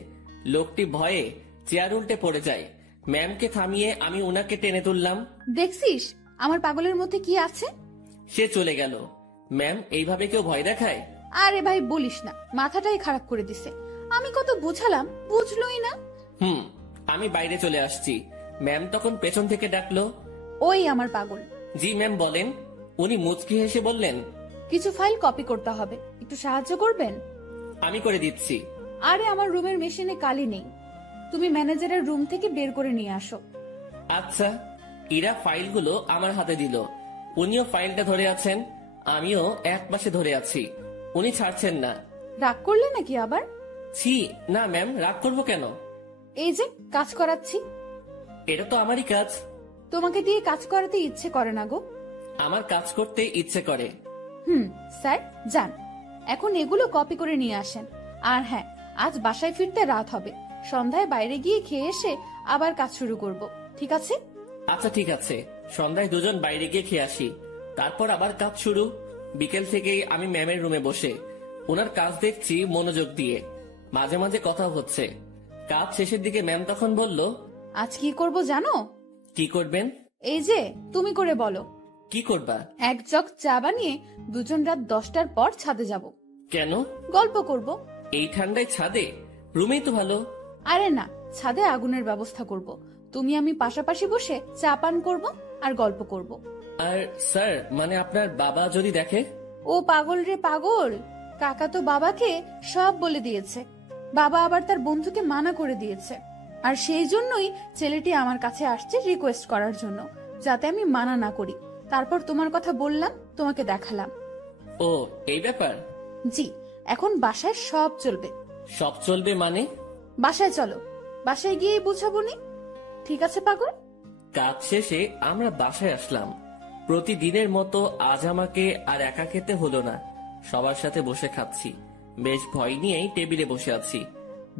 লোকটি ভয়ে চেয়ার উল্টে পড়ে যায়। ম্যামকে থামিয়ে আমি উনাকে টেনে তুললাম। দেখছিস আমার পাগলের মধ্যে কি আছে? সে চলে গেল। ম্যাম, এইভাবে কেউ ভয় দেখায়? আরে ভাই বলিস না, মাথাটাই খারাপ করে দিছে। আমি কত বুঝালাম, বুঝলোই না। আমি বাইরে চলে আসছি। ম্যাম তখন পেছন থেকে ডাকলো, ওই আমার পাগল। জি ম্যাম, বলেন। উনি মুচকি হেসে বললেন, কিছু ফাইল কপি করতে হবে, একটু সাহায্য করবেন? আমি করে দিচ্ছি। আরে আমার রুমের মেশিনে কালি নেই, তুমি ম্যানেজারের রুম থেকে বের করে নিয়ে আসো। আচ্ছা। ইরা ফাইলগুলো আমার হাতে দিল। উনিও ফাইলটা ধরে আছেন, আমিও এক পাশে ধরে আছি। উনি ছাড়ছেন না। রাগ করলে নাকি আবার? ছি না ম্যাম, রাগ করবো কেন? এই যে কাজ করাচ্ছি। এটা তো আমারই কাজ। তোমাকে দিয়ে কাজ করাতে ইচ্ছে করে না গো। আমার কাজ করতে ইচ্ছে করে। স্যার যান, এখন এগুলো কপি করে নিয়ে আসেন। আর হ্যাঁ, আজ বাসায় ফিরতে রাত হবে, সন্ধ্যায় বাইরে গিয়ে খেয়ে এসে আবার কাজ শুরু করব, ঠিক আছে? আচ্ছা ঠিক আছে, সন্ধ্যায় দুজন বাইরে গিয়ে খেয়ে আসি, তারপর আবার কাজ শুরু। বিকেল থেকেই আমি ম্যামের রুমে বসে ওনার কাজ দেখছি মনোযোগ দিয়ে, মাঝে মাঝে কথা হচ্ছে। কাজ শেষের দিকে ম্যাম তখন বলল, আজ কি করব জানো? কি করবেন? এই যে তুমি করে বলো। কি করবা? এক জগ চা বানিয়ে দুজন রাত 10টার পর ছাদে যাব। কেন? গল্প করব। এই ঠান্ডায় ছাদে? রুমেই তো ভালো। আরে না, ছাদে আগুনের ব্যবস্থা করব। তুমি আমি পাশাপাশি বসে চা পান করব আর গল্প করব। আর স্যার, মানে আপনার বাবা যদি দেখে? ও পাগল রে পাগল, কাকা তো বাবাকে সব বলে দিয়েছে। বাবা আবার তার বন্ধুকে মানা করে দিয়েছে, আর সেই জন্যই ছেলেটি আমার কাছে আসছে রিকোয়েস্ট করার জন্য, যাতে আমি মানা না করি। তারপর তোমার কথা বললাম, তোমাকে দেখালাম। ও এই ব্যাপার? জি, এখন বাসায় সব চলবে। সব চলবে মানে? বাসায় চলো, বাসায় গিয়েই বুঝাবো নি, ঠিক আছে পাগল? কাজ শেষে আমরা বাসায় আসলাম। প্রতিদিনের মতো আজ আমাকে আর একা খেতে হলো না, সবার সাথে বসে খাচ্ছি। বেশ ভয় নিয়েই টেবিলে বসে আছি।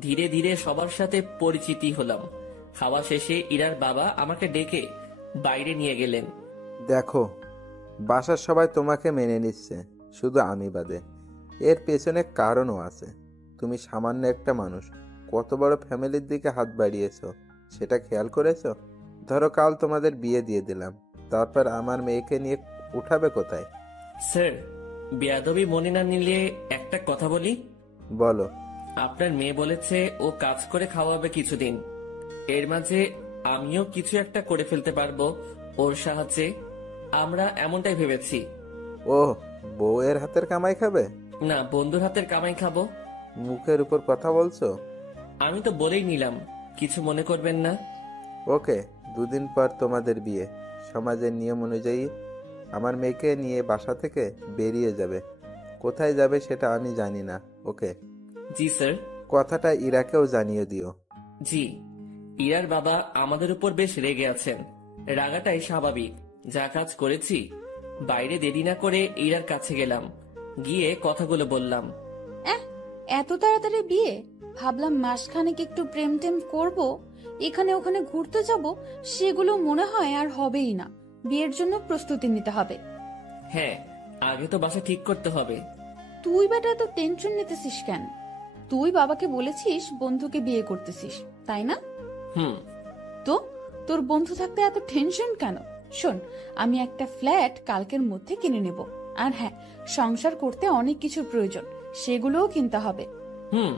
ধীরে ধীরে সবার সাথে পরিচিতি হলাম। খাওয়া শেষে ইরার বাবা আমাকে ডেকে বাইরে নিয়ে গেলেন। দেখো, বাসার সবাই তোমাকে মেনে নিচ্ছে, শুধু আমি বাদে। এর পেছনে কারণও আছে। তুমি সামান্য একটা মানুষ, কত বড় ফ্যামিলির দিকে হাত বাড়িয়েছো সেটা খেয়াল করেছো? ধরো কাল তোমাদের বিয়ে দিয়ে দিলাম, তারপর আমার মেয়েকে নিয়ে উঠাবে কোথায়? স্যার, বেয়াদবি মনে না নিলে একটা কথা বলি। বলো। আপনার মেয়ে বলেছে ও কাজ করে খাওয়াবে কিছুদিন, এর মাঝে আমিও কিছু একটা করে ফেলতে পারবো ওর সাহায্যে। আমরা এমনটাই ভেবেছি। ও, বউয়ের হাতের কামাই খাবে? না, বন্ধুর হাতের কামাই খাবো। মুখের উপর কথা বলছো। আমি তো বলেই নিলাম, কিছু মনে করবেন না। ওকে, দুদিন পর তোমাদের বিয়ে। সমাজের নিয়ম অনুযায়ী আমার মেয়েকে নিয়ে বাসা থেকে বেরিয়ে যাবে। কোথায় যাবে সেটা আমি জানি না। ওকে? জি স্যার। কথাটা ইরাকেও জানিয়ে দিও। জি। ইরার বাবা আমাদের উপর বেশ রেগে আছেন। রাগাটাই স্বাভাবিক, যা কাজ করেছি। বাইরে দেরি না করে ইরার কাছে গেলাম, গিয়ে কথাগুলো বললাম। এত তাড়াতাড়ি বিয়ে? ভাবলাম মাসখানেক একটু প্রেম টেম করবো, এখানে ওখানে ঘুরতে যাব, সেগুলো মনে হয় আর হবেই না। বিয়ের জন্য প্রস্তুতি নিতে হবে। হ্যাঁ, আগে তো বাসা ঠিক করতে হবে। তুই বেটা তো টেনশন নিতেছিস কেন? তুই বাবাকে বলেছিস বন্ধুকে বিয়ে করতেছিস, তাই না? হুম। তো তোর বন্ধু থাকতে এত টেনশন কেন? শোন, আমি একটা ফ্ল্যাট কালকের মধ্যে কিনে নেব। আর হ্যাঁ, সংসার করতে অনেক কিছুর প্রয়োজন, সেগুলোও কিনতে হবে। হুম।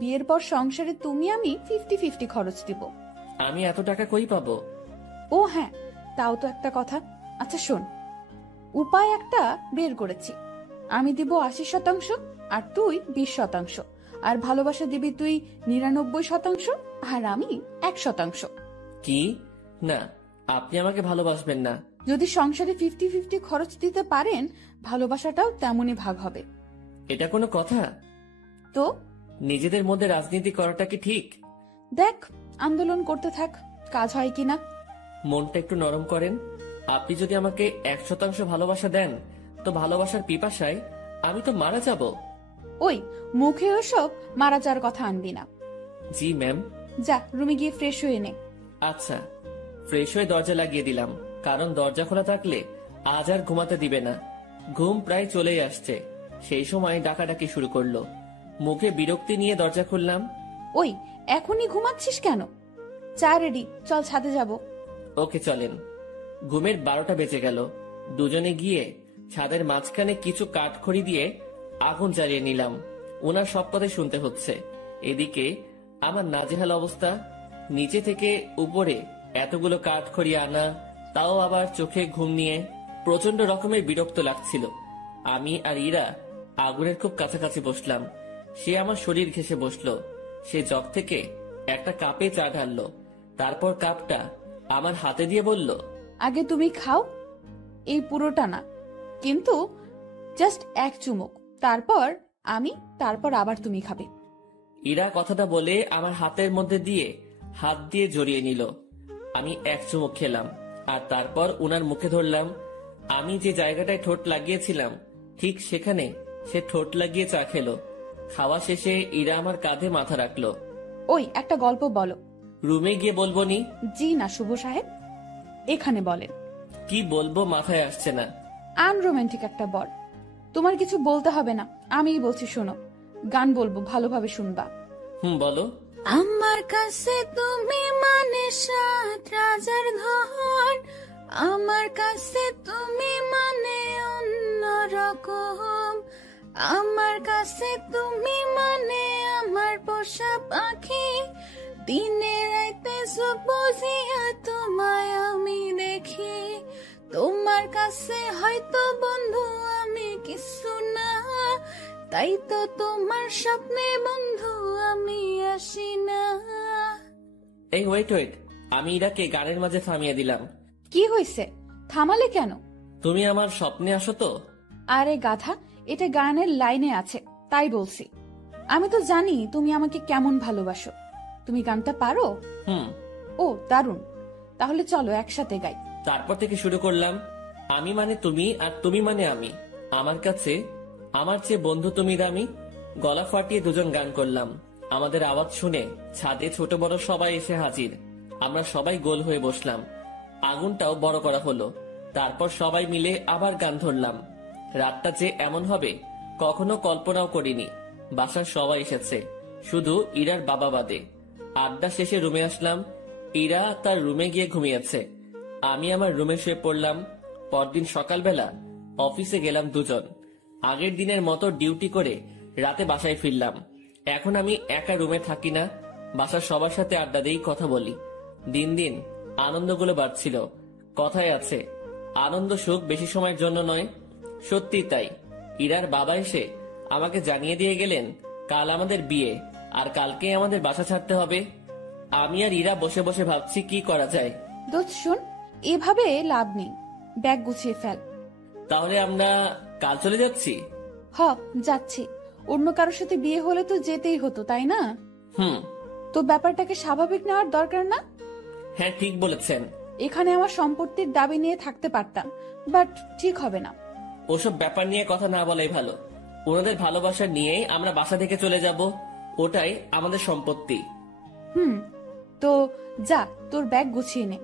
বিয়ের পর সংসারে তুমি আমি 50-50 খরচ দিব। আমি এত টাকা কই পাবো? ও হ্যাঁ, তাও তো একটা কথা। আচ্ছা শোন, উপায় একটা বের করেছি। আমি দিব 80%, আর তুই 20%, আর ভালোবাসা দিবি তুই 99%, আর আমি 1%। কি? না, আপনি আমাকে ভালোবাসবেন না। যদি সংসারে 50-50 খরচ দিতে পারেন, ভালোবাসাটাও তেমনই ভাগ হবে। এটা কোনো কথা? তো নিজেদের মধ্যে রাজনীতি করাটা কি ঠিক? দেখ, আন্দোলন করতে থাক, কাজ হয় কিনা। মনটা একটু নরম করেন। আপনি যদি আমাকে 100% ভালোবাসা দেন, তো ভালোবাসার পিপাসায় আমি তো মারা যাব। ওই মুখে ওসব মারা যাওয়ার কথা আনবি না। জি ম্যাম। যা রুমে গিয়ে ফ্রেশ হয়ে নে। আচ্ছা। ফ্রেশ হয়ে দরজা লাগিয়ে দিলাম, কারণ দরজা খোলা থাকলে আজ আর ঘুমাতে দিবে না। ঘুম প্রায় চলেই আসছে, সেই সময় ডাকাডাকি শুরু করলো। মুখে বিরক্তি নিয়ে দরজা খুললাম। ওই এখনই ঘুমাচ্ছিস কেন? চা রেডি, চল ছাদে যাব। ওকে চলেন। ঘুমের 12টা বেজে গেল। দুজনে গিয়ে ছাদের মাঝখানে কিছু কাঠখড়ি দিয়ে আগুন জ্বালিয়ে নিলাম। ওনার সব কথা শুনতে হচ্ছে। এদিকে আমার নাজেহাল অবস্থা। নিচে থেকে উপরে এতগুলো কাঠখড়ি আনা, তাও আবার চোখে ঘুম নিয়ে প্রচন্ড রকমের বিরক্ত লাগছিল। আমি আর ইরা আগুনের খুব কাছাকাছি বসলাম। সে আমার শরীর ঘেঁষে বসলো। সে জগ থেকে একটা কাপে চা ঢাললো, তারপর কাপটা আমার হাতে দিয়ে বলল, আগে তুমি খাও, এই পুরোটা না, কিন্তু জাস্ট এক চুমুক, তারপর আমি, তারপর আবার তুমি খাবে। ইরা কথাটা বলে আমার হাতের মধ্যে দিয়ে হাত দিয়ে জড়িয়ে নিল। আমি এক চুমুক খেলাম, আর তারপর উনার মুখে ধরলাম। আমি যে জায়গাটায় ঠোঁট লাগিয়েছিলাম, ঠিক সেখানে সে ঠোঁট লাগিয়ে চা খেলো। খাওয়া শেষে ইরা আমার কাঁধে মাথা রাখলো। ওই একটা গল্প বলো। রুমে গিয়ে বলবো নি? জি না শুভ সাহেব, এখানে বলেন। কি বলবো মাথায় আসছে না। আনরোমান্টিক একটা বর। তোমার কিছু বলতে হবে না, আমিই বলছি শোনো। গান বলবো, ভালোভাবে শুনবা। বলো। আমার কাছে তুমি মানে সাত রাজার ধন, আমার কাছে তুমি মানে অন্যরকম, আমার কাছে তুমি মানে আমার পোষা পাখি, দিনে রাইতে বুঝিয়া তোমায় আমি দেখি, তোমার কাছে হয়তো বন্ধু আমি কিছু না, তাই তো তোমার স্বপ্নে বন্ধু আমি আসি না। এই ওয়েট, আমি ইরাকে গানের মাঝে থামিয়ে দিলাম। কি হয়েছে, থামালে কেন? তুমি আমার স্বপ্নে আসো তো? আরে গাধা, এটা গানের লাইনে আছে তাই বলছি। আমি তো জানি তুমি আমাকে কেমন ভালোবাসো। তুমি গানটা পারো? ও দারুণ, তাহলে চলো একসাথে গাই। তারপর থেকে শুরু করলাম। আমি মানে তুমি আর তুমি মানে আমি, আমার কাছে আমার চেয়ে বন্ধু তুমি দামি। গলা ফাটিয়ে দুজন গান করলাম। আমাদের আওয়াজ শুনে ছাদে ছোট বড় সবাই এসে হাজির। আমরা সবাই গোল হয়ে বসলাম। আগুনটাও বড় করা হলো। তারপর সবাই মিলে আবার গান ধরলাম। রাতটা যে এমন হবে কখনো কল্পনাও করিনি। বাসার সবাই এসেছে, শুধু ইরার বাবা বাদে। আড্ডা শেষে রুমে আসলাম। ইরা তার রুমে গিয়ে ঘুমিয়েছে, আমি আমার রুমে শুয়ে পড়লাম। পরদিন সকালবেলা অফিসে গেলাম দুজন। আগের দিনের মতো ডিউটি করে রাতে বাসায় ফিরলাম। এখন আমি একা রুমে থাকি না, বাসার সবার সাথে আড্ডা দিই, কথা বলি। দিন দিন আনন্দগুলো বাড়ছিল। কথায় আছে, আনন্দ সুখ বেশি সময়ের জন্য নয়। সত্যি তাই। ইরার বাবা এসে আমাকে জানিয়ে দিয়ে গেলেন কাল আমাদের বিয়ে, আর কালকে আমাদের বাসা ছাড়তে হবে। আমি আর ইরা বসে বসে ভাবছি কি করা যায়। দোস্ত শোন, এভাবে লাভ নেই, ব্যাগ গুছিয়ে ফেল। তাহলে আমরা কাল চলে যাচ্ছি? হ, যাচ্ছি। অন্য কারোর সাথে বিয়ে হলে তো যেতেই হতো, তাই না? তো ব্যাপারটাকে স্বাভাবিক নেওয়ার দরকার না? হ্যাঁ ঠিক বলেছেন। এখানে আমার সম্পত্তির দাবি নিয়ে থাকতে পারতাম, বাট ঠিক হবে না। ওসব ব্যাপার নিয়ে কথা না বলাই ভালো। ওনাদের ভালোবাসা নিয়েই আমরা বাসা থেকে চলে যাব, ওটাই আমাদের সম্পত্তি। তো যা, তোর ব্যাগ গুছিয়ে নে।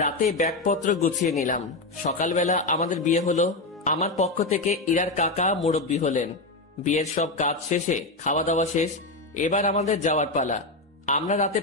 রাতে ব্যাগপত্র গুছিয়ে নিলাম। সকালবেলা আমাদের বিয়ে হলো। আমার পক্ষ থেকে ইরার কাকা মুরব্বি হলেন। বিয়ের সব কাজ শেষে খাওয়া দাওয়া শেষ, এবার আমাদের যাওয়ার পালা। আমরা রাতে